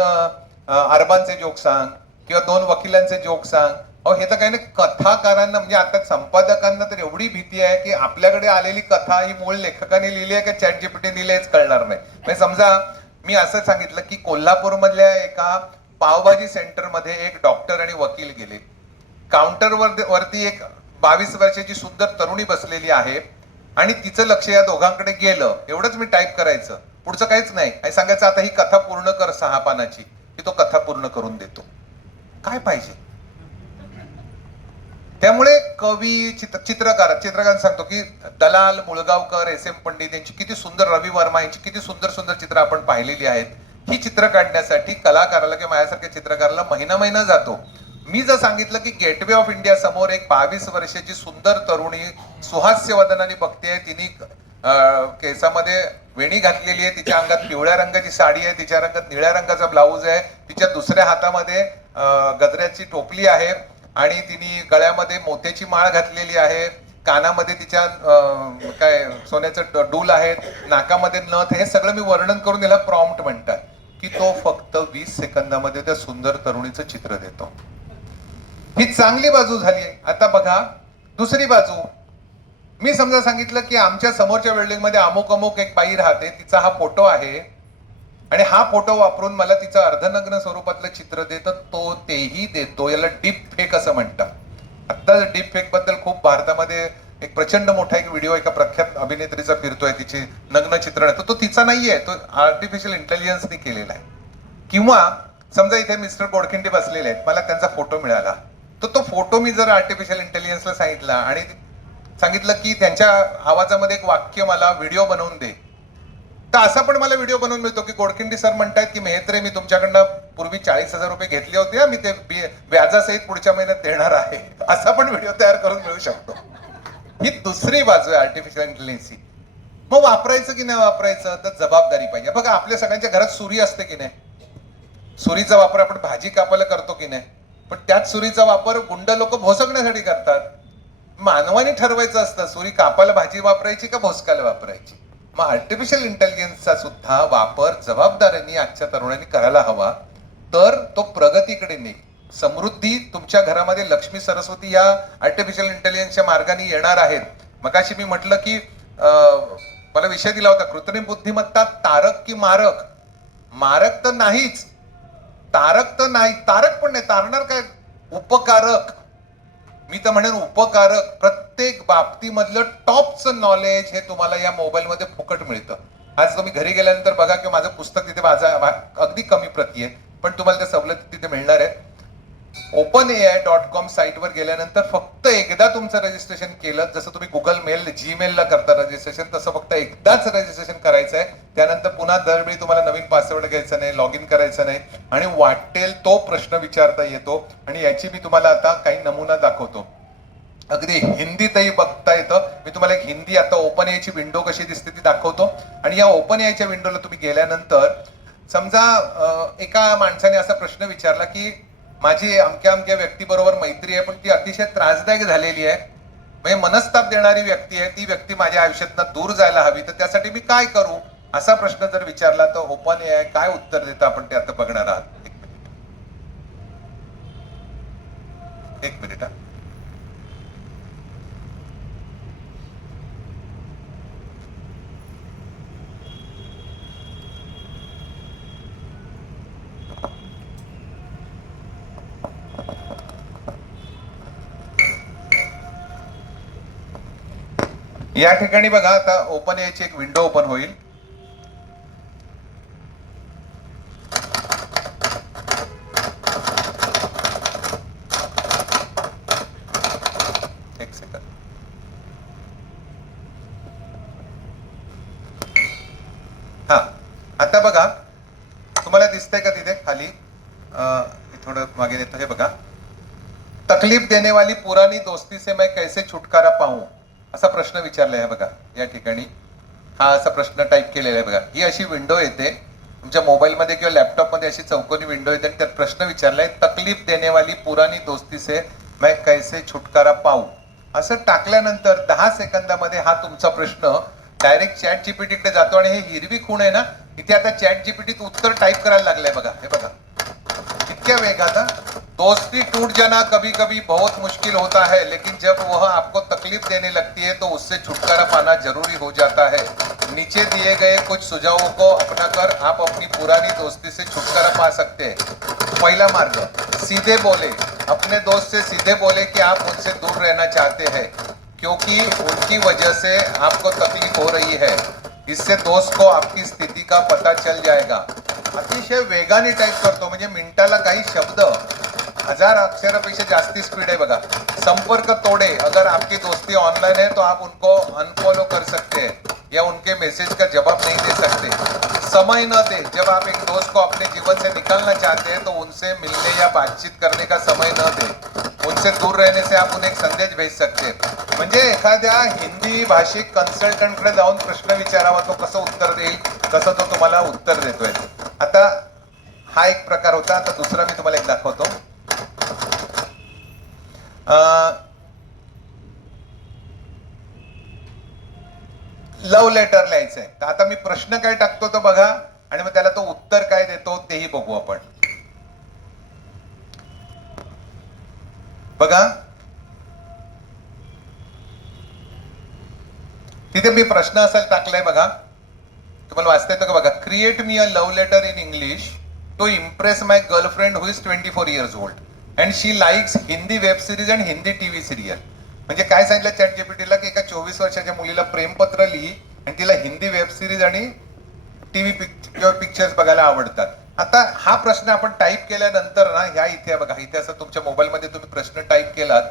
अरबांचे जोक सांग किंवा 2 वकिलांचे जोक सांग. अहो हे तर काही नाही, कथाकारांना म्हणजे आता संपादकांना तर एवढी भीती आहे की आपल्याकडे आलेली कथा ही मूळ लेखकाने लिहिली आहे का चॅट जीपीटी लिहिली हेच कळणार नाही. म्हणजे समजा मी असं सांगितलं की कोल्हापूर मधल्या एका पावभाजी सेंटर मध्ये एक डॉक्टर आणि वकील गेले. काउंटर वरती एक 22 वर्षाची सुंदर तरुणी बसलेली आहे आणि तिचं लक्ष या दोघांकडे गेलं. एवढंच मी टाईप करायचं, पुढचं काहीच नाही, आणि सांगायचं आता ही कथा पूर्ण कर 6 पानाची. की तो कथा पूर्ण करून देतो. काय पाहिजे? त्यामुळे कवी, चित्रकार सांगतो की दलाल, मुळगावकर, एस एम पंडित यांची किती सुंदर, रवी वर्मा यांची किती सुंदर सुंदर चित्र आपण पाहिलेली आहेत. ही चित्र काढण्यासाठी कलाकाराला किंवा माझ्यासारख्या चित्रकाराला महिना जातो. मी जर सांगितलं की गेटवे ऑफ इंडिया समोर एक 22 वर्षाची सुंदर तरुणी सुहास्य वदनाने बघते, तिने केसामध्ये वेणी घातलेली आहे, तिच्या अंगात पिवळ्या रंगाची साडी आहे, तिच्या रंगात निळ्या रंगाचा ब्लाऊज आहे, तिच्या दुसऱ्या हातामध्ये गजऱ्याची टोपली आहे आणि तिने गळ्यामध्ये मोत्याची माळ घातलेली आहे, कानामध्ये तिच्या काय सोन्याचं डूल आहेत, नाकामध्ये नथ. हे सगळं मी वर्णन करून याला प्रॉम्प्ट म्हणतात की तो फक्त 20 सेकंदामध्ये त्या सुंदर तरुणीचं चित्र देतो. ही चांगली बाजू झाली. आता बघा दुसरी बाजू. मी समजा सांगितलं की आमच्या समोरच्या बिल्डिंग मध्ये अमुक एक बाई राहते, तिचा हा फोटो आहे आणि हा फोटो वापरून मला तिचं अर्धनग्न स्वरूपातलं चित्र देतं, तो तेही देतो. याला डीप फेक असं म्हणतात. आता डीप फेक बद्दल खूप भारतामध्ये एक प्रचंड मोठा एक व्हिडिओ एका प्रख्यात अभिनेत्रीचा फिरतोय, तिचे नग्न चित्रण. तो तिचा नाहीये, तो आर्टिफिशियल इंटेलिजन्सने केलेला आहे. किंवा समजा इथे मिस्टर गोडखिंडी बसलेले आहेत, मला त्यांचा फोटो मिळाला, तर तो फोटो मी जर आर्टिफिशियल इंटेलिजन्सला सांगितला आणि सांगितलं की त्यांच्या आवाजामध्ये एक वाक्य मला व्हिडिओ बनवून दे, तर असा पण मला व्हिडिओ बनवून मिळतो की गोडखिंडी सर म्हणतात की मेहत्रे, मी तुमच्याकडनं पूर्वी 40,000 रुपये घेतले होते, मी ते व्याजासहित पुढच्या महिन्यात देणार आहे. असा पण व्हिडिओ तयार करून मिळू शकतो. ही दुसरी बाजू आहे आर्टिफिशियल इंटेलिजन्सची. मग वापरायचं की नाही वापरायचं, तर जबाबदारी पाहिजे. बघा आपल्या सगळ्यांच्या घरात सुरी असते की नाही, सुरीचा वापर आपण भाजी कापायला करतो की नाही, पण त्याच सुरीचा वापर गुंड लोक भोसकण्यासाठी करतात. मानवाने ठरवायचं असतं सुरी कापायला भाजी वापरायची का भोसकायला वापरायची. मग आर्टिफिशियल इंटेलिजन्सचा सुद्धा वापर जबाबदारीने आजच्या तरुणांनी करायला हवा, तर तो प्रगतीकडे नेईल. समृद्धी तुमच्या घरामध्ये, लक्ष्मी सरस्वती या आर्टिफिशियल इंटेलिजन्सच्या मार्गाने येणार आहेत. मगाशी मी म्हटलं की मला विषय दिला होता, कृत्रिम बुद्धिमत्ता तारक की मारक. मारक तर नाहीच, तारक तर नाही, तारक पण नाही, तारणार काय, उपकारक. मी तर म्हणेन उपकारक. प्रत्येक बाबतीमधलं टॉपचं नॉलेज हे तुम्हाला या मोबाईलमध्ये फुकट मिळतं. आज तुम्ही घरी गेल्यानंतर बघा की माझं पुस्तक तिथे अगदी कमी प्रती आहे, पण तुम्हाला त्या सवलती तिथे मिळणार आहे. openai.com साईटवर गेल्यानंतर फक्त एकदा तुमचं रजिस्ट्रेशन केलं, जसं तुम्ही गुगल मेल, जीमेलला करता रजिस्ट्रेशन, तसं फक्त एकदाच रजिस्ट्रेशन करायचं आहे. त्यानंतर पुन्हा दरवेळी तुम्हाला नवीन पासवर्ड घ्यायचा नाही, लॉग इन करायचं नाही, आणि वाटेल तो प्रश्न विचारता येतो. आणि याची मी तुम्हाला आता काही नमुना दाखवतो. अगदी हिंदीतही बघता येतं. मी तुम्हाला एक हिंदी आता ओपन एआयची विंडो कशी दिसते ती दाखवतो. आणि या ओपन एआयच्या विंडोला तुम्ही गेल्यानंतर समजा एका माणसाने असा प्रश्न विचारला की माझी अमक्या व्यक्तीबरोबर मैत्री आहे, पण ती अतिशय त्रासदायक झालेली आहे, म्हणजे मनस्ताप देणारी व्यक्ती आहे, ती व्यक्ती माझ्या आयुष्यातनं दूर जायला हवी, तर त्यासाठी मी काय करू, असा प्रश्न जर विचारला तर ओपन एआय काय उत्तर देतं आपण ते आता बघणार आहात. एक मिनिट. या ठिकाणी बघा, आता ओपन एआयची एक विंडो ओपन होईल. बघा, तुम्हाला दिसतंय का तिथे खाली थोडं मागे येतं, हे बघा, तकलीफ देने वाली पुरानी दोस्ती से मैं कैसे छुटकारा पाहूं, असा प्रश्न विचारलाय आहे बघा या ठिकाणी. हा असा प्रश्न टाईप केलेला आहे बघा. ही अशी विंडो येते तुमच्या मोबाईलमध्ये किंवा लॅपटॉपमध्ये, अशी चौकोनी विंडो येते आणि त्यात प्रश्न विचारलाय, तकलीफ देने वाली पुरानी दोस्ती से मैं कैसे छुटकारा पाहूं. असं टाकल्यानंतर 10 सेकंदामध्ये हा तुमचा प्रश्न डायरेक्ट चॅट जीपीटीकडे जातो आणि हे हिरवी खूण आहे ना, इथे आता चॅट जीपीटीत उत्तर टाईप करायला लागलंय बघा. हे बघा इतक्या वेगात. दोस्ती टूट जाना कभी कभी बहुत मुश्किल होता है, लेकिन जब वह आपको तकलीफ देने लगती है तो उससे छुटकारा पाना जरूरी हो जाता है. नीचे दिए गए कुछ सुझावों को अपनाकर आप अपनी पुरानी दोस्ती से छुटकारा पा सकते हैं. पहला मार्ग, सीधे बोले. अपने दोस्त से सीधे बोले कि आप उनसे दूर रहना चाहते हैं क्योंकि उनकी वजह से आपको तकलीफ हो रही है. इससे दोस्त को आपकी स्थिति का पता चल जाएगा. अतिशय वेगाने टाईप करतो, म्हणजे मिनिटाला काही शब्द 1000 अक्षरापेक्षा जास्ती स्पीड आहे बघा. संपर्क तोड़े. अगर आपकी दोस्ती ऑनलाइन है तो आप उनको अनफॉलो कर सकते हैं या उनके मैसेज का जवाब नहीं दे सकते. समय न दे. जब आप एक दोस्त को अपने जीवन से निकालना चाहते हैं तो उनसे मिलने या बातचीत करने का समय न दे. उनसे दूर रहने से आप उन्हें एक संदेश भेज सकते हैं. म्हणजे एखाद्या हिंदी भाषिक कन्सल्टंटकडे जाऊन प्रश्न विचारावा, तो कसं उत्तर देईल, कसं तो तुम्हाला उत्तर देतोय. आता हा एक प्रकार होता. आता दुसरा मी तुम्हाला एक दाखवतो. लव लेटर लिहायचंय. तर आता मी प्रश्न काय टाकतो तो बघा आणि मग त्याला तो उत्तर काय देतो तेही बघू आपण. बघा तिथे मी प्रश्न असा टाकलाय बघा, तुम्हाला वाचता येतो का बघा. Create me a love letter in English to impress my girlfriend who is 24 years old and she likes Hindi web series and Hindi TV serial. म्हणजे काय सांगितलं चॅट जीपीटीला की एका 24 वर्षाच्या मुलीला प्रेमपत्र लिही आणि तिला हिंदी वेब सिरीज आणि टीव्ही पिक्चर्स बघायला आवडतात. आता हा प्रश्न आपण टाईप केल्यानंतर ना, ह्या इथे बघा, इथे असं तुमच्या मोबाईलमध्ये तुम्ही प्रश्न टाईप केलात,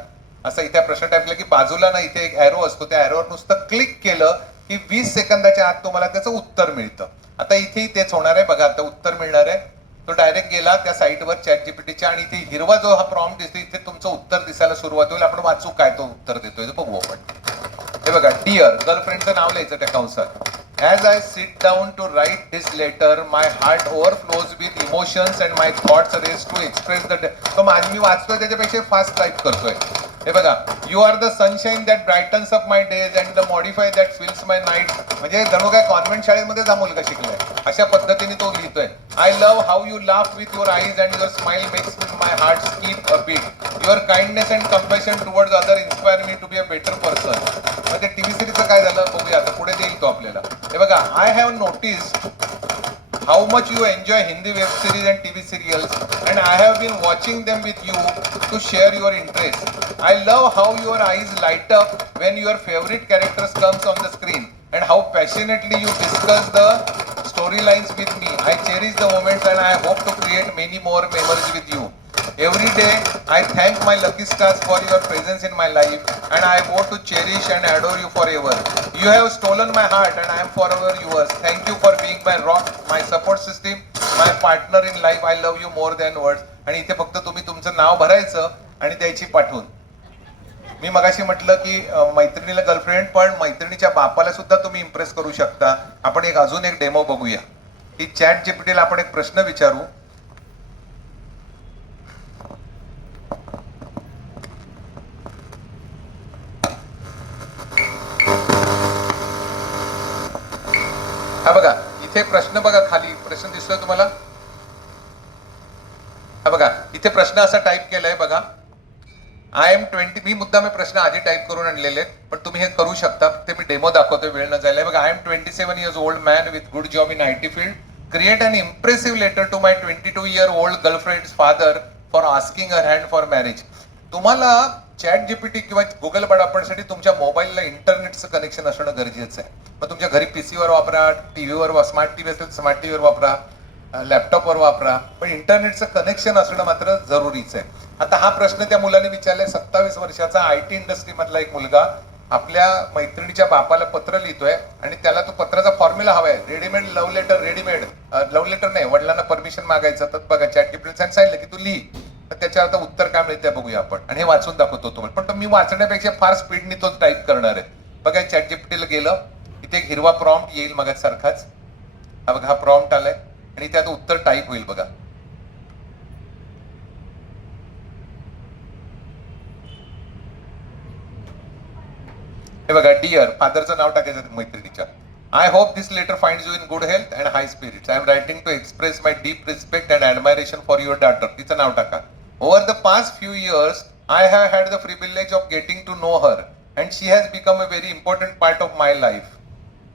असं इथे प्रश्न टाईप केला की बाजूला ना इथे एक ॲरो असतो, त्या ॲरोवर नुसतं क्लिक केलं की 20 सेकंदाच्या आत तुम्हाला त्याचं उत्तर मिळतं. आता इथेही तेच होणार आहे बघा. आता उत्तर मिळणार आहे. तो डायरेक्ट गेला त्या साईटवर चॅट जीपीटीच्या आणि इथे हिरवा जो हा प्रॉम्प्ट दिसतो, इथे तुमचं उत्तर दिसायला सुरुवात होईल. आपण वाचू काय तो उत्तर देतोय बघू आपण. हे बघा, डिअर, गर्लफ्रेंडचं नाव लिहायचं त्या कंसात. As I sit down to write this letter, my heart overflows with emotions and my thoughts race to express the. तो मी वाचतोय त्याच्यापेक्षा फास्ट टाईप करतोय. हे बघा, you are the sunshine that brightens up my days and the modify that fills my night. म्हणजे जणू काय convent शाळेमध्ये हा मुलगा शिकलाय अशा पद्धतीने तो लिहितोय. I love how you laugh with your eyes and your smile makes my heart skip a beat. Your kindness and compassion towards other inspire me to be a better person. म्हणजे TV सिरीजचं काय झालं बघूया आता, पुढे देईल तो आपल्याला. हे बघा, I have noticed how much you enjoy Hindi web series and TV serials and I have been watching them with you to share your interest. I love how your eyes light up when your favorite characters comes on the screen and how passionately you discuss the storylines with me. I cherish the moments and I hope to create many more memories with you. Every day I thank my lucky stars for your presence in my life and I vow to cherish and adore you forever. You have stolen my heart and I am forever yours. Thank you for being my rock, my support system, my partner in life. I love you more than words. आणि इथे फक्त तुम्ही तुमचं नाव भरायचं आणि द्यायची पाठवून. मी मगाशी म्हटलं की मैत्रिणीला गर्लफ्रेंड, पण मैत्रिणीच्या बापाला सुद्धा तुम्ही इम्प्रेस करू शकता. आपण अजून एक डेमो बघूया. की चॅट जीपीटीला आपण एक प्रश्न विचारू. हा बघा, इथे प्रश्न बघा, खाली प्रश्न दिसतोय तुम्हाला. हा बघा, इथे प्रश्न असा टाईप केलाय बघा. I am 20. मी मुद्दा प्रश्न आधी टाईप करून आणलेले, पण तुम्ही हे करू शकता. ते मी डेमो दाखवतोय, वेळ न जायला. बघा, I am 27 years old man with good job in IT field. Create an impressive letter to my 22-year-old girlfriend's father for asking her hand for marriage. तुम्हाला चॅट जीपीटी किंवा गुगल बडापणसाठी तुमच्या मोबाईलला इंटरनेटचं कनेक्शन असणं गरजेचं आहे. मग तुमच्या घरी पीसीवर वापरा, टीव्हीवर, स्मार्ट टीव्ही असेल स्मार्ट टीव्हीवर वापरा, लॅपटॉपवर वापरा, पण इंटरनेटचं कनेक्शन असणं मात्र जरुरीच आहे. आता हा प्रश्न त्या मुलाने विचारलाय. 27 वर्षाचा IT इंडस्ट्री मधला एक मुलगा. आपल्या मैत्रिणीच्या बापाला पत्र लिहितोय आणि त्याला तो पत्राचा फॉर्म्युला हवाय, readymade love letter, readymade love letter नाही, वडिलांना परमिशन मागायचं. तर बघा ChatGPT सांगितलं की तू लिही, तर त्याच्यावर आता उत्तर काय मिळते बघूया आपण. आणि हे वाचून दाखवतो तुम्हाला, पण तो मी वाचण्यापेक्षा फार स्पीडनी तोच टाईप करणार आहे. बघा ChatGPTला गेलं, इथे एक हिरवा प्रॉम्प्ट येईल मग सारखाच. हा बघा, हा प्रॉम्प्ट आलाय आणि त्यात उत्तर टाईप होईल बघा. हे बघा, डिअर, फादरचं नाव टाकायचं मैत्रिणीच्या. I hope this letter finds you in good health and high spirits. I am writing to express my deep respect and admiration for your daughter. तिचं नाव टाका. Over the past few years I have had the privilege of getting to know her and she has become a very important part of my life.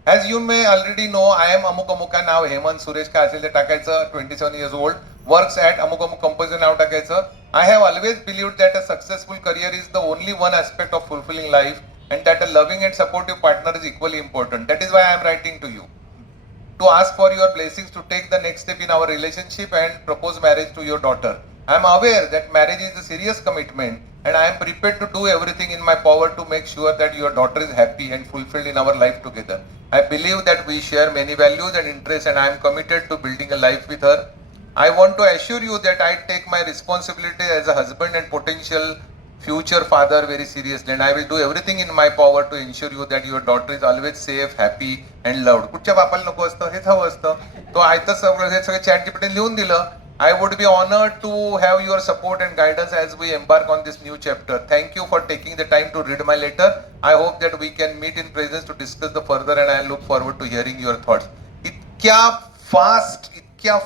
As you may already know, I am अमुक अमुका, नाव हेमंत सुरेश काय असेल ते टाकायचं, 27 years old, works at अमुक अमुक कंपनीचं नाव टाकायचं. I have always believed that a successful career is the only one aspect of fulfilling life and that a loving and supportive partner is equally important. That is why I am writing to you to ask for your blessings to take the next step in our relationship and propose marriage to your daughter. I am aware that marriage is a serious commitment and I am prepared to do everything in my power to make sure that your daughter is happy and fulfilled in our life together. I believe that we share many values and interests and I am committed to building a life with her. I want to assure you that I take my responsibility as a husband and potential future father very seriously and I will do everything in my power to ensure you that your daughter is always safe, happy and loved. कुठच्या बापाला नको असतं, हेच हवं असतं. तो आयतं सगळं हे सगळं ChatGPT लिहून दिलं. I would be honored to have your support and guidance as we embark on this new chapter. Thank you for taking the time to read my letter. I hope that we can meet in presence to discuss the further and I look forward to hearing your thoughts. इतक्या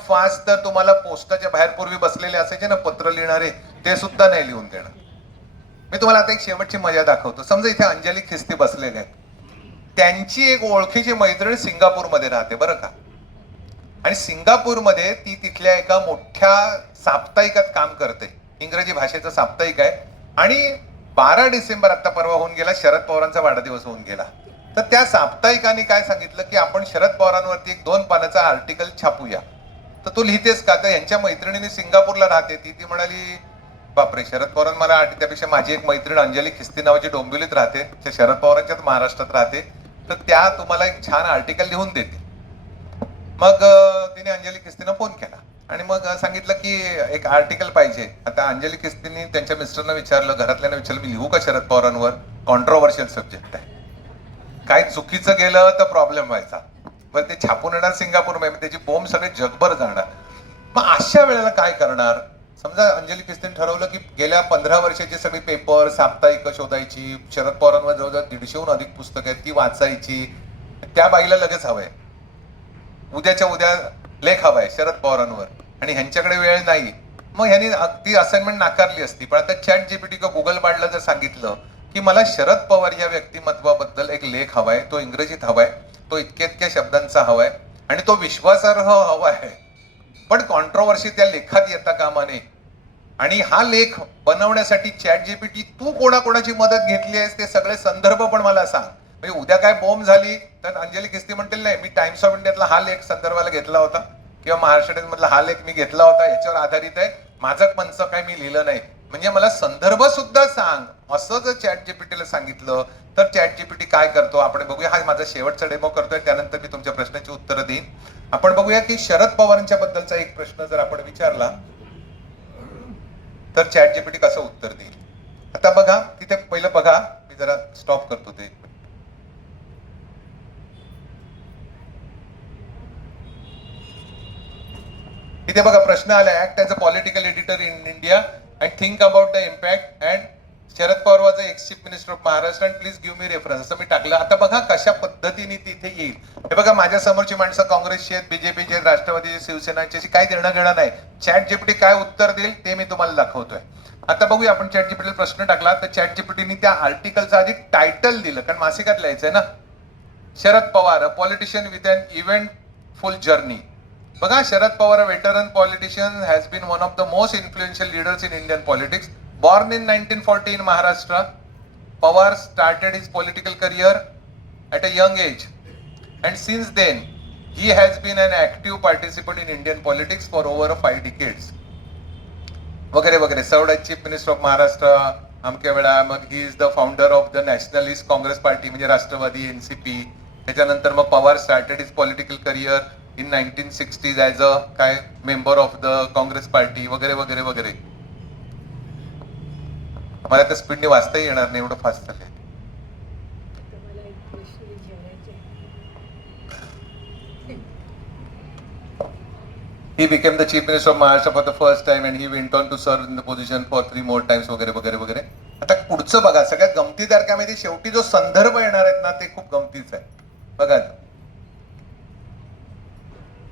fast तर तुम्हाला पोस्टाच्या बाहेर पूर्वी बसलेले असायचे ना पत्र लिहिणारे, ते सुद्धा नाही लिहून देणार. मी तुम्हाला आता एक शेवटची मजा दाखवतो. समजा इथे अंजली खिस्ती बसलेले आहेत, त्यांची एक ओळखीची मैत्रीण सिंगापूरमध्ये राहते बरं का, आणि सिंगापूरमध्ये ती तिथल्या एका मोठ्या साप्ताहिकात काम करते, इंग्रजी भाषेचं साप्ताहिक आहे. आणि 12 डिसेंबर आता परवा होऊन गेला, शरद पवारांचा वाढदिवस होऊन गेला. तर त्या साप्ताहिकाने काय सांगितलं की आपण शरद पवारांवरती एक 2 पानाचा आर्टिकल छापूया. तर तू लिहितेस का? तर यांच्या मैत्रिणीने सिंगापूरला राहते, ती म्हणाली बापरे, शरद पवार मला, त्यापेक्षा माझी एक मैत्रीण अंजली खिस्ती नावाची डोंबिवलीत राहते, शरद पवारांच्याच महाराष्ट्रात राहते, तर त्या तुम्हाला एक छान आर्टिकल लिहून देते. मग तिने अंजली खिस्तीनं फोन केला आणि मग सांगितलं की एक आर्टिकल पाहिजे. आता अंजली खिस्तीने त्यांच्या मिस्टरनं विचारलं, घरातल्यांना विचारलं, मी लिहू का शरद पवारांवर? कॉन्ट्रोवर्शियल सब्जेक्ट आहे, काय चुकीचं गेलं तर प्रॉब्लेम व्हायचा. पण ते छापून येणार सिंगापूरमध्ये, त्याची बोंब सगळे जगभर जाणार. मग अशा वेळेला काय करणार? समजा अंजली खिस्तीने ठरवलं की गेल्या 15 वर्षाची सगळी पेपर साप्ताहिक शोधायची, शरद पवारांवर जवळजवळ 150हून अधिक पुस्तकं आहेत, ती वाचायची. त्या बाईला लगेच हवंय, उद्याच्या उद्या लेख हवाय शरद पवारांवर आणि ह्यांच्याकडे वेळ नाही. मग ह्यांनी ती असाइनमेंट नाकारली असती. पण आता ChatGPT किंवा गुगल बाडला जर सांगितलं की मला शरद पवार या व्यक्तिमत्वाबद्दल एक लेख हवाय, तो इंग्रजीत हवाय, तो इतक्या शब्दांचा हवाय आणि तो विश्वासार्ह हवाय, पण कॉन्ट्रोवर्सी त्या लेखात येता कामा नये. आणि हा लेख बनवण्यासाठी ChatGPT तू कोणाकोणाची मदत घेतली आहेस ते सगळे संदर्भ पण मला सांग. म्हणजे उद्या काय बोंब झाली तर अंजली खिस्ती म्हणतील नाही, मी टाइम्स ऑफ इंडियातला हा लेख संदर्भाला घेतला होता किंवा महाराष्ट्र टाइम्स मधला हा लेख मी घेतला होता, याच्यावर आधारित आहे, माझं पंच काय मी लिहिलं नाही. म्हणजे मला संदर्भ सुद्धा सांग, असं जर ChatGPTला सांगितलं तर ChatGPT काय करतो आपण बघूया. हा माझा शेवटचा डेमो करतोय, त्यानंतर मी तुमच्या प्रश्नाची उत्तरं देईन. आपण बघूया की शरद पवारांच्या बद्दलचा एक प्रश्न जर आपण विचारला तर ChatGPT कसं उत्तर देईल. आता बघा तिथे पहिलं बघा, मी जरा स्टॉप करतो ते. इथे बघा प्रश्न आला, act as a political editor in India and think about the impact and Sharad Pawar was the ex chief minister of Maharashtra and please give me reference, असं मी टाकलं. आता बघा कशा पद्धतीने तिथे येईल. हे बघा माझ्या समोरची माणसं काँग्रेसची आहेत, बीजेपीची आहेत, राष्ट्रवादीची, शिवसेनाची, काही देणं घेणं नाही. ChatGPT काय उत्तर देईल ते मी तुम्हाला दाखवतोय. आता बघूया, आपण ChatGPT प्रश्न टाकला तर ChatGPTने त्या आर्टिकलचं आधी टायटल दिलं, कारण मासिकात लिहायचंय ना, Sharad Pawar a politician with an eventful journey. बघा, Sharad Pawar a veteran politician has been one of the most influential leaders in Indian politics. Born in 1940 in Maharashtra, Pawar started his political career at a young age and since then he has been an active participant in Indian politics for over 5 decades. वगैरे वगैरे. Served as Chief Minister of Maharashtra, अमक्या वेळा. मग he is the founder of the Nationalist Congress Party म्हणजे राष्ट्रवादी NCP. त्याच्यानंतर मग Pawar started is political career in 1960s as a काय member of the Congress party वगैरे वगैरे वगैरे. मला त्या स्पीडने वाचताही येणार नाही, एवढं फास्ट चाललंय. He became the chief minister of Maharashtra for the first time and he went on to serve in the position for 3 more times वगैरे वगैरे वगैरे. आता पुढचं बघा, सगळ्यात गमतीदार काय माहिती, शेवटी जो संदर्भ येणार आहेत ना ते खूप गमतीच आहे. बघा,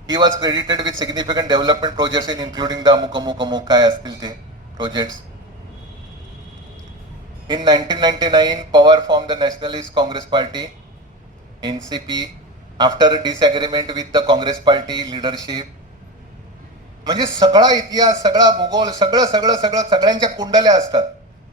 he was credited with significant development projects in including the अमुक काय असतील ते projects. In 1999, Pawar formed the Nationalist Congress Party, NCP, after a disagreement with the Congress Party leadership. म्हणजे सगळा इतिहास, सगळा भूगोल, सगळ्यांच्या कुंडल्या असतात.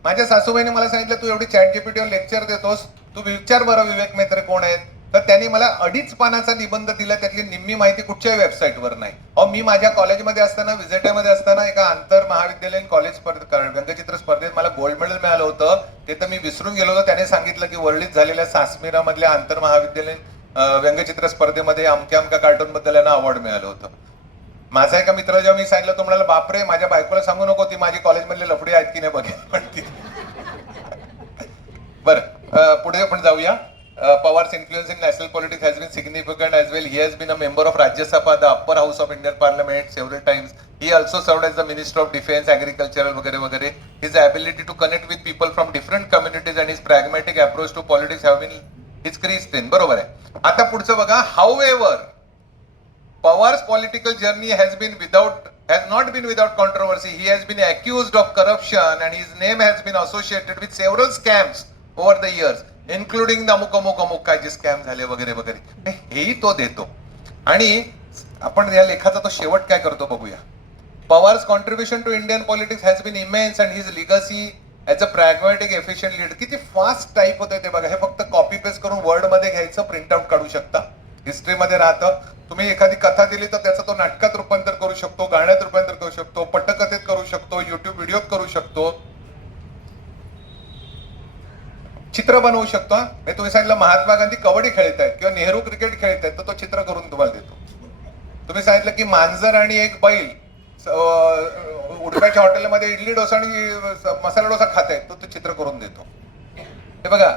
माझ्या सासूबाईने मला सांगितलं, तू एवढी ChatGPT वर लेक्चर देतोस, तू विचार बरं विवेक मेत्रे कोण आहेत. तर त्यांनी मला 2.5 पानाचा निबंध दिला, त्यातली निम्मी माहिती कुठच्याही वेबसाईटवर नाही. मी माझ्या कॉलेजमध्ये असताना, विजेटामध्ये असताना एका आंतर महाविद्यालयीन कॉलेज व्यंगचित्र स्पर्धेत मला गोल्ड मेडल मिळालं होतं. ते तर मी विसरून गेलो होतो. त्याने सांगितलं की वर्ल्डीत झालेल्या सासमिरा मधल्या आंतर महाविद्यालयीन व्यंगचित्र स्पर्धेमध्ये अमक्या कार्टून बद्दल यांना अवॉर्ड मिळालं होतं. माझा एका मित्र जेव्हा मी सांगितलं, तो म्हणाला, बापरे, माझ्या बायकोला सांगू नको, ती माझी कॉलेजमधले लफडी आहेत की नाही बघेल. पण ती बरं, पुढे आपण जाऊया. Pawar's influence in national politics has been significant as well. He has been a member of Rajya Sabha, the upper house of Indian Parliament, several times. He also served as the Minister of Defence, Agricultural, वगैरे वगैरे. His ability to connect with people from different communities and his pragmatic approach to politics have been his key strength. बरोबर आहे. आता पुढचं बघा. However, Pawar's political journey has not been without controversy. He has been accused of corruption and his name has been associated with several scams over the years, including अमुक काय जे scam झाले वगैरे वगैरे, हेही तो देतो. आणि आपण या लेखाचा तो शेवट काय करतो बघूया. Pawar's contribution to Indian politics has been immense and his legacy as a pragmatic efficient leader. किती फास्ट टाईप होते ते बघा. हे फक्त कॉपी पेस्ट करून वर्ड मध्ये घ्यायचं, प्रिंट आउट काढू शकता. हिस्ट्रीमध्ये राहतं. तुम्ही एखादी कथा दिली तर त्याचं तो नाटकात रूपांतर करू शकतो, गाण्यात रूपांतर करू शकतो, पटकथेत करू शकतो, युट्यूब व्हिडिओत करू शकतो, चित्र बनवू शकतो. तुम्ही सांगितलं महात्मा गांधी कबड्डी खेळत आहेत किंवा नेहरू क्रिकेट खेळत आहेत, तर तो चित्र करून तुम्हाला देतो. तुम्ही सांगितलं की मांजर आणि एक बैल उडप्याच्या हॉटेलमध्ये इडली डोसा आणि मसाला डोसा खात आहेत, तो चित्र करून देतो. हे बघा.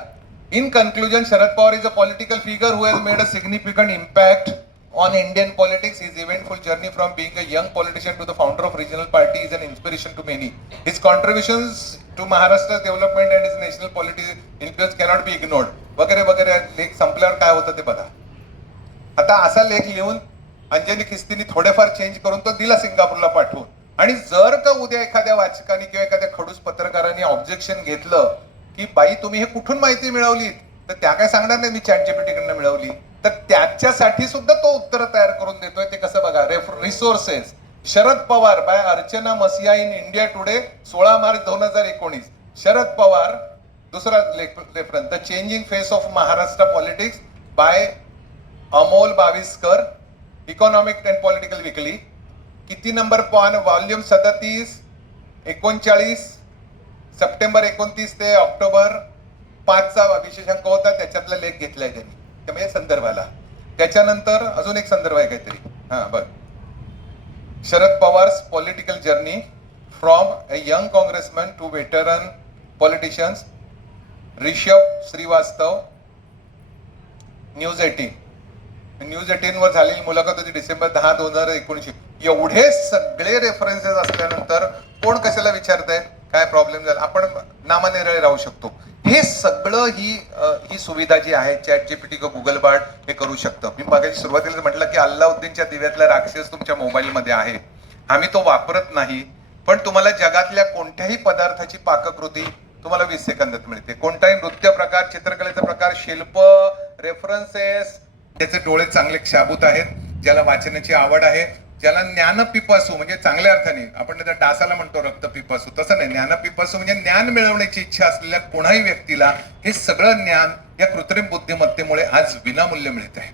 In conclusion, Sharad Pawar is a political figure who has made a significant impact on Indian politics. His eventful journey from being a young politician to the founder of regional party is an inspiration to many. His contributions to Maharashtra's development and his national politics influence cannot be ignored. वगैरे वगैरे. लेख संपल्यावर काय होतं ते बघा. आता असा लेख लिहून अंजली खिस्तीने थोडेफार चेंज करून तो दिला सिंगापूरला पाठवून. आणि जर का उद्या एखाद्या वाचकाने किंवा एखाद्या खडूस पत्रकाराने ऑब्जेक्शन घेतलं की बाई तुम्ही हे कुठून माहिती मिळवली, तर त्या काय सांगणार नाही मी ChatGPT कडनं मिळवली, तर त्याच्यासाठी सुद्धा तो उत्तर तयार करून देतोय. ते कसं बघा. Resources, Sharad Pawar by Archana Masiya in India Today 16 March 2019. Sharad Pawar. दुसरा reference, the changing face of Maharashtra politics by Amol Baviskar, economic and political weekly. किती नंबर पान, व्हॉल्यूम 37, 39 सप्टेंबर 29 ते ऑक्टोबर 5चा विशेषांक होता, त्याच्यातला लेख घेतलाय त्यांनी म्हणजे संदर्भाला. त्याच्यानंतर अजून एक संदर्भ आहे काहीतरी. बघ. Sharad Pawar's political journey from a young congressman to veteran politicians. Rishabh Srivastava, news 18. News 18 वर झालेली मुलाखत होती डिसेंबर 10, 2019. एवढे सगळे रेफरन्सेस असल्यानंतर कोण कशाला विचारतायत काय प्रॉब्लेम झाला, आपण नामनिर्णय राहू शकतो. हे सगळं ही सुविधा जी आहे ChatGPT किंवा गुगल बार्ड हे करू शकतं. मी मागे सुरुवातीला म्हटलं की अल्लाउद्दीनच्या दिव्यातला राक्षस तुमच्या मोबाईलमध्ये आहे. आम्ही तो वापरत नाही, पण तुम्हाला जगातल्या कोणत्याही पदार्थाची पाककृती तुम्हाला 20 सेकंदात मिळते. कोणताही नृत्य प्रकार, चित्रकलेचा प्रकार, शिल्प, रेफरन्सेस. त्याचे डोळे चांगले शाबूत आहेत, ज्याला वाचनाची आवड आहे, ज्याला ज्ञानपिपासू म्हणजे चांगल्या अर्थाने, आपण त्या डासाला म्हणतो रक्तपिपासू, तसं नाही. ज्ञानपिपासू म्हणजे ज्ञान मिळवण्याची इच्छा असलेल्या कोणाही व्यक्तीला हे सगळं ज्ञान या कृत्रिम बुद्धिमत्तेमुळे आज विनामूल्य मिळत आहे.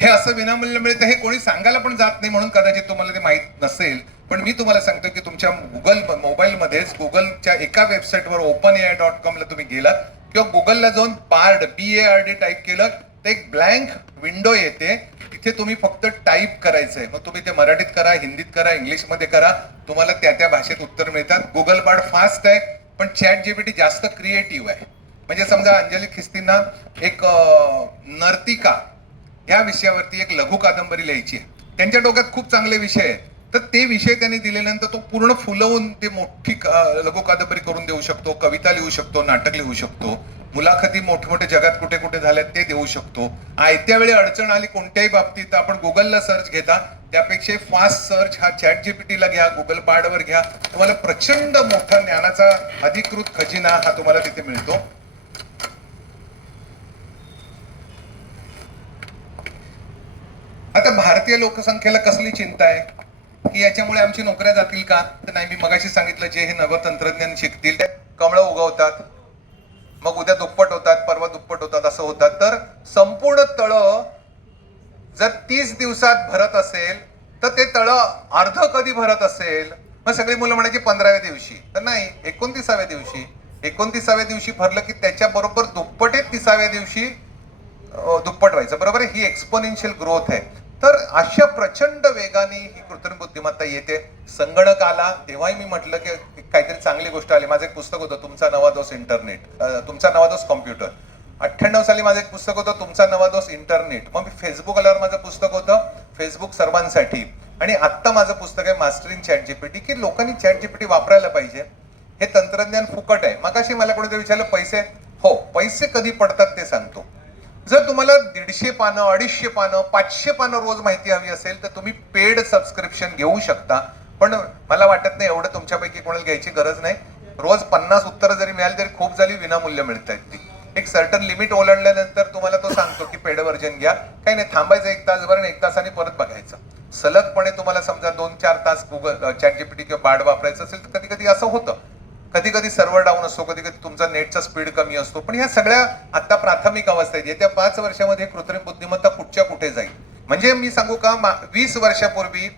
हे असं विनामूल्य मिळतं हे कोणी सांगायला पण जात नाही, म्हणून कदाचित तुम्हाला ते माहित नसेल. पण मी तुम्हाला सांगतो की तुमच्या गुगल मोबाईलमध्येच गुगलच्या एका वेबसाईटवर openai.com ला तुम्ही गेलात किंवा गुगलला जाऊन बार्ड BARD टाईप केलं तर एक ब्लँक विंडो येते. तिथे तुम्ही फक्त टाईप करायचंय. मग तुम्ही ते मराठीत करा, हिंदीत करा, इंग्लिशमध्ये करा, तुम्हाला त्या त्या भाषेत उत्तर मिळतात. गुगल बार्ड फास्ट आहे, पण ChatGPT जास्त क्रिएटिव्ह आहे. म्हणजे समजा अंजली खिस्तींना एक नर्तिका या विषयावरती एक लघु कादंबरी लिहायची आहे. त्यांच्या डोक्यात खूप चांगले विषय आहेत, तर ते विषय त्यांनी दिल्यानंतर तो पूर्ण फुलवून ते मोठी लघु कादंबरी करून देऊ शकतो, कविता लिहू शकतो, नाटक लिहू शकतो, मुलाखती मोठमोठे जगात कुठे कुठे झाल्यात ते देऊ शकतो. आयत्या वेळी अडचण आली कोणत्याही बाबतीत आपण गुगलला सर्च घेता, त्यापेक्षा फास्ट सर्च हा ChatGPTला घ्या, गुगल बार्डवर घ्या, तुम्हाला प्रचंड मोठा ज्ञानाचा अधिकृत खजिना हा तुम्हाला तिथे मिळतो. आता भारतीय लोकसंख्येला कसली चिंता आहे की याच्यामुळे आमची नोकऱ्या जातील का? तर नाही, मी मगाशी सांगितलं जे हे नवं तंत्रज्ञान शिकतील ते कमळं उगवतात, मग उद्या दुप्पट होतात, परवा दुप्पट होतात, असं होतात. तर संपूर्ण तळं जर 30 दिवसात भरत असेल तर ते तळं अर्ध कधी भरत असेल? मग सगळी मुलं म्हणायची 15व्या दिवशी. तर नाही, 29व्या दिवशी. 29व्या दिवशी भरलं की त्याच्या बरोबर दुप्पट 30व्या दिवशी दुप्पट व्हायचं. बरोबर आहे, ही एक्सपोनेन्शियल ग्रोथ आहे. तर अशा प्रचंड वेगाने ही कृत्रिम बुद्धिमत्ता येते. संगणक आला तेव्हाही मी म्हटलं की काहीतरी चांगली गोष्ट आली. माझं एक पुस्तक होतं तुमचा नवा दोष इंटरनेट, तुमचा नवा दोष कॉम्प्युटर. 98 साली माझं एक पुस्तक होतं तुमचा नवा दोष इंटरनेट. मग मी फेसबुक आल्यावर माझं पुस्तक होतं फेसबुक सर्वांसाठी. आणि आत्ता माझं पुस्तक आहे मास्टरिंग ChatGPT, की लोकांनी ChatGPT वापरायला पाहिजे. हे तंत्रज्ञान फुकट आहे. मगाशी मला कोणीतरी विचारलं पैसे. हो, पैसे कधी पडतात ते सांगतो. जर तुम्हाला 150 पानं, 250 पानं, 500 पानं रोज माहिती हवी असेल तर तुम्ही पेड सबस्क्रिप्शन घेऊ शकता. पण मला वाटत नाही एवढं तुमच्यापैकी कोणाला घ्यायची गरज नाही. रोज 50 उत्तरं जरी मिळाली तरी खूप झाली, विनामूल्य मिळत आहेत ती. एक सर्टन लिमिट ओलांडल्यानंतर तुम्हाला तो सांगतो की पेड व्हर्जन घ्या. काही नाही, थांबायचं 1 तासभर आणि 1 तासाने परत बघायचं. सलगपणे तुम्हाला समजा 2-4 तास गुगल ChatGPT किंवा बार्ड वापरायचं असेल तर कधी कधी असं होतं. कधी कधी सर्व्हर डाऊन असतो, कधी कधी तुमचा नेटचा स्पीड कमी असतो. पण ह्या सगळ्या आता प्राथमिक अवस्था आहेत. येत्या 5 वर्षामध्ये कृत्रिम बुद्धिमत्ता कुठच्या कुठे जाईल. म्हणजे मी सांगू का, 20 वर्षापूर्वी